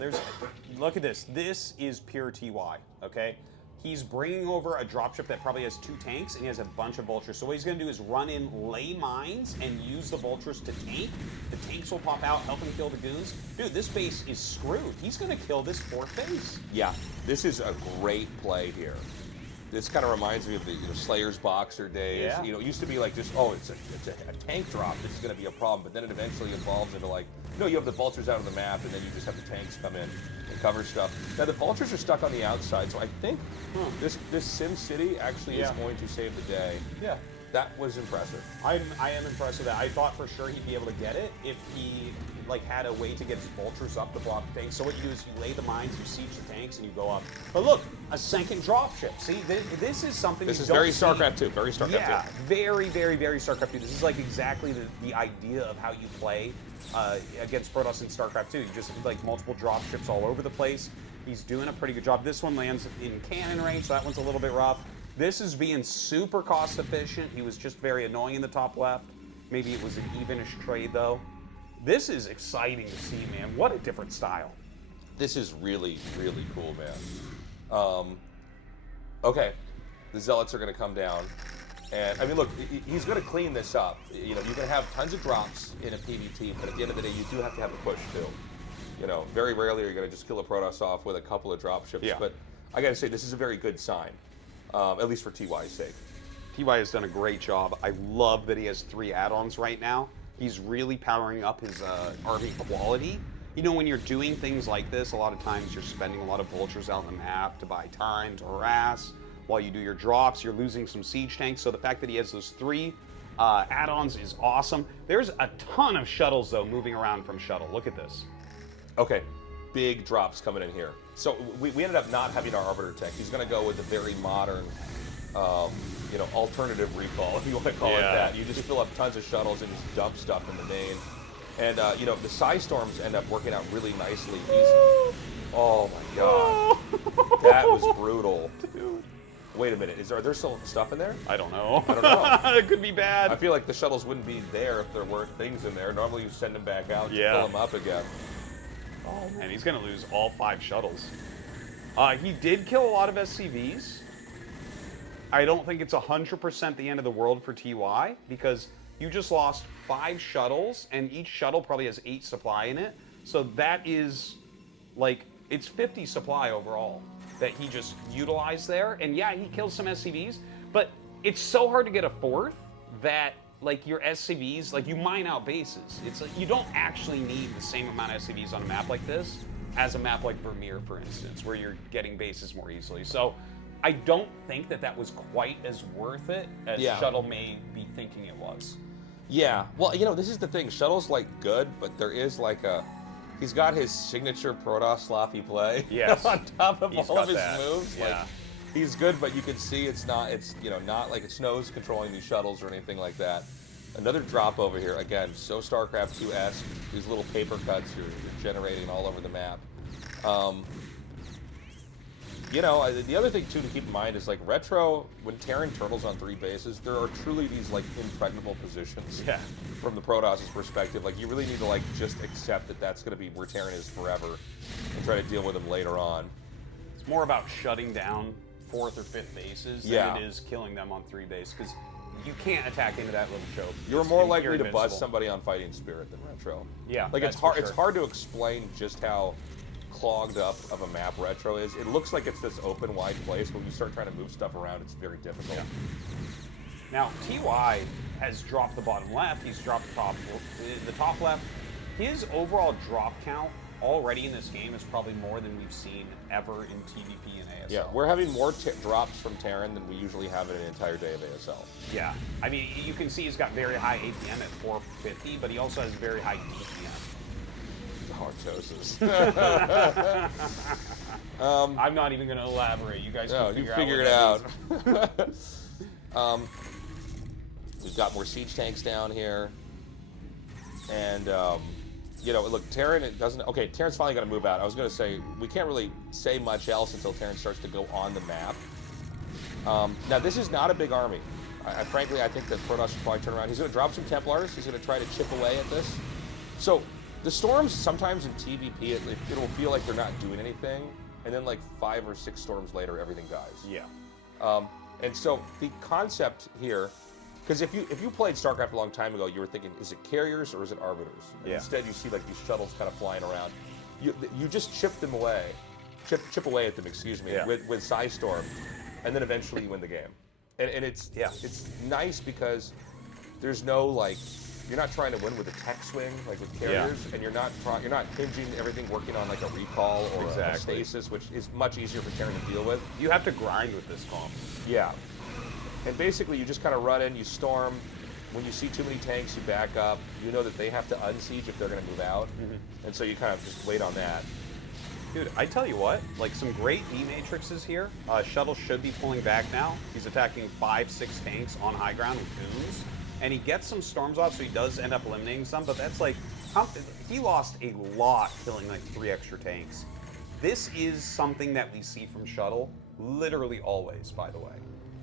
look at this. This is pure TY, okay? He's bringing over a dropship that probably has 2 tanks, and he has a bunch of vultures. So what he's going to do is run in, lay mines, and use the vultures to tank. The tanks will pop out, help him kill the goons. Dude, this base is screwed. He's going to kill this 4th base. Yeah, this is a great play here. This kind of reminds me of the Slayer's Boxer days. Yeah. It used to be like just, it's a tank drop. This is going to be a problem. But then it eventually evolves into like, you have the vultures out on the map, and then you just have the tanks come in and cover stuff. Now the vultures are stuck on the outside, so I think this Sim City actually is going to save the day. Yeah. That was impressive. I am impressed with that. I thought for sure he'd be able to get it if he had a way to get his vultures up to block the tanks. So what you do is you lay the mines, you siege the tanks, and you go up. But look, a second dropship. See, this is something This you is don't very see. StarCraft 2. Very StarCraft 2. Yeah, very, very, very StarCraft 2. This is like exactly the idea of how you play against Protoss in StarCraft 2. You just like multiple dropships all over the place. He's doing a pretty good job. This one lands in cannon range, so that one's a little bit rough. This is being super cost efficient. He was just very annoying in the top left. Maybe it was an evenish trade though. This is exciting to see, man. What a different style. This is really, really cool, man. Okay, the Zealots are going to come down. And, I mean, look, he's going to clean this up. You can have tons of drops in a PvT, but at the end of the day, you do have to have a push, too. Very rarely are you going to just kill a Protoss off with a couple of dropships. Yeah. But I got to say, this is a very good sign, at least for TY's sake. TY has done a great job. I love that he has 3 add-ons right now. He's really powering up his army quality. When you're doing things like this, a lot of times you're spending a lot of vultures out on the map to buy time, to harass. While you do your drops, you're losing some siege tanks. So the fact that he has those 3 add-ons is awesome. There's a ton of shuttles, though, moving around from Shuttle. Look at this. Okay, big drops coming in here. So we ended up not having our Arbiter tech. He's going to go with the very modern, alternative recall, if you want to call it that. You just fill up tons of shuttles and just dump stuff in the main. And, the Psy Storms end up working out really nicely. Oh, my God. That was brutal. Dude. Wait a minute. Are there still stuff in there? I don't know. I don't know. It could be bad. I feel like the shuttles wouldn't be there if there weren't things in there. Normally you send them back out to Yeah. fill them up again. Oh, man, he's going to lose all 5 shuttles. He did kill a lot of SCVs. I don't think it's 100% the end of the world for TY, because you just lost 5 shuttles, and each shuttle probably has 8 supply in it. So that is, it's 50 supply overall that he just utilized there. And yeah, he kills some SCVs, but it's so hard to get a 4th that, your SCVs, you mine out bases. It's like, you don't actually need the same amount of SCVs on a map like this as a map like Vermeer, for instance, where you're getting bases more easily. So I don't think that was quite as worth it as Shuttle may be thinking it was. Yeah. Well, this is the thing. Shuttle's, good, but there is, he's got his signature Protoss sloppy play on top of all of his moves. Yeah. He's good, but you can see it's not like it's Snow's controlling these shuttles or anything like that. Another drop over here. Again, so StarCraft 2-esque. These little paper cuts you're generating all over the map. You know, the other thing too to keep in mind is like Retro, when Terran turtles on 3 bases, there are truly these like impregnable positions. Yeah. From the Protoss' perspective, like you really need to like just accept that that's going to be where Terran is forever, and try to deal with them later on. It's more about shutting down 4th or 5th bases than it is killing them on 3 base, because you can't attack into that little choke. You're more likely to bust somebody on Fighting Spirit than Retro. Yeah, like that's it's hard. for sure. It's hard to explain just how clogged up of a map Retro is. It looks like it's this open, wide place, but when you start trying to move stuff around, it's very difficult. Yeah. Now, TY has dropped the bottom left. He's dropped the top left. His overall drop count already in this game is probably more than we've seen ever in TVP and ASL. Yeah, we're having more drops from Terran than we usually have in an entire day of ASL. Yeah, I mean, you can see he's got very high APM at 450, but he also has very high DPM. Tastosis. I'm not even going to elaborate. You guys can figure it out. We've got more siege tanks down here, and you know, look, Terran. It doesn't. Okay, Terran's finally going to move out. I was going to say we can't really say much else until Terran starts to go on the map. Now, this is not a big army. Frankly, I think that Protoss should probably turn around. He's going to drop some Templars. He's going to try to chip away at this. So. The storms, sometimes in TVP, it'll feel like they're not doing anything, and then like 5 or 6 storms later, everything dies. Yeah. And so the concept here, because if you played StarCraft a long time ago, you were thinking, is it carriers or is it arbiters? And instead, you see like these shuttles kind of flying around. You just chip them away, chip away at them, excuse me, with Psystorm, and then eventually you win the game. And it's nice because there's no like. You're not trying to win with a tech swing like with carriers, and you're not hinging everything working on like a recall or a stasis, which is much easier for Terran to deal with. You have to grind with this comp. Yeah, and basically you just kind of run in, you storm. When you see too many tanks, you back up. You know that they have to unsiege if they're going to move out, and so you kind of just wait on that. Dude, I tell you what, like some great D matrices here. Shuttle should be pulling back now. He's attacking 5-6 tanks on high ground with goons. And he gets some storms off, so he does end up eliminating some, but that's like, he lost a lot killing like 3 extra tanks. This is something that we see from Shuttle literally always, by the way.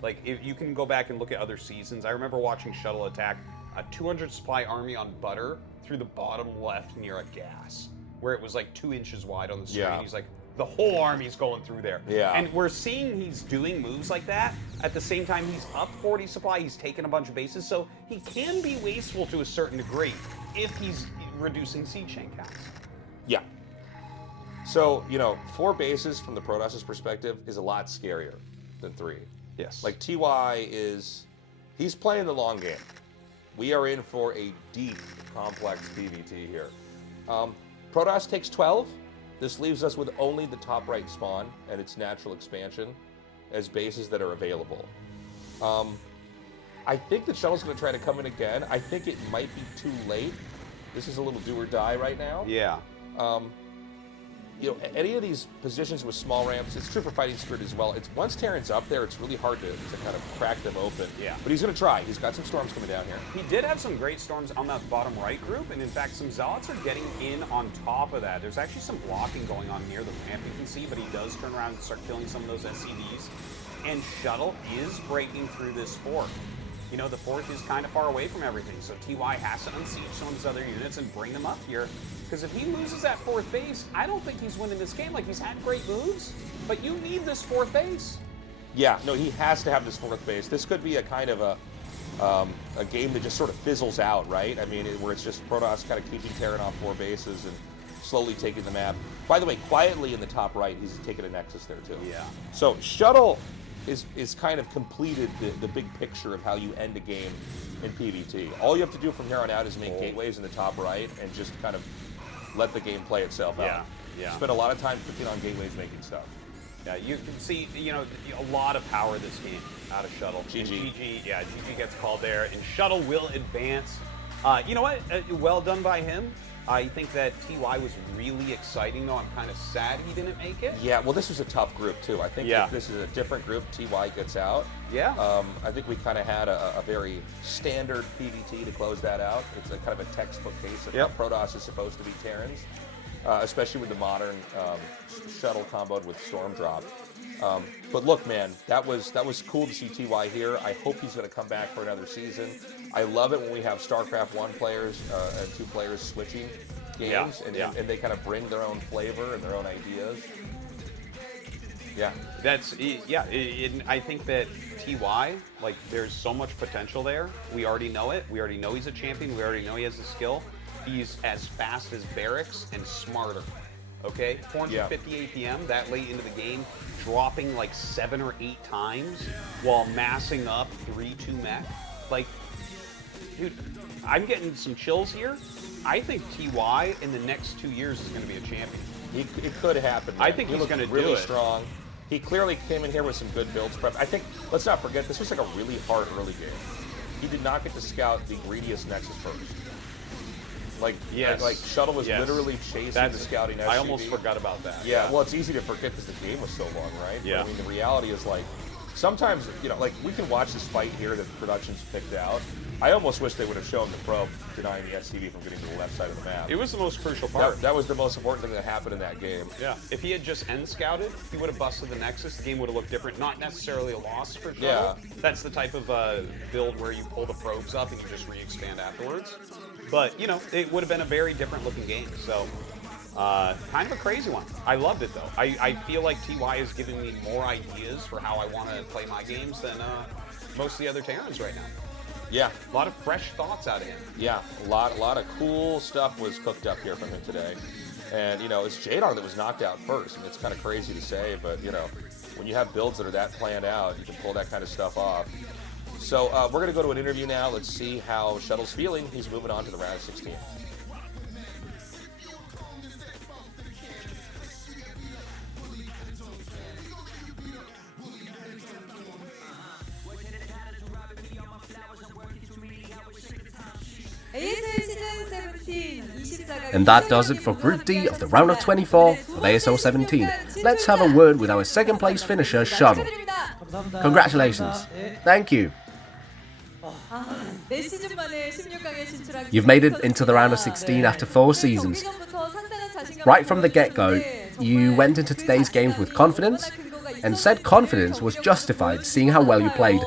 Like, if you can go back and look at other seasons, I remember watching Shuttle attack a 200 supply army on butter through the bottom left near a gas, where it was like 2 inches wide on the screen. Yeah. He's like, the whole army's going through there. Yeah. And we're seeing he's doing moves like that. At the same time, he's up 40 supply. He's taken a bunch of bases. So he can be wasteful to a certain degree if he's reducing siege chain counts. Yeah. So, you know, 4 bases from the Protoss' perspective is a lot scarier than 3. Yes. Like TY he's playing the long game. We are in for a deep, complex PvT here. Protoss takes 12. This leaves us with only the top right spawn and its natural expansion as bases that are available. I think the Shuttle's going to try to come in again. I think it might be too late. This is a little do or die right now. Yeah. You know, any of these positions with small ramps, it's true for Fighting Spirit as well. It's once Terran's up there, it's really hard to kind of crack them open. Yeah. But he's going to try. He's got some storms coming down here. He did have some great storms on that bottom right group, and in fact, some Zealots are getting in on top of that. There's actually some blocking going on near the ramp, you can see, but he does turn around and start killing some of those SCVs. And Shuttle is breaking through this fort. You know, the fort is kind of far away from everything, so TY has to unsiege some of his other units and bring them up here. Because if he loses that 4th base, I don't think he's winning this game. Like, he's had great moves, but you need this 4th base. Yeah, no, he has to have this 4th base. This could be a kind of a game that just sort of fizzles out, right? I mean, where it's just Protoss kind of keeping Terran off 4 bases and slowly taking the map. By the way, quietly in the top right, he's taken a Nexus there too. Yeah. So Shuttle is kind of completed the big picture of how you end a game in PvT. All you have to do from here on out is make gateways in the top right and just kind of let the game play itself out. Yeah. Spend a lot of time clicking on gateways, making stuff. Yeah, you can see, you know, a lot of power this game out of Shuttle. GG. And GG gets called there, and Shuttle will advance. You know what? Well done by him. I think that TY was really exciting, though. I'm kind of sad he didn't make it. Yeah, well, this was a tough group, too. I think if this is a different group, TY gets out. Yeah. I think we kind of had a very standard PvT to close that out. It's a kind of a textbook case of how Protoss is supposed to be Terrans, especially with the modern Shuttle comboed with Storm Drop. But look, man, that was cool to see TY here. I hope he's going to come back for another season. I love it when we have StarCraft 1 players and 2 players switching games, and they kind of bring their own flavor and their own ideas. Yeah. I think that TY, like, there's so much potential there. We already know it. We already know he's a champion. We already know he has the skill. He's as fast as Barracks and smarter. Okay? 450 APM that late into the game, dropping like 7 or 8 times while massing up 3-2 mech. Like, dude, I'm getting some chills here. I think TY in the next 2 years is going to be a champion. It could happen. I think he's going to do really it. strong. He clearly came in here with some good builds prep. I think, let's not forget, this was like a really hard early game. He did not get to scout the greediest Nexus first. Like Shuttle was literally chasing the scouting SUV. I almost forgot about that. Yeah, well, it's easy to forget because the game was so long, right? Yeah. But, I mean, the reality is, like, sometimes, you know, like, we can watch this fight here that the production's picked out. I almost wish they would have shown the probe denying the SCV from getting to the left side of the map. It was the most crucial part. That was the most important thing that happened in that game. Yeah. If he had just end scouted, he would have busted the Nexus. The game would have looked different. Not necessarily a loss for Shuttle. Yeah. That's the type of build where you pull the probes up and you just re-expand afterwards. But, you know, it would have been a very different looking game. So, kind of a crazy one. I loved it, though. I feel like TY is giving me more ideas for how I want to play my games than most of the other Terrans right now. Yeah. A lot of fresh thoughts out of him. Yeah, a lot of cool stuff was cooked up here from him today. And, you know, it's Jdong that was knocked out first. I mean, it's kind of crazy to say, but, you know, when you have builds that are that planned out, you can pull that kind of stuff off. So we're going to go to an interview now. Let's see how Shuttle's feeling. He's moving on to the round of 16. ASL season 17 And that does it for Group D of the round of 24 of ASL 17. Let's have a word with our second place finisher, Shuttle. Congratulations. Thank you. You've made it into the round of 16 after 4 seasons. Right from the get-go, you went into today's games with confidence, and said confidence was justified seeing how well you played.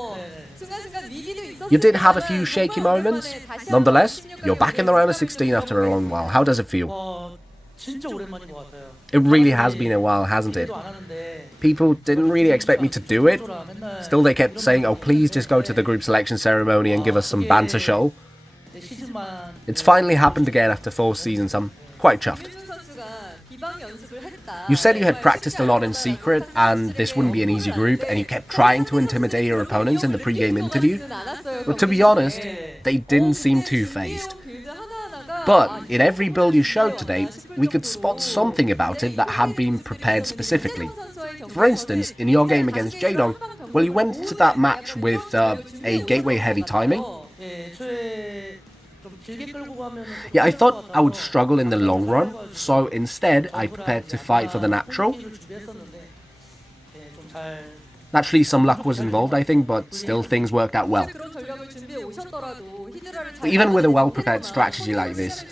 You did have a few shaky moments. Nonetheless, you're back in the round of 16 after a long while. How does it feel? It really has been a while, hasn't it? People didn't really expect me to do it. Still, they kept saying, oh, please just go to the group selection ceremony and give us some banter show. It's finally happened again after 4 seasons. I'm quite chuffed. You said you had practiced a lot in secret, and this wouldn't be an easy group, and you kept trying to intimidate your opponents in the pre-game interview. But to be honest, they didn't seem too phased. But in every build you showed today, we could spot something about it that had been prepared specifically. For instance, in your game against Jdong, well, you went into that match with a gateway-heavy timing. Yeah, I thought I would struggle in the long run, so instead I prepared to fight for the natural. Naturally, some luck was involved, I think, but still things worked out well. Even with a well-prepared strategy like this,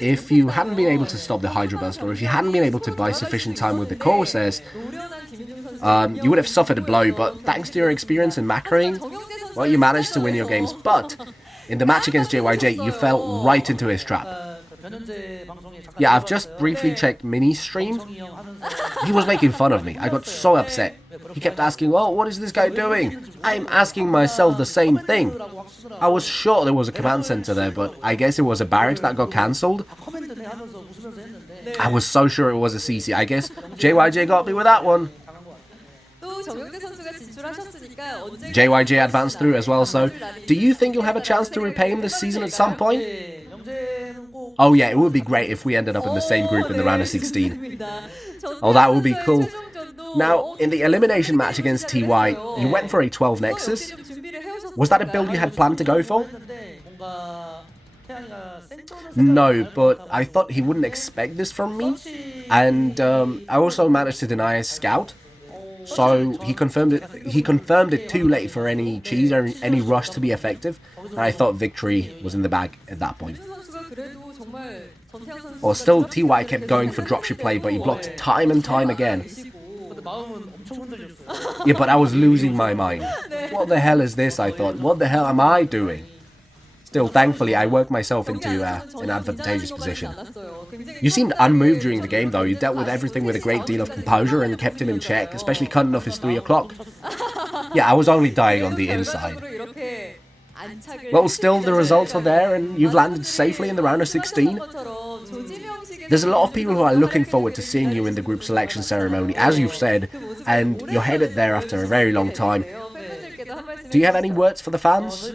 if you hadn't been able to stop the Hydra Burst, or if you hadn't been able to buy sufficient time with the Corsairs, you would have suffered a blow, but thanks to your experience in macroing, well, you managed to win your games. But in the match against JYJ, you fell right into his trap. Yeah, I've just briefly checked Mini's stream. He was making fun of me. I got so upset. He kept asking, oh, what is this guy doing? I'm asking myself the same thing. I was sure there was a command center there, but I guess it was a barracks that got cancelled. I was so sure it was a CC. I guess JYJ got me with that one. JYJ advanced through as well, so do you think you'll have a chance to repay him this season at some point? Oh yeah, it would be great if we ended up in the same group in the round of 16. Oh, that would be cool. Now, in the elimination match against TY, you went for a 12 Nexus. Was that a build you had planned to go for? No, but I thought he wouldn't expect this from me. And I also managed to deny a scout. So he confirmed it too late for any cheese or any rush to be effective. And I thought victory was in the bag at that point. Or still, TY kept going for dropship play, but he blocked time and time again. Yeah, but I was losing my mind. What the hell is this, I thought? What the hell am I doing? Still, thankfully, I worked myself into an advantageous position. You seemed unmoved during the game, though. You dealt with everything with a great deal of composure and kept him in check, especially cutting off his 3 o'clock. Yeah, I was only dying on the inside. Well, still, the results are there, and you've landed safely in the round of 16. There's a lot of people who are looking forward to seeing you in the group selection ceremony, as you've said, and you're headed there after a very long time. Do you have any words for the fans?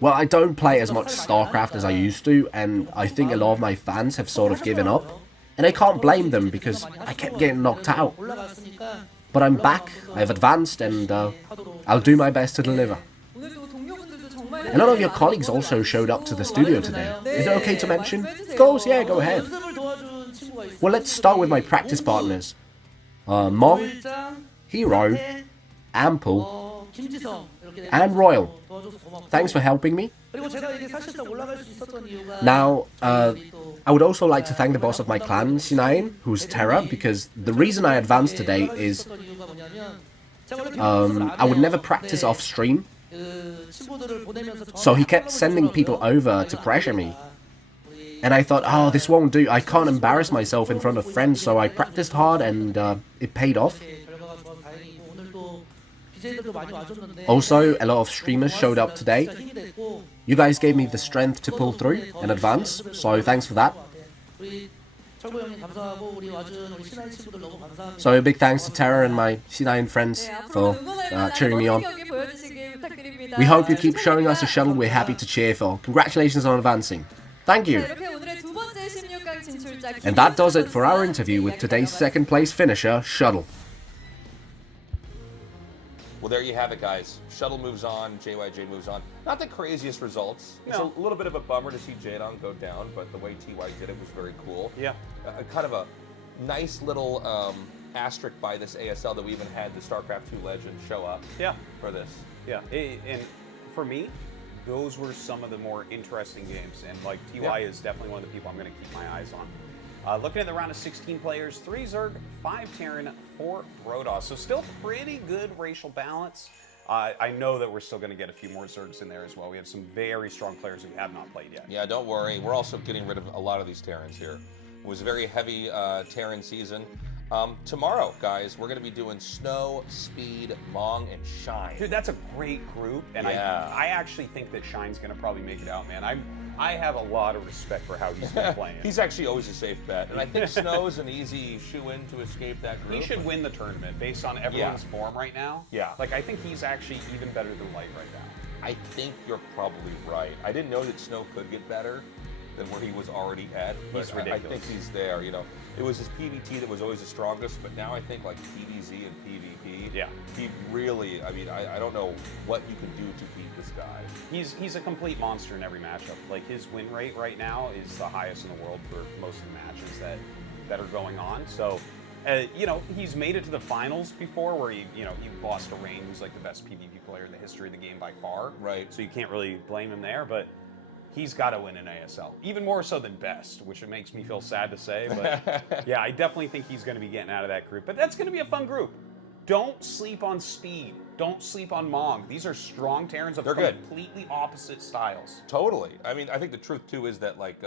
Well, I don't play as much StarCraft as I used to, and I think a lot of my fans have sort of given up. And I can't blame them, because I kept getting knocked out. But I'm back, I've advanced, and I'll do my best to deliver. A lot of your colleagues also showed up to the studio today. Is it okay to mention? Of course, yeah, go ahead. Well, let's start with my practice partners. Mong, Hero, Ample, and Royal. Thanks for helping me. Now, I would also like to thank the boss of my clan, Sinain, who's Terra, because the reason I advanced today is I would never practice off stream. So he kept sending people over to pressure me. And I thought, oh, this won't do. I can't embarrass myself in front of friends, so I practiced hard and it paid off. Also, a lot of streamers showed up today. You guys gave me the strength to pull through and advance, so thanks for that. So a big thanks to Terra and my C9 friends for cheering me on. We hope you keep showing us a shuttle we're happy to cheer for. Congratulations on advancing. Thank you. And that does it for our interview with today's second place finisher, Shuttle. Well, there you have it, guys. Shuttle moves on, JYJ moves on. Not the craziest results. It's a little bit of a bummer to see Jdong go down, but the way TY did it was very cool. Yeah. Kind of a nice little asterisk by this ASL that we even had the StarCraft 2 legend show up for this. Yeah, and for me, those were some of the more interesting games. And like TY is definitely one of the people I'm going to keep my eyes on. Looking at the round of 16 players, 3 Zerg, 5 Terran, 4 Protoss. So still pretty good racial balance. I know that we're still going to get a few more Zergs in there as well. We have some very strong players who have not played yet. Yeah, don't worry. We're also getting rid of a lot of these Terrans here. It was a very heavy Terran season. Tomorrow, guys, we're going to be doing Snow, Speed, Mong, and Shine. Dude, that's a great group, and I actually think that Shine's going to probably make it out, man. I have a lot of respect for how he's been playing. He's actually always a safe bet, and I think Snow's an easy shoe-in to escape that group. He should win the tournament based on everyone's form right now. Yeah. Like, I think he's actually even better than Light right now. I think you're probably right. I didn't know that Snow could get better than where he was already at, but He's ridiculous. I think he's there. You know, it was his PvT that was always the strongest, but now I think like PvZ and PvP, he really, I mean, I don't know what you can do to beat this guy. He's a complete monster in every matchup. Like, his win rate right now is the highest in the world for most of the matches that are going on. So, you know, he's made it to the finals before, where he lost to Rain, who's like the best PvP player in the history of the game by far. Right. So you can't really blame him there, but he's got to win an ASL, even more so than Best, which it makes me feel sad to say. But yeah, I definitely think he's going to be getting out of that group. But that's going to be a fun group. Don't sleep on Speed. Don't sleep on Mong. These are strong Terrans of completely opposite styles. Totally. I mean, I think the truth too is that like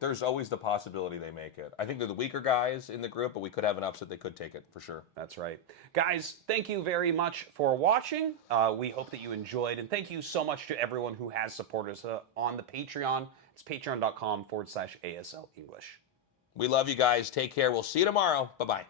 there's always the possibility they make it. I think they're the weaker guys in the group, but we could have an upset. They could take it for sure. That's right. Guys, thank you very much for watching. We hope that you enjoyed, and thank you so much to everyone who has supported us on the Patreon. It's patreon.com/ASL English. We love you guys. Take care. We'll see you tomorrow. Bye-bye.